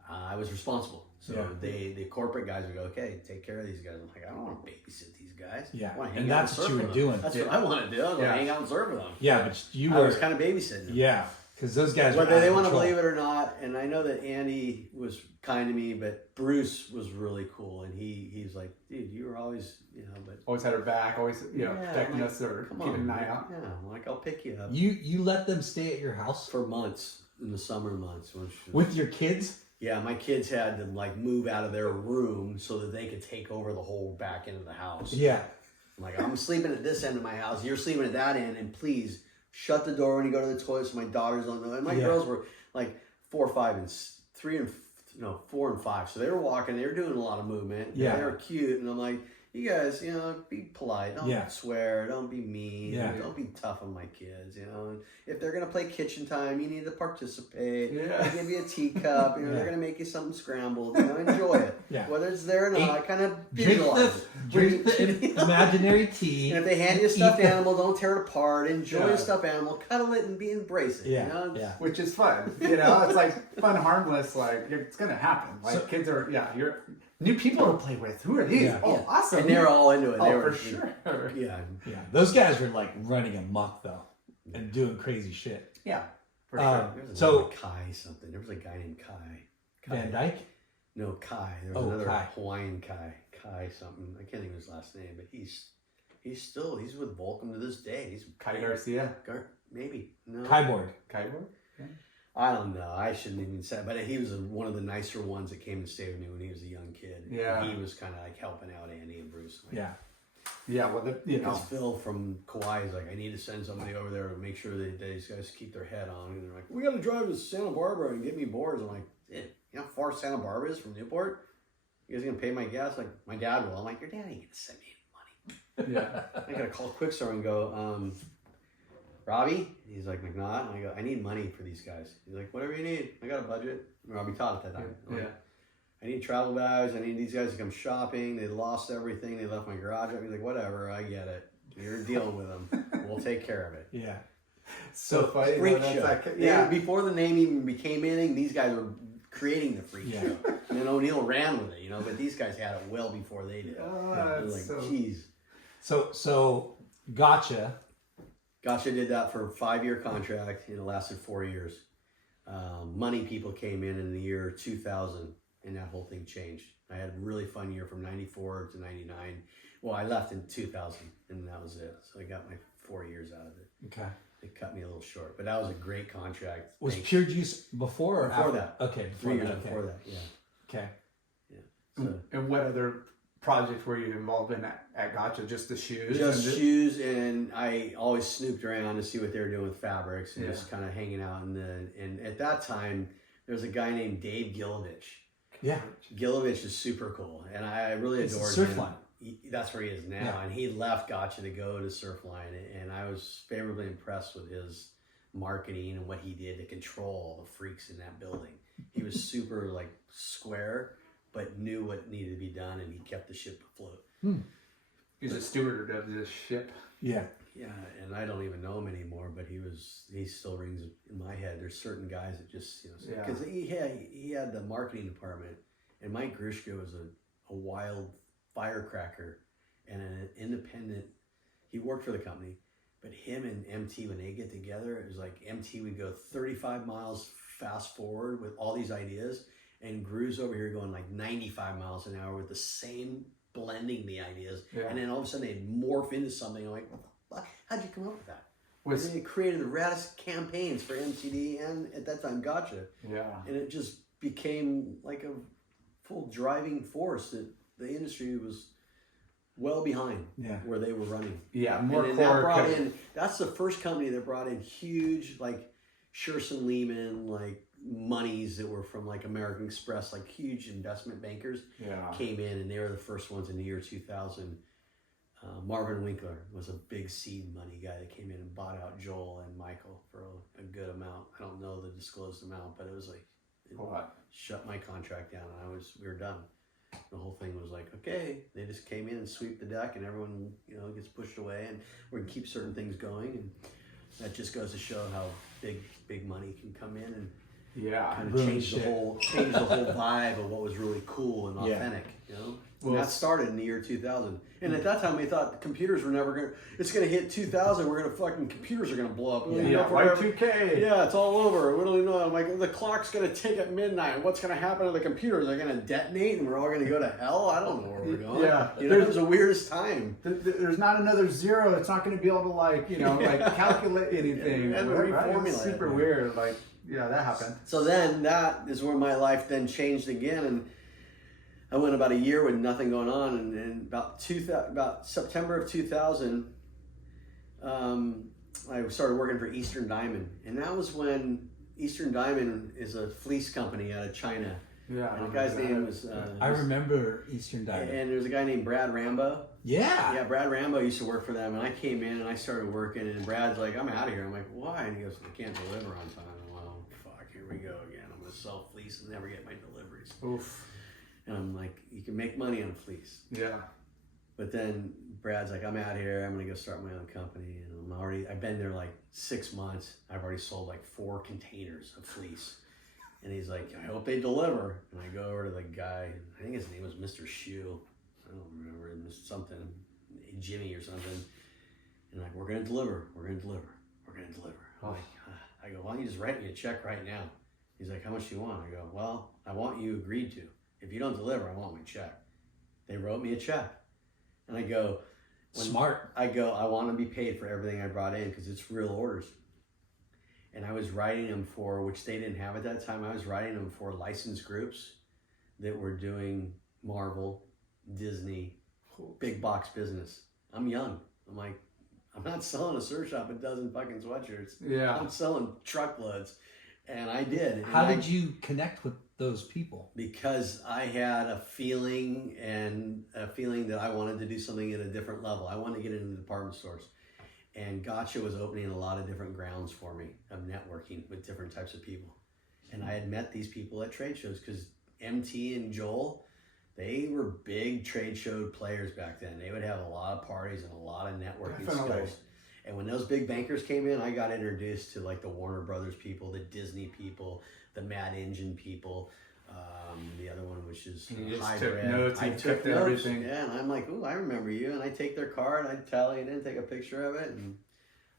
I was responsible. So the corporate guys would go, okay, take care of these guys. I'm like, I don't want to babysit these guys. Yeah, and that's what you were doing. That's what I want to do. I want to hang out and surf with them. Yeah, but I was kind of babysitting them. Yeah, because those guys. Whether they want to control. believe it or not, and I know that Andy was kind to me, but Bruce was really cool, and he's like, dude, you were always, but Always had her back, always, protecting like, us or come keeping on, an eye out. Yeah, I'm like, I'll pick you up. You let them stay at your house For months in the summer months, which was, with your kids? yeah, my kids had to like move out of their room so that they could take over the whole back end of the house. Yeah. I'm like, I'm sleeping at this end of my house. You're sleeping at that end, and please shut the door when you go to the toilet so my daughters don't know. And my girls were like 4, 5, and 4 and 5. So they were walking. They were doing a lot of movement. Yeah. They were cute, and I'm like, you guys, be polite. Don't swear. Don't be mean. Yeah. Don't be tough on my kids. And if they're gonna play kitchen time, you need to participate. Yeah. They give you a teacup. They're gonna make you something scrambled. Enjoy it. Yeah. Whether it's there or not, I kind of Drink visualize it. the imaginary tea. And if they hand you a stuffed animal, don't tear it apart. Enjoy Yeah. a stuffed animal, cuddle it, and embrace it. Yeah. Yeah. Which is fun, it's like fun, harmless. Like it's gonna happen. Like So- kids are, you're new people to play with. Who are these? Yeah. Oh, Yeah. awesome! And they're all into it. oh, They were for sure. Yeah. Yeah. Those guys were like running amok though and doing crazy shit. Yeah, for Um, sure. There was So- another Kai something. There was a guy named Kai. Van Dyke? No, Kai. There was Oh, another Kai. Hawaiian Kai. Kai something. I can't think of his last name, but he's with Volcom to this day. He's Kai Garcia, maybe. No. Kyborg. Kyborg. I don't know. I shouldn't even say, but he was one of the nicer ones that came and stayed with me when he was a young kid. Yeah. And he was kind of like helping out Andy and Bruce. Like, Yeah. Yeah, well, Because Phil from Kauai is like, I need to send somebody over there to make sure that these guys keep their head on. And they're like, we got to drive to Santa Barbara and get me boards. I'm like, you know how far Santa Barbara is from Newport? You guys going to pay my gas? Like, my dad will. I'm like, your dad ain't going to send me any money. yeah. I got to call Quickstore and go, Robbie? He's like, McNaught? And I go, I need money for these guys. He's like, whatever you need. I got a budget. Robbie taught at that time. I'm like, I need travel bags. I need these guys to come shopping. They lost everything. They left my garage. He's like, whatever. I get it. You're dealing with them. We'll take care of it. Yeah. So funny. Freak that's show. like, Yeah. Before the name even became anything, these guys were creating the freak Yeah. show. And then O'Neill ran with it, but these guys had it well before they did. Oh, They're that's like, so- geez. So gotcha. Gotcha did that for a 5-year contract, and it lasted 4 years. Money people came in the year 2000, and that whole thing changed. I had a really fun year from 94 to 99. Well, I left in 2000, and that was it. So I got my 4 years out of it. Okay. It cut me a little short, but that was a great contract. Was Thanks. Pure Juice before or Before after? that. Okay. 3 years okay. before that, yeah. Okay. So, And what other projects were you involved in at Gotcha? Just the shoes? just and shoes, and I always snooped around to see what they were doing with fabrics, and Yeah. just kind of hanging out. And at that time, there was a guy named Dave Gilovich. Yeah. Gilovich is super cool, and I really It's adored him. Surfline. That's where he is now, Yeah. and he left Gotcha to go to Surfline, and I was favorably impressed with his marketing and what he did to control all the freaks in that building. He was super like square, but knew what needed to be done, and he kept the ship afloat. He's a steward of this ship. Yeah. Yeah, and I don't even know him anymore, but he still rings in my head. There's certain guys that just, Yeah. because he had the marketing department, and Mike Grishko was a wild firecracker and an independent. He worked for the company, but him and MT, when they get together, it was like MT would go 35 miles fast forward with all these ideas, and Gru's over here going like 95 miles an hour with the same blending the ideas, Yeah. and then all of a sudden they morph into something. I'm like, what the fuck? How'd you come up with that? Was And it created the raddest campaigns for MTD and at that time Gotcha, yeah. and it just became like a full driving force that the industry was well behind Yeah. where they were running. Yeah, more And then that core. brought in, that's the first company that brought in huge, like, Sherson Lehman, like, monies that were from, like, American Express, like, huge investment bankers Yeah. came in, and they were the first ones in the year 2000. Marvin Winkler was a big seed money guy that came in and bought out Joel and Michael for a good amount. I don't know the disclosed amount, but it was like, it What? shut my contract down, and we were done. The whole thing was like, okay, they just came in and sweep the deck, and everyone, gets pushed away, and we can keep certain things going, and that just goes to show how big money can come in, and Yeah. kind of Boom, changed the shit. whole vibe of what was really cool and Yeah. authentic. You know, Well, and that started in the year 2000. And at that time, we thought the computers were never gonna. It's gonna hit 2000. We're gonna fucking computers are gonna blow up. We don't even know if we're ever- Y2K. Yeah, it's all over. We don't even know. I'm like, the clock's gonna tick at midnight. What's gonna happen to the computers? They're gonna detonate, and we're all gonna go to hell. I don't know where we're going. Yeah. You know, it was the weirdest time. There's not another zero. It's not going to be able to like calculate anything. Yeah, right? reformulate. It's super weird. Like that happened. So then that is where my life then changed again, and I went about a year with nothing going on, and about September of 2000, I started working for Eastern Diamond, and that was when Eastern Diamond is a fleece company out of China. Yeah. And the guy's name was I remember Eastern Diamond. and there's a guy named Brad Rambo. Yeah. Yeah, Brad Rambo used to work for them, and I came in and I started working, and Brad's like, "I'm out of here." I'm like, "Why?" And he goes, "I can't deliver on time." I'm like, "Oh, fuck, here we go again. I'm gonna sell fleece and never get my deliveries." Oof. And I'm like, "You can make money on fleece." Yeah. But then Brad's like, "I'm out here. I'm gonna go start my own company." And I've been there like 6 months. I've already sold like 4 containers of fleece. And he's like, "I hope they deliver." And I go over to the guy, I think his name was Mr. Shu. I don't remember, something, Jimmy or something. And like, "We're gonna deliver. We're gonna deliver. We're gonna deliver." I'm like, I go, "Why don't you just write me a check right now?" He's like, "How much do you want?" I go, "Well, I want you agreed to. If you don't deliver, I want my check." They wrote me a check. And I go, Smart. I go, "I want to be paid for everything I brought in because it's real orders." And I was writing them for, which they didn't have at that time, I was writing them for licensed groups that were doing Marvel, Disney, big box business. I'm young. I'm like, I'm not selling a surf shop a dozen fucking sweatshirts. Yeah. I'm selling truckloads. And I did. And How did you connect with those people? Because I had a feeling that I wanted to do something at a different level. I wanted to get into the department stores. And Gotcha was opening a lot of different grounds for me of networking with different types of people. And I had met these people at trade shows because MT and Joel, they were big trade show players back then. They would have a lot of parties and a lot of networking skills. And when those big bankers came in, I got introduced to like the Warner Brothers people, the Disney people, the Mad Engine people. The other one, which is You just Hybrid. took notes, I you took took notes, everything. yeah, and I'm like, "Ooh, I remember you." And I take their card, I tally it in, take a picture of it, and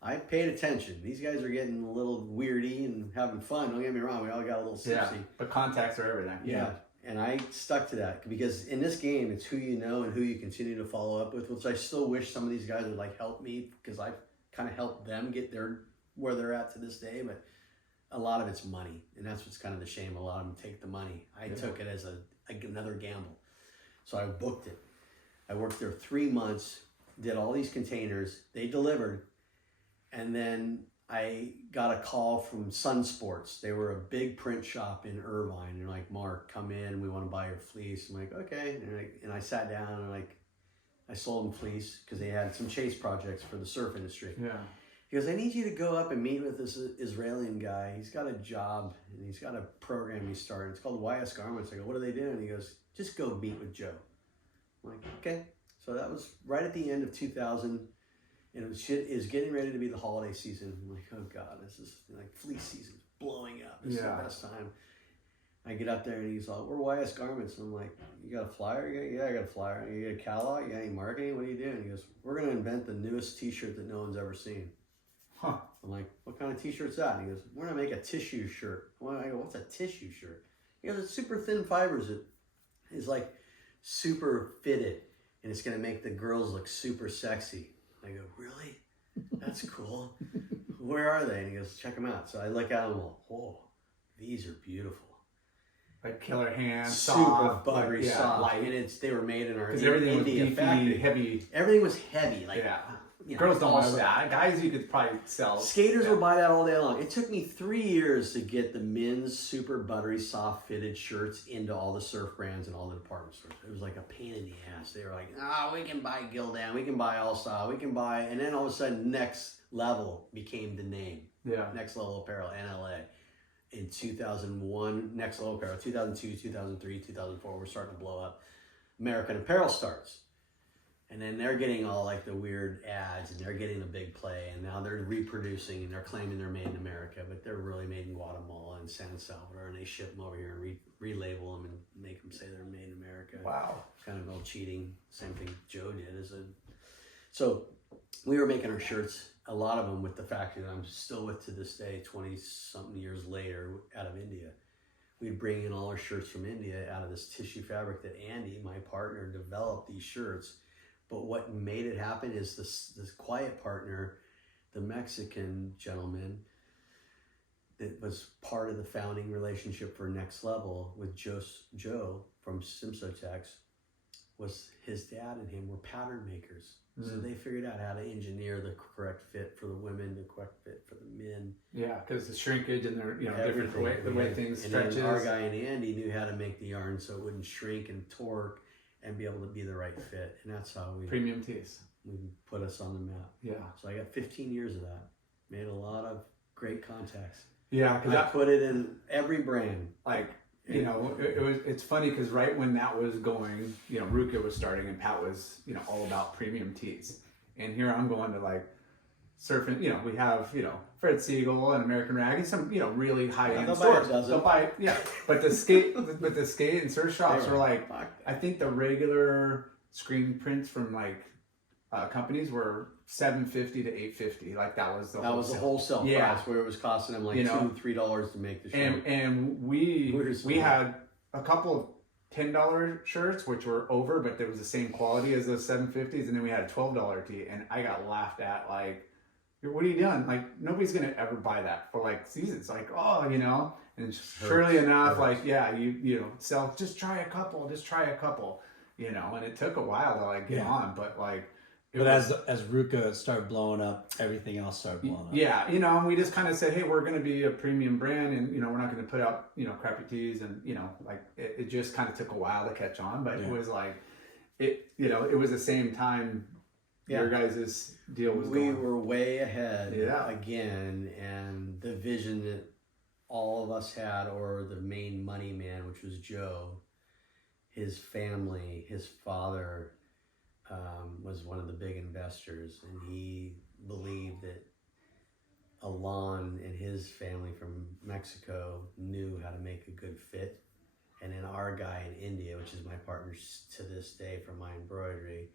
I paid attention. These guys are getting a little weirdy and having fun. Don't get me wrong, we all got a little Yeah. tipsy. But contacts are everything. Yeah. And I stuck to that because in this game, it's who you know and who you continue to follow up with, which I still wish some of these guys would like help me because I've kind of helped them get where they're at to this day. But a lot of it's money, and that's what's kind of the shame. A lot of them take the money. I took it as another gamble. So I booked it. I worked there 3 months, did all these containers. They delivered. And then I got a call from Sun Sports. They were a big print shop in Irvine. They're like, "Mark, come in. We want to buy your fleece." I'm like, "Okay." And I sat down and I sold them fleece because they had some chase projects for the surf industry. Yeah. He goes, "I need you to go up and meet with this Israeli guy. He's got a job and he's got a program he started. It's called YS Garments." I go, "What do they do?" And he goes, "Just go meet with Joe." I'm like, "Okay." So that was right at the end of 2000. And shit is getting ready to be the holiday season. I'm like, "Oh God, this is like fleece season's blowing up. It's the best time." I get up there and he's like, "We're YS Garments." And I'm like, "You got a flyer?" "Yeah, I got a flyer." "You got a catalog? You got any marketing? What are you doing?" He goes, "We're going to invent the newest t-shirt that no one's ever seen." Huh. I'm like, "What kind of t-shirt's that?" And he goes, "We're going to make a tissue shirt." I go, "What's a tissue shirt?" He goes, "It's super thin fibers. It is like super fitted and it's going to make the girls look super sexy." I go, "Really? That's cool. Where are they?" And he goes, "Check them out." So I look at them and go, "Whoa, these are beautiful." Like killer hands, Super soft, buttery, like, soft. light. And they were made in our Because everything was India beefy, factory. heavy. Everything was heavy. Like, Yeah. you know, Girls don't want awesome. that. Guys, you could probably sell. Skaters will buy that all day long. It took me 3 years to get the men's super buttery, soft fitted shirts into all the surf brands and all the department stores. It was like a pain in the ass. They were like, "We can buy Gildan, we can buy All Style, we can buy," and then all of a sudden, Next Level became the name. Yeah. Next Level Apparel, NLA. In 2001, Next Level Apparel, 2002, 2003, 2004, we're starting to blow up. American Apparel starts. And then they're getting all like the weird ads, and they're getting the big play, and now they're reproducing, and they're claiming they're made in America, but they're really made in Guatemala and San Salvador, and they ship them over here and relabel them and make them say they're made in America. Wow. Kind of all cheating. Same thing Joe did. So we were making our shirts, a lot of them with the factory that I'm still with to this day, 20-something years later, out of India. We'd bring in all our shirts from India out of this tissue fabric that Andy, my partner, developed these shirts. But what made it happen is this quiet partner, the Mexican gentleman that was part of the founding relationship for Next Level with Joe from Simsotex, was his dad and him were pattern makers. So they figured out how to engineer the correct fit for the women, the correct fit for the men. Yeah, because the shrinkage and they're different the way things stretches. And then our guy and Andy knew how to make the yarn so it wouldn't shrink and torque and be able to be the right fit. And that's how we premium tees. We put us on the map. Yeah. So I got 15 years of that. Made a lot of great contacts. Yeah, because I put it in every brand. Like, it's funny because right when that was going, Ruka was starting and Pat was, all about premium tees. And here I'm going to like surfing, we have, Fred Siegel and American Rag and some, really high-end stores. They'll buy, but the skate and surf shops are like, I think the regular screen prints from like companies were $750 to $850. Like that was the wholesale price where it was costing them like $2-3 to make the shirt. And we had a couple of $10 shirts which were over, but there was the same quality as those $750s, and then we had a $12 tee, and I got laughed at like, what are you doing? Like nobody's gonna ever buy that for like seasons. Like and surely enough, like you sell. Just try a couple. And it took a while to like get on, but like. But as Ruka started blowing up, everything else started blowing up. Yeah, and we just kind of said, hey, we're going to be a premium brand, and we're not going to put out crappy tees, and like it just kind of took a while to catch on, but it was like it was the same time your guys' deal was going. We were way ahead again, and the vision that all of us had, or the main money man, which was Joe, his family, his father. Was one of the big investors, and he believed that Alon and his family from Mexico knew how to make a good fit, and then our guy in India, which is my partner to this day for my embroidery,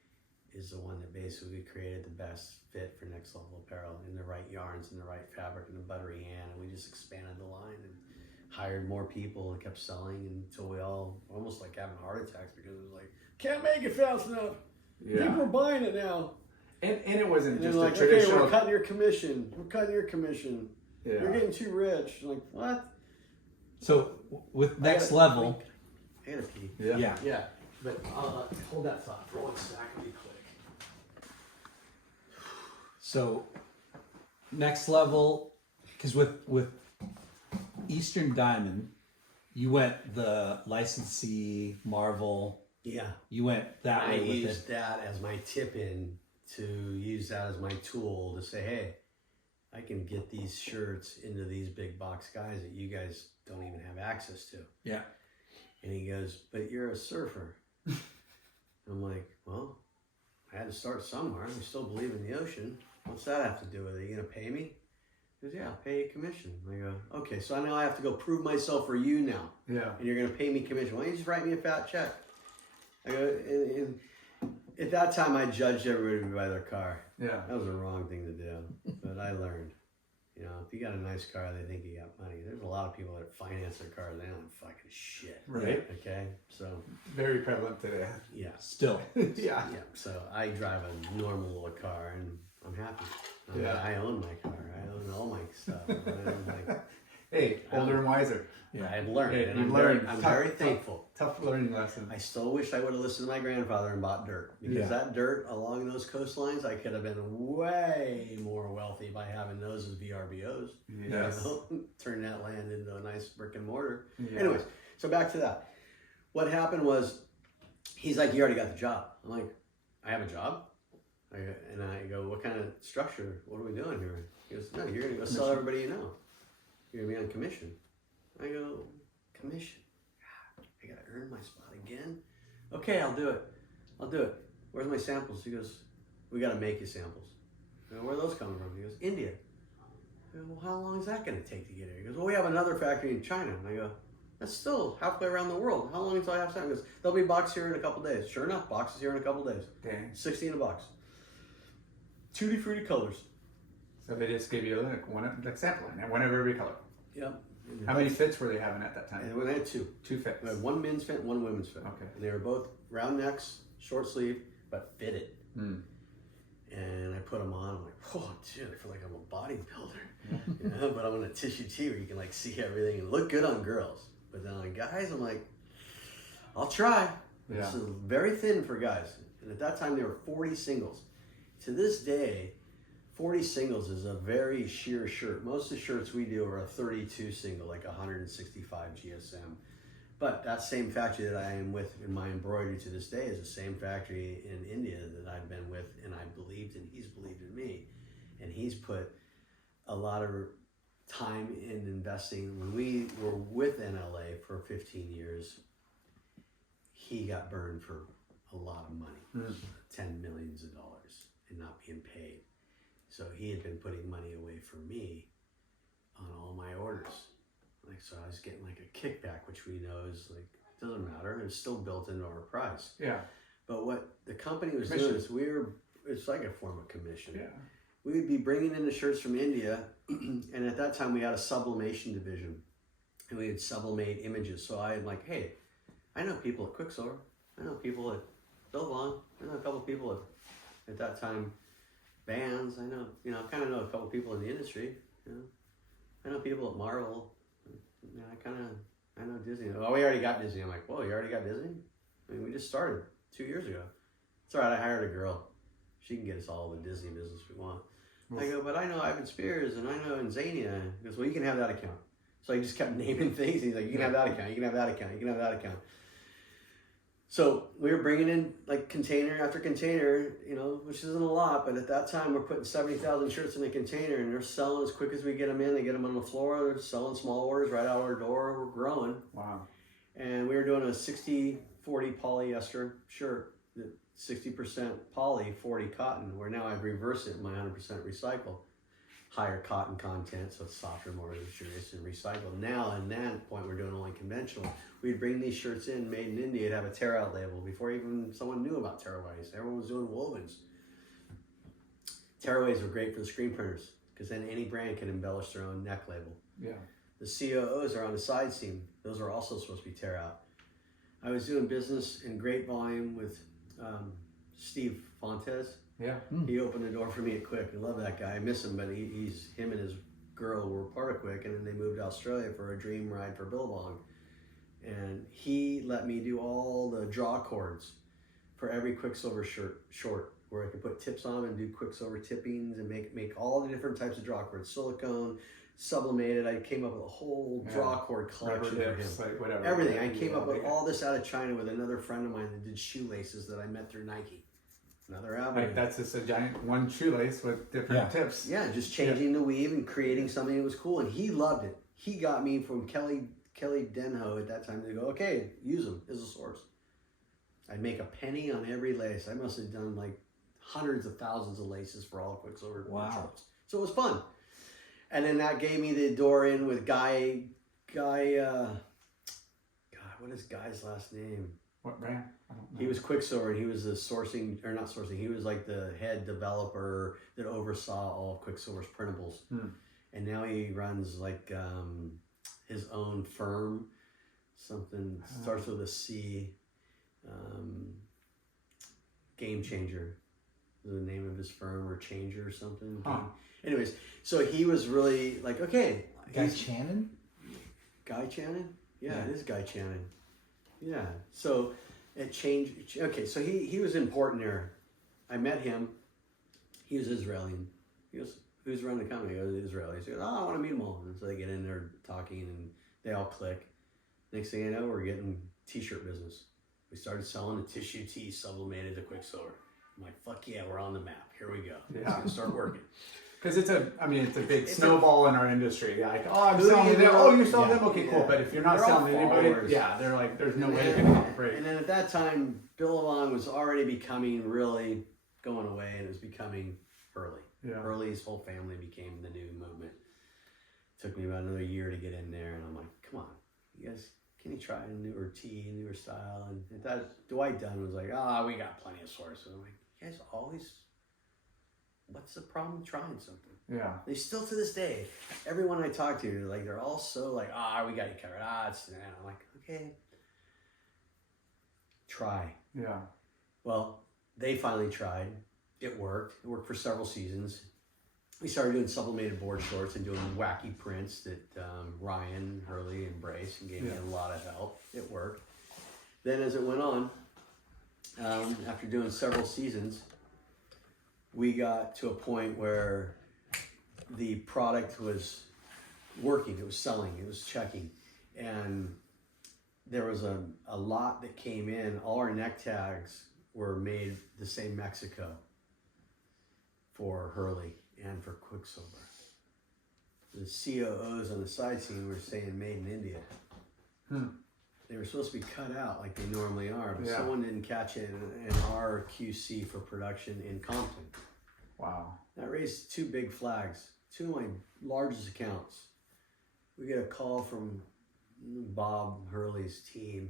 is the one that basically created the best fit for Next Level Apparel in the right yarns and the right fabric and the buttery hand, and we just expanded the line and hired more people and kept selling until we all almost like having heart attacks because it was like, can't make it fast enough. Yeah. People are buying it now. And it wasn't just like, a traditional... Okay, we're cutting your commission. Yeah. You're getting too rich. Like, what? So, with Next Level... I gotta pee. Yeah. But hold that thought for 1 second. I'll be quick. So, Next Level... Because with Eastern Diamond, you went the licensee, Marvel... Yeah. You went that way with it. I used that as my tip-in to use that as my tool to say, hey, I can get these shirts into these big box guys that you guys don't even have access to. Yeah. And he goes, but you're a surfer. I'm like, well, I had to start somewhere. I still believe in the ocean. What's that have to do with it? Are you going to pay me? He goes, yeah, I'll pay you commission. I go, okay, so now I have to go prove myself for you now. Yeah. And you're going to pay me commission. Why don't you just write me a fat check? I go, and at that time, I judged everybody by their car. Yeah. That was the wrong thing to do. But I learned, if you got a nice car, they think you got money. There's a lot of people that finance their cars. They don't fucking shit. Right. Okay. So. Very prevalent today. Yeah. Still. Yeah. So I drive a normal little car, and I'm happy. I own my car. I own all my stuff. Hey, older and wiser. Yeah, I've learned. Hey, and I'm very thankful. Tough learning lesson. I still wish I would have listened to my grandfather and bought dirt. Because that dirt along those coastlines, I could have been way more wealthy by having those as VRBOs. Yes. Turn that land into a nice brick and mortar. Yeah. Anyways, so back to that. What happened was, he's like, you already got the job. I'm like, I have a job? And I go, what kind of structure? What are we doing here? He goes, no, you're going to go sell everybody you know. You're going to be on commission. I go, commission? God, I got to earn my spot again? Okay, I'll do it. where's my samples? He goes, we got to make you samples. I go, where are those coming from? He goes, India. I go, well, how long is that going to take to get here? He goes, well, we have another factory in China. And I go, that's still halfway around the world. How long until I have time? He goes, there'll be boxes here in a couple days. Sure enough, boxes here in a couple days. Dang. 60 in a box. Tutti frutti colors. So they just give you like sampling and one of every color. Yep. How many fits were they having at that time? And we had two. 2 fits. We had one men's fit, one women's fit. Okay. And they were both round necks, short sleeve, but fitted. Mm. And I put them on. I'm like, oh, dude, I feel like I'm a bodybuilder. You know, but I'm in a tissue tee where you can like see everything and look good on girls. But then on guys, I'm like, I'll try. Yeah. This is very thin for guys. And at that time, there were 40 singles. To this day, 40 singles is a very sheer shirt. Most of the shirts we do are a 32 single, like 165 GSM. But that same factory that I am with in my embroidery to this day is the same factory in India that I've been with, and I believed and he's believed in me. And he's put a lot of time in investing. When we were with NLA for 15 years, he got burned for a lot of money, 10 millions of dollars, and not being paid. So he had been putting money away for me on all my orders. Like, so I was getting like a kickback, which we know is like, doesn't matter. It's still built into our price. Yeah. But what the company was Commission. doing is it's like a form of commission. Yeah. We would be bringing in the shirts from India, and at that time we had a sublimation division, and we had sublimate images. So I'm like, hey, I know people at Quicksilver, I know people at Billabong, I know a couple people at that time, Vans. I know, I kind of know a couple people in the industry. I know people at Marvel. I know Disney. Oh, we already got Disney. I'm like, whoa, you already got Disney? I mean, we just started 2 years ago. It's all right. I hired a girl. She can get us all the Disney business we want. I go, but I know Ivan Spears and I know Zania. He goes, well, you can have that account. So I just kept naming things. He's like, you can have that account. You can have that account. You can have that account. So we were bringing in like container after container, which isn't a lot, but at that time we're putting 70,000 shirts in a container and they're selling as quick as we get them in. They get them on the floor. They're selling small orders right out our door. We're growing. Wow. And we were doing a 60-40 polyester shirt, 60% poly, 40 cotton, where now I've reversed it in my 100% recycle. Higher cotton content, so it's softer, more luxurious, and recycled. Now, in that point, we're doing only conventional. We'd bring these shirts in, made in India, it'd have a tear-out label before even someone knew about tearaways. Everyone was doing wovens. Tearaways were great for the screen printers, because then any brand can embellish their own neck label. Yeah. The COOs are on the side seam. Those are also supposed to be tear-out. I was doing business in great volume with Steve Fontes. Yeah. He opened the door for me at Quick. I love that guy. I miss him, but him and his girl were part of Quick, and then they moved to Australia for a dream ride for Billabong. And he let me do all the draw cords for every Quicksilver short, where I could put tips on and do Quicksilver tippings and make all the different types of draw cords, silicone, sublimated. I came up with a whole draw cord collection for him. Like whatever. Everything. I came up with all this out of China with another friend of mine that did shoelaces that I met through Nike. Another avenue. Like that's just a giant one shoelace with different tips. Yeah, just changing the weave and creating something that was cool, and he loved it. He got me from Kelly Denho at that time to go, okay, use them as a source. I'd make a penny on every lace. I must have done like hundreds of thousands of laces for all Quicksilver shorts. So it was fun. And then that gave me the door in with Guy, God, what is Guy's last name? What brand? I don't know. He was Quicksilver, and he was the sourcing, or not sourcing, he was like the head developer that oversaw all of Quicksilver's printables. And now he runs like his own firm, something starts with a C, Game Changer, the name of his firm, or Changer or something. Anyways, so he was really like, okay. Guy Channon? Guy Channon? Yeah, it is Guy Channon. Yeah, so it changed. Okay, so he was important there. I met him. He was Israeli. He goes, who's running the company? I go, Israeli. He goes, I want to meet them all. And so they get in there talking, and they all click. Next thing you know, we're getting t-shirt business. We started selling the tissue tee sublimated to Quicksilver. I'm like, fuck yeah, we're on the map. Here we go. Yeah. It's gonna start working. Because it's a big snowball in our industry. Yeah, like, I'm selling them. Oh, you're selling them? Okay, cool. But if you're not selling to anybody, they're like, there's no way they're going to great. And then at that time, Billabong was already becoming really going away, and it was becoming Hurley. Yeah. Hurley's whole family became the new movement. Took me about another year to get in there, and I'm like, come on, you guys, can you try a newer tee, newer style? And that Dwight Dunn was like, we got plenty of sources. I'm like, you guys always, what's the problem trying something? Yeah. They still to this day, everyone I talk to, like they're all so like, we got you covered. It's and I'm like, okay, try. Yeah. Well, they finally tried. It worked. It worked for several seasons. We started doing sublimated board shorts and doing wacky prints that Ryan Hurley embraced and gave me a lot of help. It worked. Then as it went on, after doing several seasons, we got to a point where the product was working, it was selling, it was checking. And there was a lot that came in. All our neck tags were made the same Mexico for Hurley and for Quicksilver. The COOs on the side scene were saying made in India. They were supposed to be cut out like they normally are, but someone didn't catch it in our QC for production in Compton. Wow. That raised two big flags, two of my largest accounts. We get a call from Bob Hurley's team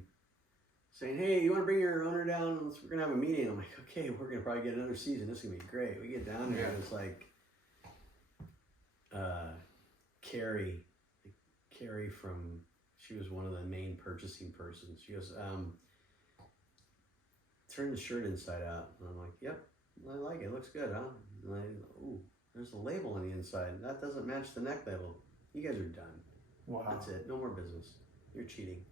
saying, hey, you want to bring your owner down? We're going to have a meeting. I'm like, okay, we're going to probably get another season. This is going to be great. We get down there and it's like Carrie from, she was one of the main purchasing persons. She goes, turn the shirt inside out. And I'm like, yep, I like it. It looks good, huh? And ooh, there's a label on the inside. That doesn't match the neck label. You guys are done. Wow. That's it. No more business. You're cheating.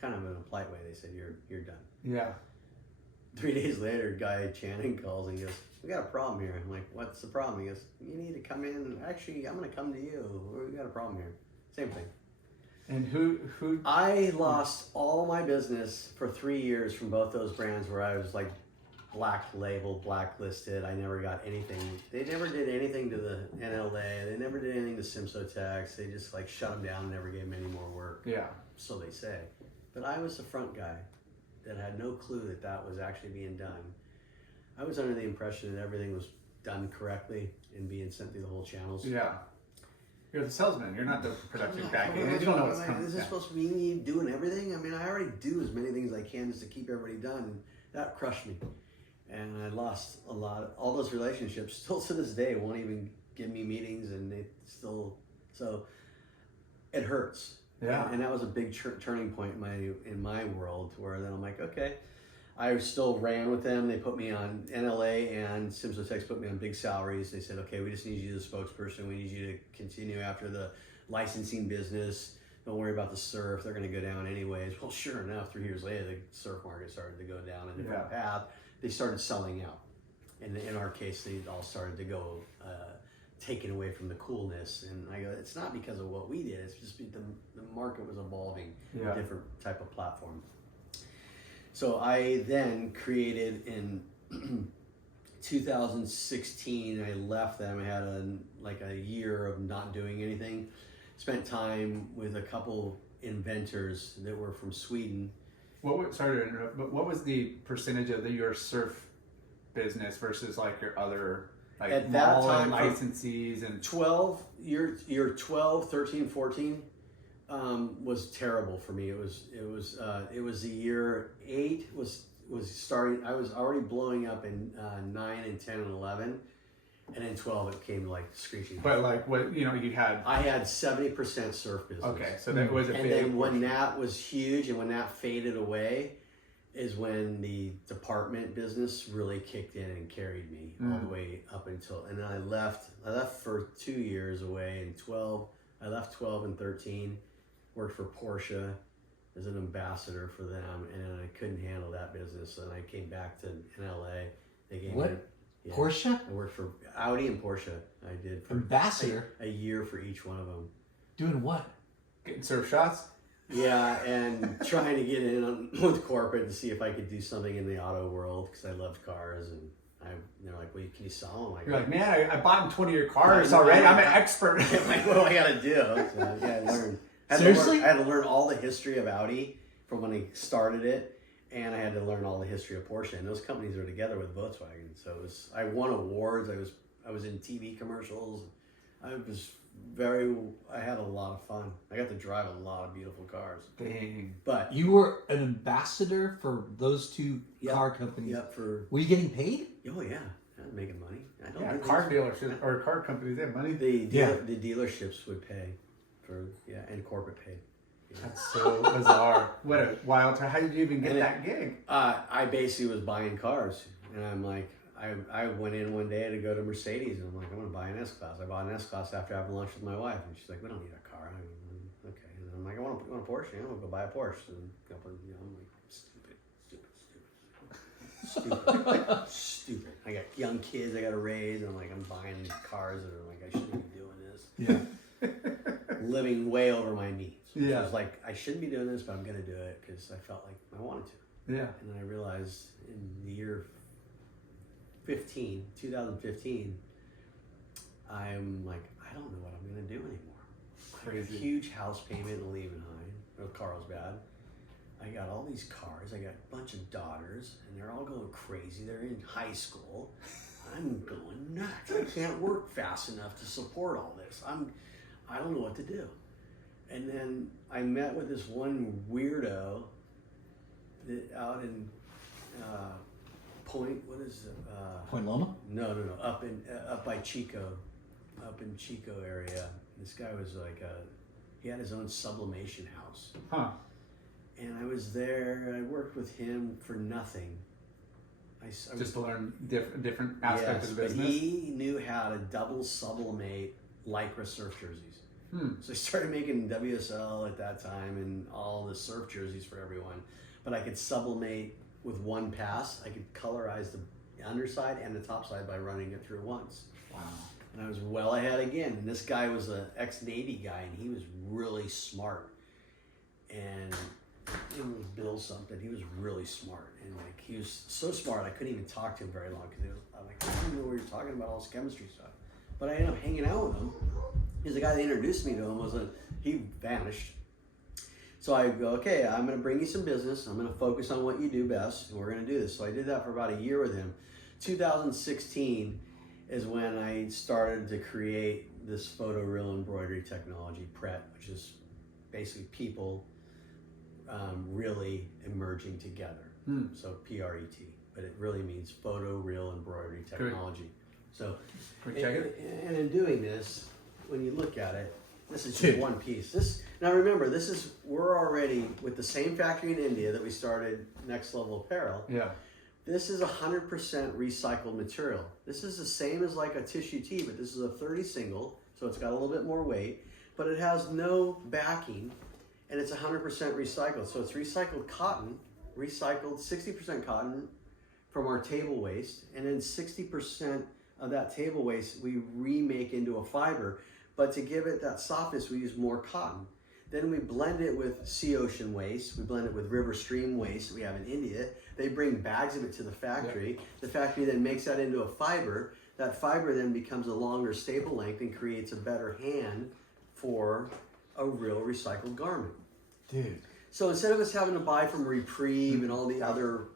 Kind of in a polite way, they said, you're done. Yeah. 3 days later, Guy Channing calls and he goes, we got a problem here. I'm like, what's the problem? He goes, you need to come in. Actually, I'm going to come to you. We got a problem here. Same thing. And who? I lost all my business for 3 years from both those brands where I was like black label, blacklisted. I never got anything. They never did anything to the NLA. They never did anything to Simsotex. They just like shut them down and never gave them any more work. Yeah. So they say. But I was the front guy that had no clue that that was actually being done. I was under the impression that everything was done correctly and being sent through the whole channels. Yeah. You're the salesman. You're not the production back end. You don't know what's coming. Is this supposed to be me doing everything? I mean, I already do as many things as I can just to keep everybody done. And that crushed me. And I lost a lot. All those relationships still to this day won't even give me meetings, and they still, so it hurts. Yeah. And that was a big turning point in my world, where then I'm like, okay, I still ran with them. They put me on NLA, and Simsotex put me on big salaries. They said, okay, we just need you as a spokesperson. We need you to continue after the licensing business. Don't worry about the surf. They're going to go down anyways. Well, sure enough, 3 years later, the surf market started to go down a different path. They started selling out. And in our case, they all started to go taken away from the coolness. And I go, it's not because of what we did. It's just the market was evolving a different type of platform. So I then created in 2016, I left them. I had a year of not doing anything. Spent time with a couple inventors that were from Sweden. Sorry to interrupt, but what was the percentage of your surf business versus like your other like at that time licensees and year 12, 13, 14 was terrible for me. It was the year 8 was starting. I was already blowing up in 9 and 10 and 11. And in 12, it came like screeching. But like what, you had... I had 70% surf business. Okay, so that was a big... And then when that was huge and when that faded away is when the department business really kicked in and carried me all the way up until... And then I left for 2 years away in 12. I left 12 and 13, worked for Porsche as an ambassador for them, and then I couldn't handle that business. And I came back to LA. They gave me... Yeah. Porsche? I worked for Audi and Porsche. I did for ambassador. A year for each one of them. Doing what? Getting surf shots? Yeah, and trying to get in with corporate to see if I could do something in the auto world because I loved cars, and they're like, "Well, can you sell them?" You're like, "Man, I bought 20 of your cars already. I'm an expert." Like, what do I got to do? So, yeah, I learned. Seriously? I had to learn all the history of Audi from when I started it. and I had to learn all the history of Porsche. And those companies are together with Volkswagen, so I won awards. I was in TV commercials. I had a lot of fun. I got to drive a lot of beautiful cars. Dang. But You were an ambassador for those two car companies. Yep. Were you getting paid? Oh yeah, I'm making money. I don't Yeah, do car things- dealerships or car companies, they have money. The dealerships would pay for and corporate paid. Yeah. That's so bizarre. What a wild time. How did you even get And that gig? I basically was buying cars, and I'm like, I went in one day to go to Mercedes, and I'm like, I'm gonna buy an S-Class. I bought an S-Class after having lunch with my wife, and she's like, we don't need a car. Okay, and I'm like, I want a Porsche. Yeah, I'm gonna go buy a Porsche. And I'm like, stupid. I got young kids I got to raise, and I'm like, I'm buying cars that are like, I shouldn't be doing this. Yeah. Living way over my means. Yeah. I was like, I shouldn't be doing this, but I'm gonna do it because I felt like I wanted to. Yeah. And then I realized in the year 2015, I'm like, I don't know what I'm gonna do anymore. I got a huge house payment and leaving behind. The car was bad. I got all these cars. I got a bunch of daughters, and they're all going crazy. They're in high school. I'm going nuts. I can't work fast enough to support all this. I don't know what to do. And then I met with this one weirdo out in Point. What is it? Point Loma? No. Up by Chico, up in Chico area. This guy was like he had his own sublimation house. Huh. And I was there. I worked with him for nothing. Just to learn different aspects of the business. But he knew how to double sublimate Lycra surf jerseys. So I started making WSL at that time and all the surf jerseys for everyone. But I could sublimate with one pass. I could colorize the underside and the top side by running it through once. Wow. And I was well ahead again. And this guy was an ex-Navy guy, and he was really smart. And it was Bill something. He was really smart, and like he was so smart I couldn't even talk to him very long because I'm like, I don't know what you're talking about, all this chemistry stuff. But I ended up hanging out with him. Because the guy that introduced me to him he vanished. So I go, okay, I'm going to bring you some business. I'm going to focus on what you do best, and we're going to do this. So I did that for about a year with him. 2016 is when I started to create this photoreal embroidery technology, PRET, which is basically people really emerging together. So PRET, but it really means photoreal embroidery technology. So, Can we check it? and in doing this, when you look at it, this is just one piece. Now remember, we're already with the same factory in India that we started Next Level Apparel. Yeah. This is 100% recycled material. This is the same as like a tissue tee, but this is a 30 single, so it's got a little bit more weight, but it has no backing, and it's 100% recycled. So it's recycled cotton, recycled 60% cotton from our table waste, and then 60% of that table waste we remake into a fiber. But to give it that softness, we use more cotton. Then we blend it with sea ocean waste. We blend it with river stream waste we have in India. They bring bags of it to the factory. Yep. The factory then makes that into a fiber. That fiber then becomes a longer staple length and creates a better hand for a real recycled garment. Dude. So instead of us having to buy from Reprieve and all the other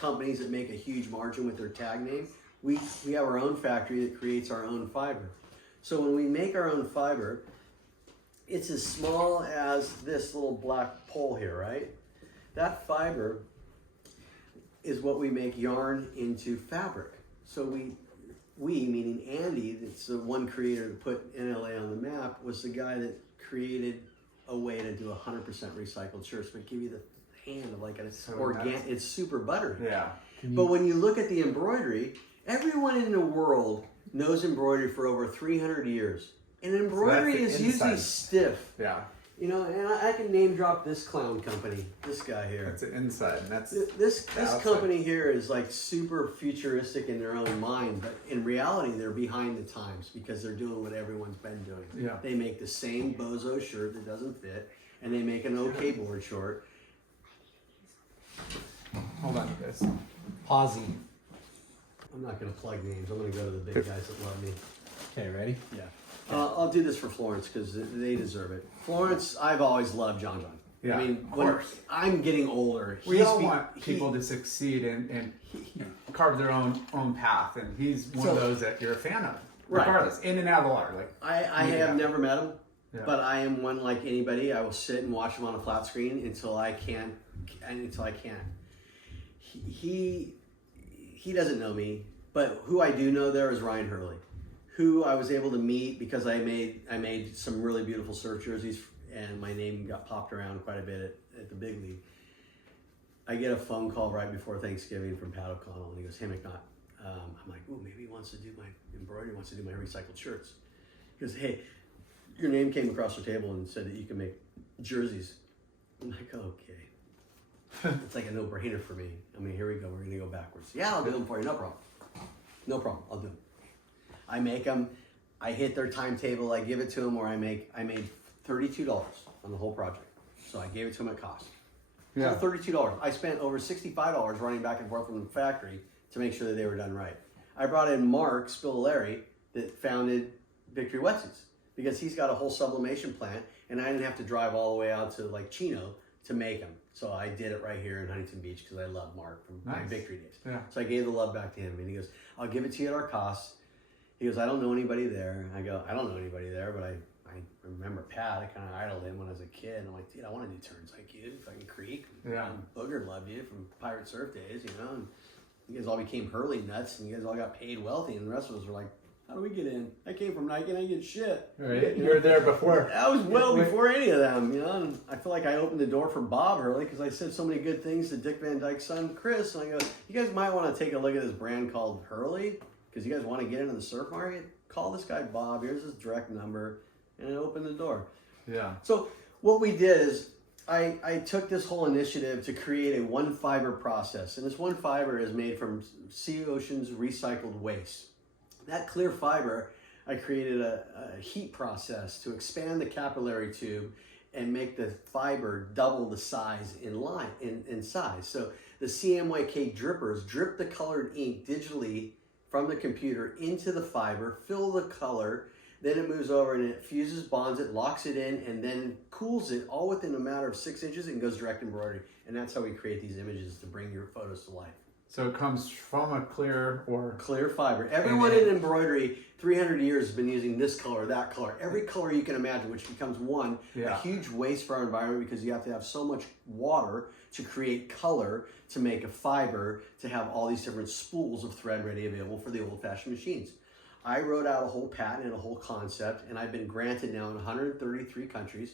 companies that make a huge margin with their tag name, we have our own factory that creates our own fiber. So when we make our own fiber, it's as small as this little black pole here, right? That fiber is what we make yarn into fabric. So we meaning Andy, that's the one creator that put NLA on the map, was the guy that created a way to do 100% recycled shirts, but give you the hand of like an organic. It's super buttery. Yeah. But when you look at the embroidery, everyone in the world knows embroidery for over 300 years. And embroidery is usually stiff. Yeah. And I can name drop this clown company, this guy here. That's the inside. And that's this company here is like super futuristic in their own mind, but in reality they're behind the times because they're doing what everyone's been doing. Yeah. They make the same bozo shirt that doesn't fit, and they make an okay board short. Hold on to this. Pausing. I'm not going to plug names. I'm going to go to the big guys that love me. Okay, ready? Yeah. I'll do this for Florence because they deserve it. Florence, I've always loved John. Yeah, I mean, of course. I'm getting older. We all want people to succeed and carve their own path, and he's one of those that you're a fan of, regardless, in and out of the water. Like I have never met him, Yeah. but I am one like anybody. I will sit and watch him on a flat screen until I can't. He doesn't know me, but who I do know there is Ryan Hurley, who I was able to meet because I made some really beautiful surf jerseys, and my name got popped around quite a bit at the big league. I get a phone call right before Thanksgiving from Pat O'Connell, and he goes, "Hey, McNaught." I'm like, "Ooh, maybe he wants to do my embroidery, wants to do my recycled shirts." He goes, "Hey, your name came across the table and said that you can make jerseys." I'm like, "Okay." It's like a no-brainer for me. I mean, here we go. We're going to go backwards. Yeah, I'll do them for you. No problem. No problem. I'll do them. I make them. I hit their timetable. I give it to them, or I made $32 on the whole project. So I gave it to them at cost. Yeah. $32. I spent over $65 running back and forth from the factory to make sure that they were done right. I brought in Mark Spilleri that founded Victory Wetsuits because he's got a whole sublimation plant, and I didn't have to drive all the way out to like Chino to make them. So I did it right here in Huntington Beach because I love Mark from my Victory days. Yeah. So I gave the love back to him, and he goes, "I'll give it to you at our cost." He goes, "I don't know anybody there." I go, "I don't know anybody there, but I remember Pat. I kind of idoled him when I was a kid. And I'm like, dude, I want to do turns like you, fucking Creek. Yeah. Booger loved you from Pirate Surf days, you know. And you guys all became Hurley nuts, and you guys all got paid wealthy, and the rest of us were like, how do we get in? I came from Nike, and I get shit. Right. You were there before. I was before any of them, you know. And I feel like I opened the door for Bob Hurley because I said so many good things to Dick Van Dyke's son, Chris. And I go, you guys might want to take a look at this brand called Hurley because you guys want to get into the surf market. Call this guy Bob. Here's his direct number. And it opened the door. Yeah. So what we did is I took this whole initiative to create a one fiber process. And this one fiber is made from sea ocean's recycled waste. That clear fiber, I created a heat process to expand the capillary tube and make the fiber double the size in size. So the CMYK drippers drip the colored ink digitally from the computer into the fiber, fill the color. Then it moves over and it fuses, bonds it, locks it in, and then cools it all within a matter of 6 inches and goes direct embroidery. And that's how we create these images to bring your photos to life. So it comes from a clear fiber. Everyone in embroidery, 300 years, has been using this color, that color, every color you can imagine, which becomes a huge waste for our environment because you have to have so much water to create color, to make a fiber, to have all these different spools of thread ready available for the old-fashioned machines. I wrote out a whole patent and a whole concept, and I've been granted now in 133 countries.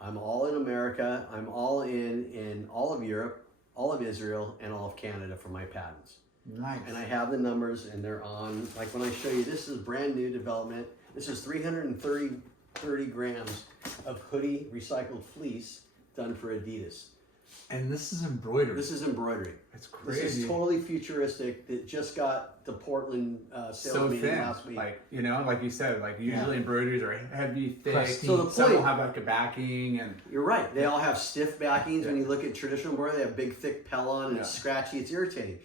I'm all in America. I'm all in all of Europe, all of Israel, and all of Canada for my patents. Nice. And I have the numbers, and they're on, like when I show you, this is brand new development. This is 330 grams of hoodie recycled fleece done for Adidas. And this is embroidery. This is embroidery. It's crazy. This is totally futuristic. It just got the Portland sales meeting last week. Like, you know, like you said, like usually embroideries are heavy, thick. So the some point, will have like a backing and... You're right. They all have stiff backings. When you look at traditional embroidery, they have big, thick pellon and it's scratchy. It's irritating.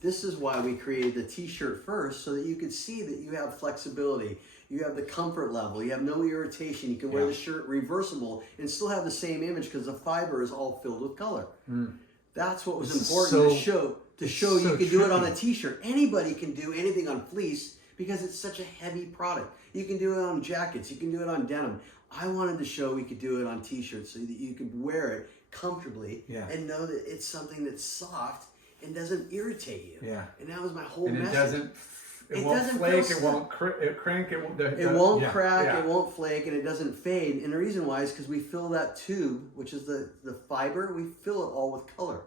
This is why we created the t-shirt first, so that you could see that you have flexibility. You have the comfort level. You have no irritation. You can wear the shirt reversible and still have the same image because the fiber is all filled with color. That's what was important to show you could do it on a t-shirt. Anybody can do anything on fleece because it's such a heavy product. You can do it on jackets. You can do it on denim. I wanted to show we could do it on t-shirts so that you could wear it comfortably and know that it's something that's soft and doesn't irritate you. Yeah. And that was my whole message. It won't flake, it won't crank, it won't... It won't crack, it won't flake, and it doesn't fade. And the reason why is because we fill that tube, which is the fiber, we fill it all with color.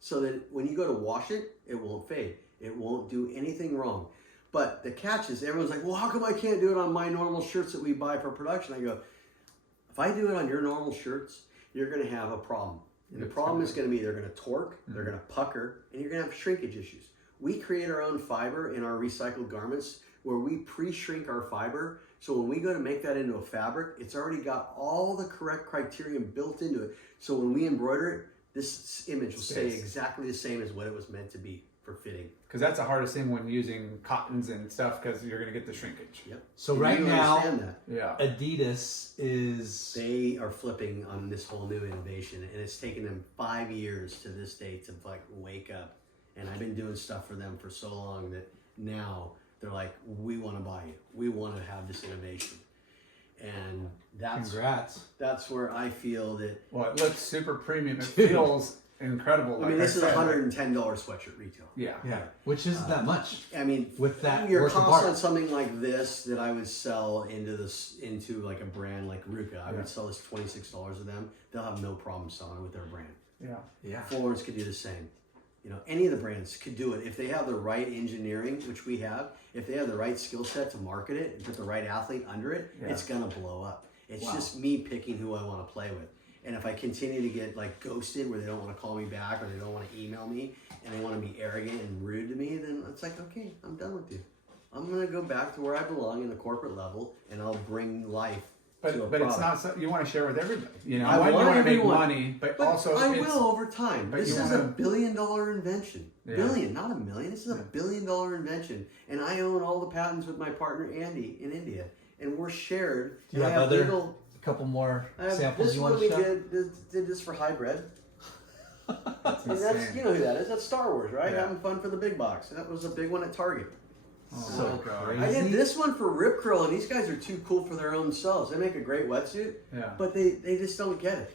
So that when you go to wash it, it won't fade. It won't do anything wrong. But the catch is, everyone's like, well, how come I can't do it on my normal shirts that we buy for production? I go, if I do it on your normal shirts, you're going to have a problem. And the problem is going to be they're going to torque, they're going to pucker, and you're going to have shrinkage issues. We create our own fiber in our recycled garments where we pre-shrink our fiber. So when we go to make that into a fabric, it's already got all the correct criteria built into it. So when we embroider it, this image will stay exactly the same as what it was meant to be. for fitting. Because that's the hardest thing when using cottons and stuff, because you're going to get the shrinkage. Yep. So And right you now, understand that. Yeah. Adidas is They are flipping on this whole new innovation, and it's taken them 5 years to this day to like wake up. And I've been doing stuff for them for so long that now they're like, we want to buy you. We want to have this innovation. And congrats. that's where I feel that. Well, it looks super premium. It feels incredible. I mean, this is said. $110 sweatshirt retail. Yeah. Yeah, which isn't that much. I mean, With that your work of cost art. on something like this that I would sell into like a brand like Ruka, I would sell this $26 of them. They'll have no problem selling it with their brand. Yeah. Yeah. Florence could do the same. You know, any of the brands could do it if they have the right engineering, which we have. If they have the right skill set to market it and put the right athlete under it, it's gonna blow up. It's just me picking who I want to play with. And if I continue to get like ghosted, where they don't want to call me back or they don't want to email me and they want to be arrogant and rude to me, then it's like, okay, I'm done with you. I'm gonna go back to where I belong in the corporate level, and I'll bring life. to a But it's product. not so you want to share with everybody. You know, I you want want to make everyone. money, but also I it's, will over time. but This you is wanna- a $1 billion invention. Yeah. Billion, not a million. This is a $1 billion invention, and I own all the patents with my partner Andy in India, and we're shared. Do you And I have other legal- a couple more I have, samples this you is want what to we show? did this for hybrid. That's And that's, insane. you know who that is. That's Star Wars, right? Yeah. Having fun for the big box. That was a big one at Target. Oh So my God. crazy. I did this one for Rip Curl, and these guys are too cool for their own selves. They make a great wetsuit, Yeah. but they just don't get it.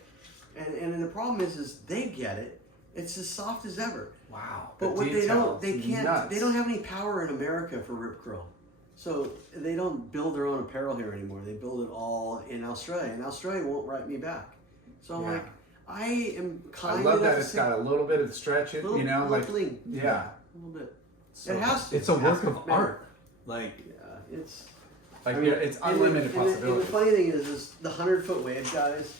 And the problem is they get it. It's as soft as ever. Wow. But The what they don't, they details, can't, nuts. they don't have any power in America for Rip Curl. So they don't build their own apparel here anymore. They build it all in Australia, and Australia won't write me back. So I'm Yeah. like, I am I kind love of that it's got a little bit of stretch. It, you know, like lean. yeah. A little bit. So it has to. It's a It has work to of fit. art. Like, Yeah, it's. like I mean, it's and unlimited and the possibilities. funny thing is the 100-foot wave guys.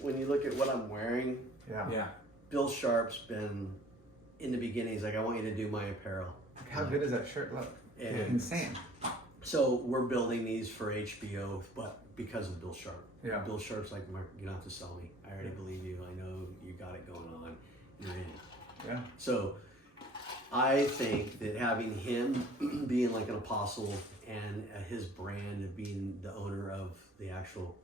When you look at what I'm wearing, Yeah. yeah. Bill Sharp's been in the beginning. He's like, I want you to do my apparel. Like, how good is that shirt? Look, And insane. so we're building these for HBO, but because of Bill Sharp. Yeah. Bill Sharp's like, Mark, you don't have to sell me. I already believe you. I know you got it going on. You're in. Yeah. So I think that having him being like an apostle and his brand of being the owner of the actual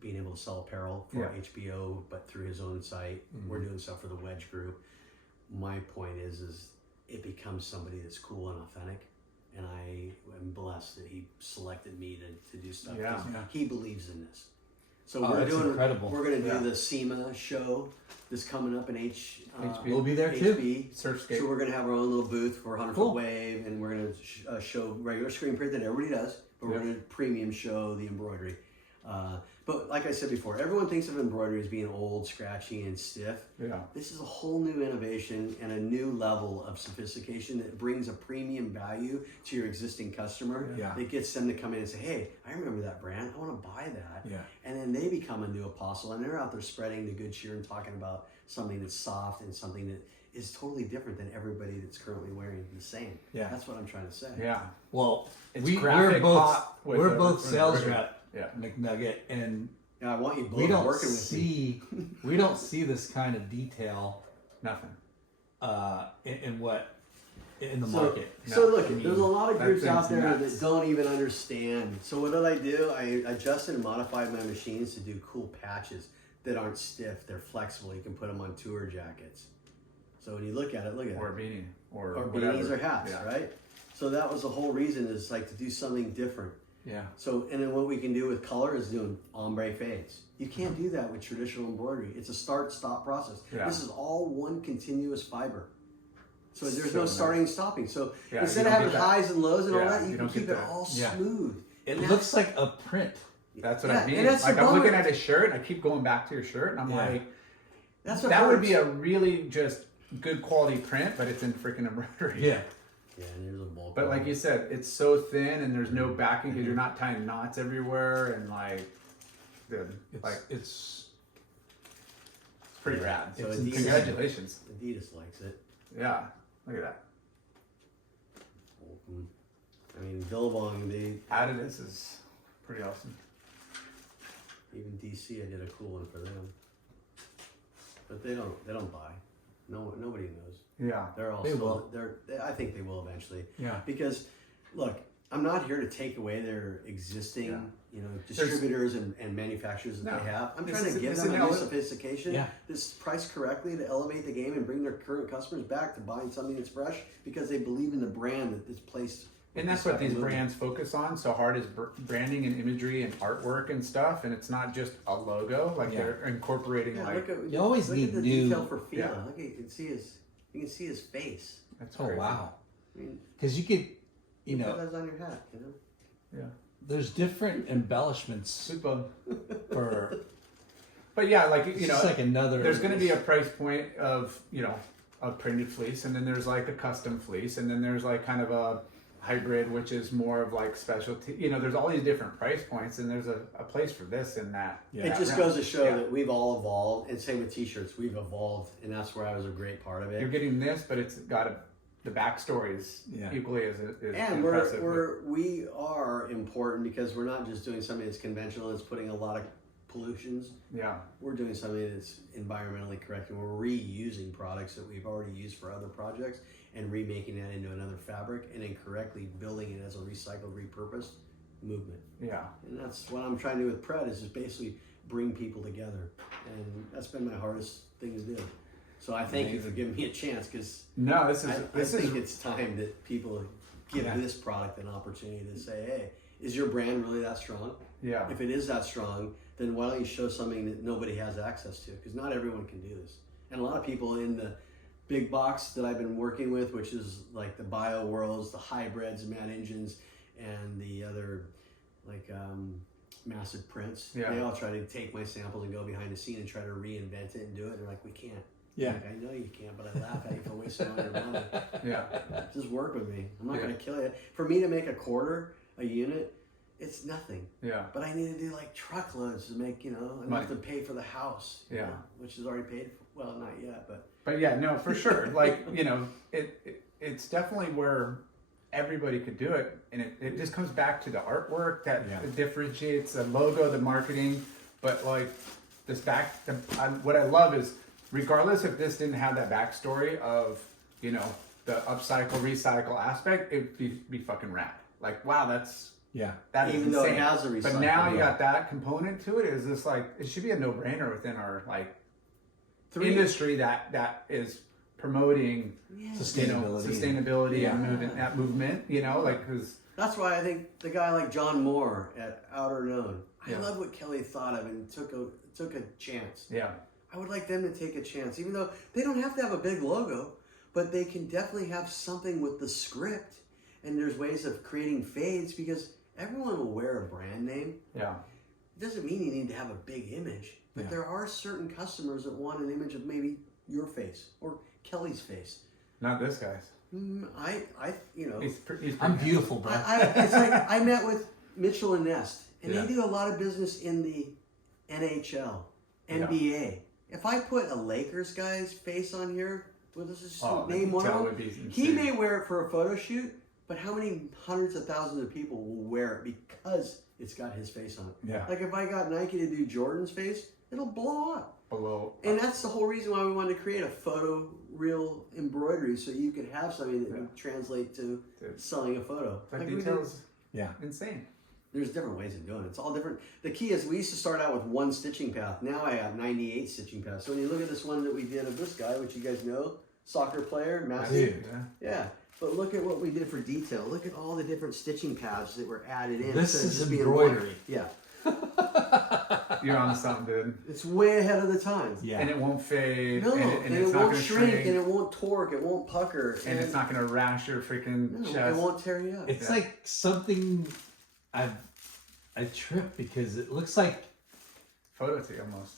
being able to sell apparel for Yeah. HBO, but through his own site, we're doing stuff for the Wedge Group. My point is it becomes somebody that's cool and authentic. And I am blessed that he selected me to do stuff. 'cause Yeah. Yeah. He believes in this. So Oh, we're that's doing. incredible. We're going to do Yeah. the SEMA show that's coming up in HB. We'll be there too. HB. Surf skate. So we're going to have our own little booth for 100 Cool. Foot Wave, and we're going to show regular screen print that everybody does, but we're going to premium show the embroidery. But like I said before, everyone thinks of embroidery as being old, scratchy, and stiff. Yeah. This is a whole new innovation and a new level of sophistication that brings a premium value to your existing customer. Yeah. That gets them to come in and say, hey, I remember that brand. I want to buy that. Yeah. And then they become a new apostle, and they're out there spreading the good cheer and talking about something that's soft and something that is totally different than everybody that's currently wearing the same. Yeah. That's what I'm trying to say. Yeah. Well, It's we're graphic both pop with we're a- both with a sales ribbon. rep Yeah. McNugget, and And I want you both we don't working with me. see we don't see this kind of detail Nothing. in the So, market. so No, look, I mean, there's a lot of that groups thing's out there nuts. that don't even understand. So what did I do? I adjusted and modified my machines to do cool patches that aren't stiff. They're flexible. You can put them on tour jackets. So when you look at it, look at Or a it. beanie. Or Or whatever. beanies or hats, Yeah. right? So that was the whole reason, is like to do something different. Yeah. So, and then what we can do with color is doing ombre fades. You can't do that with traditional embroidery. It's a start-stop process. Yeah. This is all one continuous fiber. So there's So no nice. starting and stopping. So Yeah, instead you of don't having get that. highs and lows and all Yeah, that, you you can don't keep get it that. all Yeah. smooth. It And looks like a print. That's what Yeah, I mean. and that's Like the I'm looking bummer. at his shirt, and I keep going back to your shirt, and I'm Yeah. like, that's what that would be a hurts. really just good quality print, but it's in freaking embroidery. Yeah. Yeah, and there's a bulk. But like you said, it's so thin, and there's no backing because you're not tying knots everywhere, and like, dude, It's like it's it's pretty rad. So It's Adidas, Congratulations. Adidas likes it. Yeah, look at that. I mean, Billabong, they Adidas is pretty awesome. even DC, I did a cool one for them. But they don't buy. Nobody knows. Yeah. They're all They still, will. I think they will eventually. Yeah. Because, look, I'm not here to take away their existing, Yeah. distributors and manufacturers that No. they have. I'm This trying is- to give this them is a an new ele- sophistication. Yeah. This priced correctly to elevate the game and bring their current customers back to buying something that's fresh because they believe in the brand that is placed. And that's what these brands focus on so hard is branding and imagery and artwork and stuff. And it's not just a logo. Like Yeah. they're incorporating Yeah, like. look You always at need the new- detail for feeling. Yeah. Look, you can see his face. That's Oh crazy. wow! I mean, Because you could, put those on your hat, Yeah. there's different embellishments Super. for. But yeah, like It's just like another. there's going to be a price point of a printed fleece, and then there's like a custom fleece, and then there's like kind of a hybrid, which is more of like specialty. There's all these different price points, and there's a place for this and that. Yeah. It just Yeah. goes to show Yeah. that we've all evolved, and same with T-shirts, we've evolved, and that's where I was a great part of it. You're getting this, but it's got the backstory is Yeah. equally as And impressive. we are important because we're not just doing something that's conventional. It's putting a lot of pollutions. Yeah. We're doing something that's environmentally correct, and we're reusing products that we've already used for other projects and remaking that into another fabric, and then correctly building it as a recycled, repurposed movement. Yeah. And that's what I'm trying to do with Pred is just basically bring people together, and that's been my hardest thing to do. So I thank you for giving me a chance because No, this is I think it's time that people give this product an opportunity to say, hey, is your brand really that strong? yeah. If it is that strong, then why don't you show something that nobody has access to? Because not everyone can do this. And a lot of people in the big box that I've been working with, which is like the Bio Worlds, the Hybrids, Mad Engines, and the other like massive prints, Yeah. they all try to take my samples and go behind the scene and try to reinvent it and do it. And they're like, we can't. Yeah. Like, I know you can't, but I laugh at you for wasting all your money. Yeah. Just work with me. I'm not Yeah. going to kill you. For me to make a quarter, a unit, it's nothing. Yeah. But I need to do like truckloads to make, enough Money. to pay for the house. Yeah. Which is already paid for. Well, not yet, but. But yeah, no, for sure. Like, it's definitely where everybody could do it. And it just comes back to the artwork that differentiates the logo, the marketing. But like what I love is regardless if this didn't have that backstory of, the upcycle, recycle aspect, it'd be fucking rad. Like, wow, that's that is Even though it insane. has a But recycle, now you got that component to it. Is this like, it should be a no-brainer within our like industry that is promoting sustainability and movement, like because That's why I think the guy like John Moore at Outer Known, I Yeah. love what Kelly thought of and took a chance. yeah, I would like them to take a chance, even though they don't have to have a big logo, but they can definitely have something with the script. And there's ways of creating fades because everyone will wear a brand name. yeah, It doesn't mean you need to have a big image, but there are certain customers that want an image of maybe your face or Kelly's face. not this guy's. It's He's I'm beautiful, bro. it's like I met with Mitchell and Nest, and Yeah. they do a lot of business in the NHL, NBA. If I put a Lakers guy's face on here, well, let's just name one of them. He may wear it for a photo shoot, but how many hundreds of thousands of people will wear it because it's got his face on it? Yeah. Like if I got Nike to do Jordan's face, it'll blow up. below. And that's the whole reason why we wanted to create a photo reel embroidery so you could have something that would translate to selling a photo. That Like we details Yeah. insane. There's different ways of doing it. It's all different. The key is we used to start out with one stitching path. Now I have 98 stitching paths. So when you look at this one that we did of this guy, which you guys know, soccer player, massive. Dude. Yeah. But look at what we did for detail. Look at all the different stitching paths that were added in. This instead of is just being embroidery. one. Yeah. You're on something, dude. It's way ahead of the time. Yeah. And it won't fade. No, and and it's it not won't going to shrink, shrink. and it won't torque, it won't pucker. And it's not going to rash your freaking No, chest. it won't tear you up. It's like something I trip because it looks like Almost.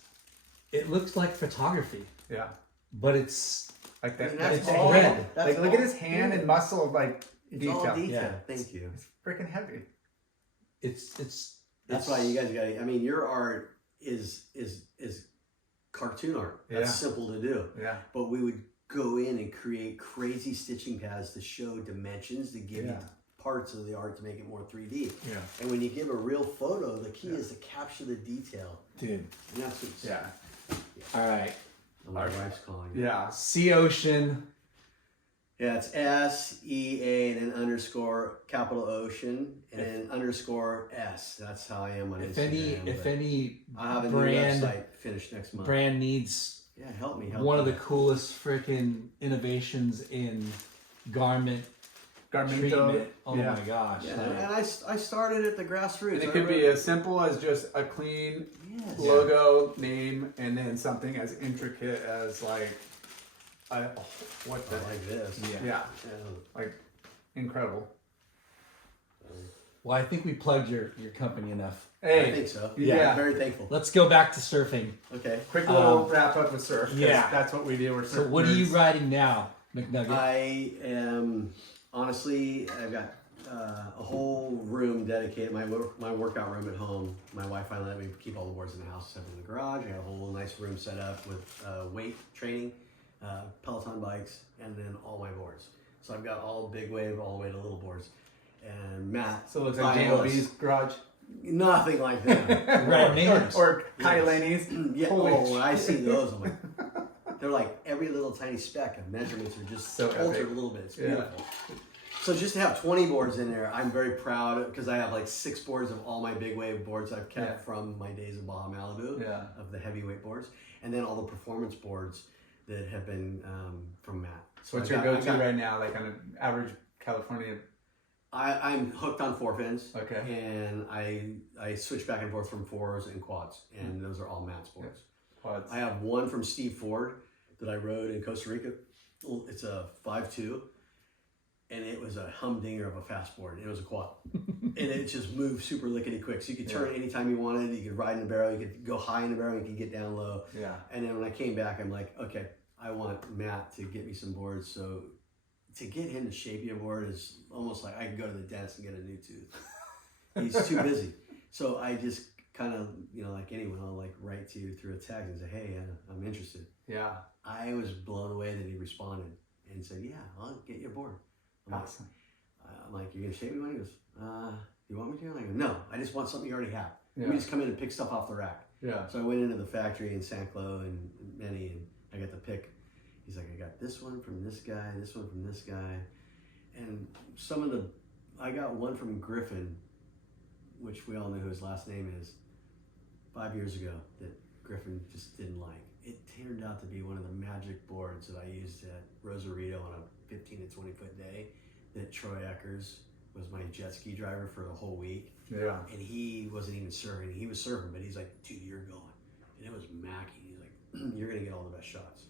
photography, Yeah. but it's Like that. And that's it's all. red. That's Like, look all- at his hand and muscle, like, It's detail. all detail. Yeah. Thank you. It's freaking heavy. it's That's why you guys got to. I mean, your art is cartoon art. That's Yeah. simple to do. Yeah. But we would go in and create crazy stitching paths to show dimensions to give you Yeah. parts of the art to make it more 3D. Yeah. And when you give a real photo, the key is to capture the detail. dude. And that's what's, Yeah. All right, Oh, my wife's calling. Yeah. Sea Ocean. Yeah, it's SEA and then underscore capital Ocean and then underscore S. That's how I am on Instagram. If any I'll have a brand new website finished next month. brand needs Help me. one of the coolest freaking innovations in garment treatment. Oh Yeah. my gosh. Yeah, and I started at the grassroots. And it could be as simple as just a clean logo, name, and then something as intricate as like what the like this. yeah, like incredible. Well, I think we plugged your company enough. Hey, I think so. Yeah. I'm very thankful. Let's go back to surfing. Okay. quick little wrap up with surf. 'Cause Yeah. that's what we do. We're So surf what are you nerds. riding now, McNugget? I am honestly, I've got a whole room dedicated, my workout room at home. My wife finally let me keep all the boards in the house except in the garage. I have a whole nice room set up with weight training, Peloton bikes, and then all my boards. So I've got all big wave all the way to little boards. And Matt, So it looks like finalist. JLB's garage. Nothing like that. Right, neighbors. or Kai Lenny's. Yeah, Holy when I shit. see those, I'm like, they're like every little tiny speck of measurements are just So altered epic. a little bit. It's Yeah. beautiful. So just to have 20 boards in there, I'm very proud because I have like 6 boards of all my big wave boards I've kept from my days of Baja Malibu, of the heavyweight boards, and then all the performance boards that have been from Matt. So what's your go-to right now, like on an average California? I'm hooked on 4 fins. Okay. And I switch back and forth from 4s and quads, and those are all Matt's boards. Quads. I have one from Steve Ford that I rode in Costa Rica. It's a 5.2, and it was a humdinger of a fast board. It was a quad, and it just moved super lickety quick. So you could turn it anytime you wanted. You could ride in the barrel. You could go high in the barrel. You could get down low. Yeah. And then when I came back, I'm like, okay, I want Matt to get me some boards. So to get him to shape you a board is almost like I could go to the dentist and get a new tooth. He's too busy. So I just kind of, like anyone, I'll like write to you through a text and say, hey, I'm interested. Yeah. I was blown away that he responded and said, yeah, I'll get you a board. Awesome. I'm like, you're going to shape me one? He goes, you want me to? And I go, no, I just want something you already have. Yeah. Let me just come in and pick stuff off the rack. Yeah. So I went into the factory in San Clo and Many, and I got the pick. He's like, I got this one from this guy, this one from this guy. And I got one from Griffin, which we all know who his last name is, 5 years ago that Griffin just didn't like. It turned out to be one of the magic boards that I used at Rosarito on a 15 to 20 foot day that Troy Eckers was my jet ski driver for the whole week. Yeah. And he wasn't even surfing. He was surfing, but he's like, dude, you're going. And it was macking. He's like, you're going to get all the best shots.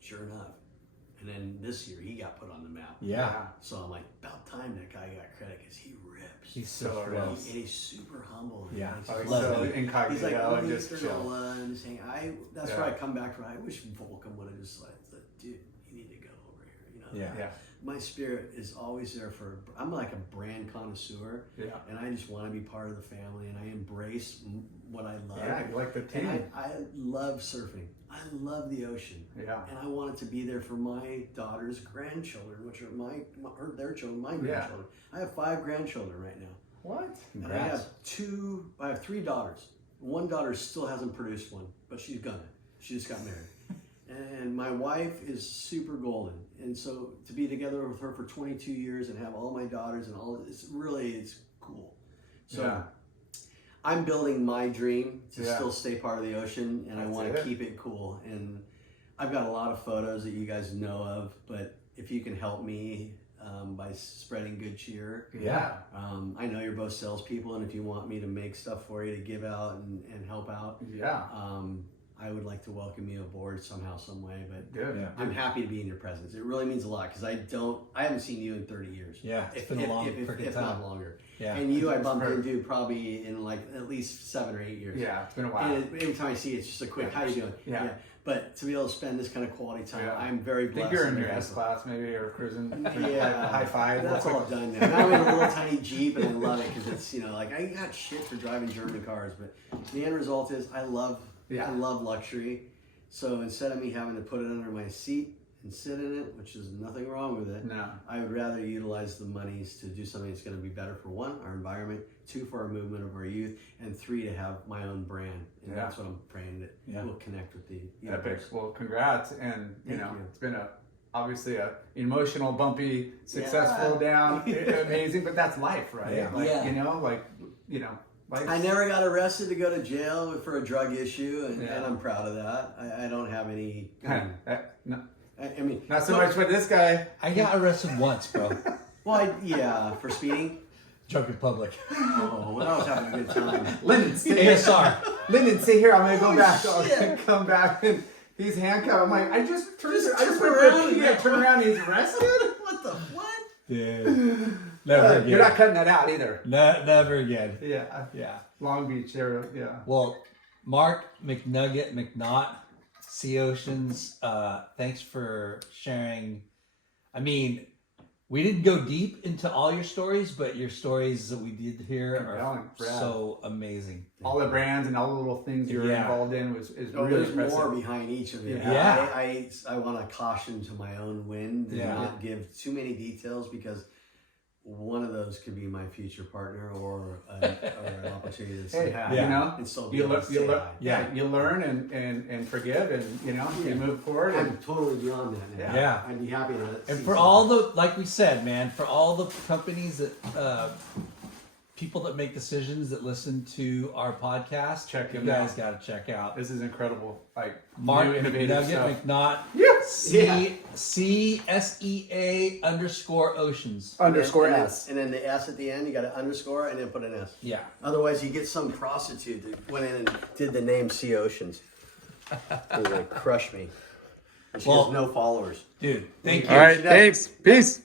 Sure enough. And then this year he got put on the map. Yeah. So I'm like, about time that guy got credit because he rips. He's so rips. rips. And he's super humble. And Yeah. he's So Love it. incognito He's like, and just chill. granola and just hang. That's Yeah. where I come back from. I wish Volcom would have just like, dude, you need to go over here. Yeah. Yeah. My spirit is always there I'm like a brand connoisseur. Yeah. And I just want to be part of the family, and I embrace what I love. Yeah, you like the team. And I love surfing. I love the ocean. Yeah. And I want it to be there for my daughter's grandchildren, which are their children, my grandchildren. I have 5 grandchildren right now. What? And I have 3 daughters. One daughter still hasn't produced one, but she's gonna. She just got married. And my wife is super golden. And so to be together with her for 22 years and have all my daughters and all, it's cool. So Yeah. I'm building my dream to Yeah. still stay part of the ocean, and I That's want to it. keep it cool. And I've got a lot of photos that you guys know of, but if you can help me by spreading good cheer. Yeah. I know you're both salespeople, and if you want me to make stuff for you to give out and help out, Yeah. I would like to welcome you aboard somehow, some way. But Good. Yeah. I'm happy to be in your presence. It really means a lot because I haven't seen you in 30 years. Yeah. It's been a long freaking if time. not longer. Yeah. And you, I bumped perfect. into probably in like at least 7 or 8 years. Yeah. It's been a while. And every time I see you, it's just a quick, how you doing? Yeah. But to be able to spend this kind of quality time, Yeah. I'm very I blessed. think you're in and your very S class maybe, or cruising. Yeah, High five. That's all I've done now. Now I'm in a little tiny Jeep, and I love it because it's like I got shit for driving German cars, but the end result is I love luxury. So instead of me having to put it under my seat and sit in it, which is nothing wrong with it. No. I would rather utilize the monies to do something that's going to be better for one, our environment, two, for our movement of our youth, and three, to have my own brand. And that's what I'm praying that will connect with the Epic. universe. Well, congrats. And, you Thank know, you. it's been obviously a emotional, bumpy, successful down, amazing, but that's life, right? Yeah. Like, you know, life. I never got arrested to go to jail for a drug issue, and I'm proud of that. I don't have any. No, I mean, not so much with this guy. I got arrested once, bro. well, for speeding. Drunk in public. Oh, well, I was having a good time. Lyndon, stay here. ASR. Lyndon, stay here. I'm gonna go back. shit. I'll come back, and he's handcuffed. I'm like, I just turn went around for a pee. Turn around. He's arrested. What the what? Dude. Never again. You're not cutting that out either. Never again. Yeah. Yeah. Long Beach area. Yeah. Well, Mark, McNugget, McNaught, Sea Oceans, thanks for sharing. I mean, we didn't go deep into all your stories, but your stories that we did here are so amazing. All the brands and all the little things you're involved in is really there's impressive. more behind each of it. Yeah. I want to caution to my own wind and not give too many details, because one of those could be my future partner or an opportunity to say hi. You know, and still you learn and forgive, and you move forward. I'm totally beyond that now. Yeah. I'd be happy to. And for all the, like we said, man, for all the companies that, people that make decisions that listen to our podcast, Check you them guys out. got to check out. This is incredible. Like Mark new innovative stuff. McNugget, McNaught, CSEA _oceans. Underscore S. And then the S at the end, you got to underscore and then put an S. Yeah. Otherwise, you get some prostitute that went in and did the name Sea Oceans. They like crush me. And she has no followers. Dude, thank you. All right. Thanks. Peace.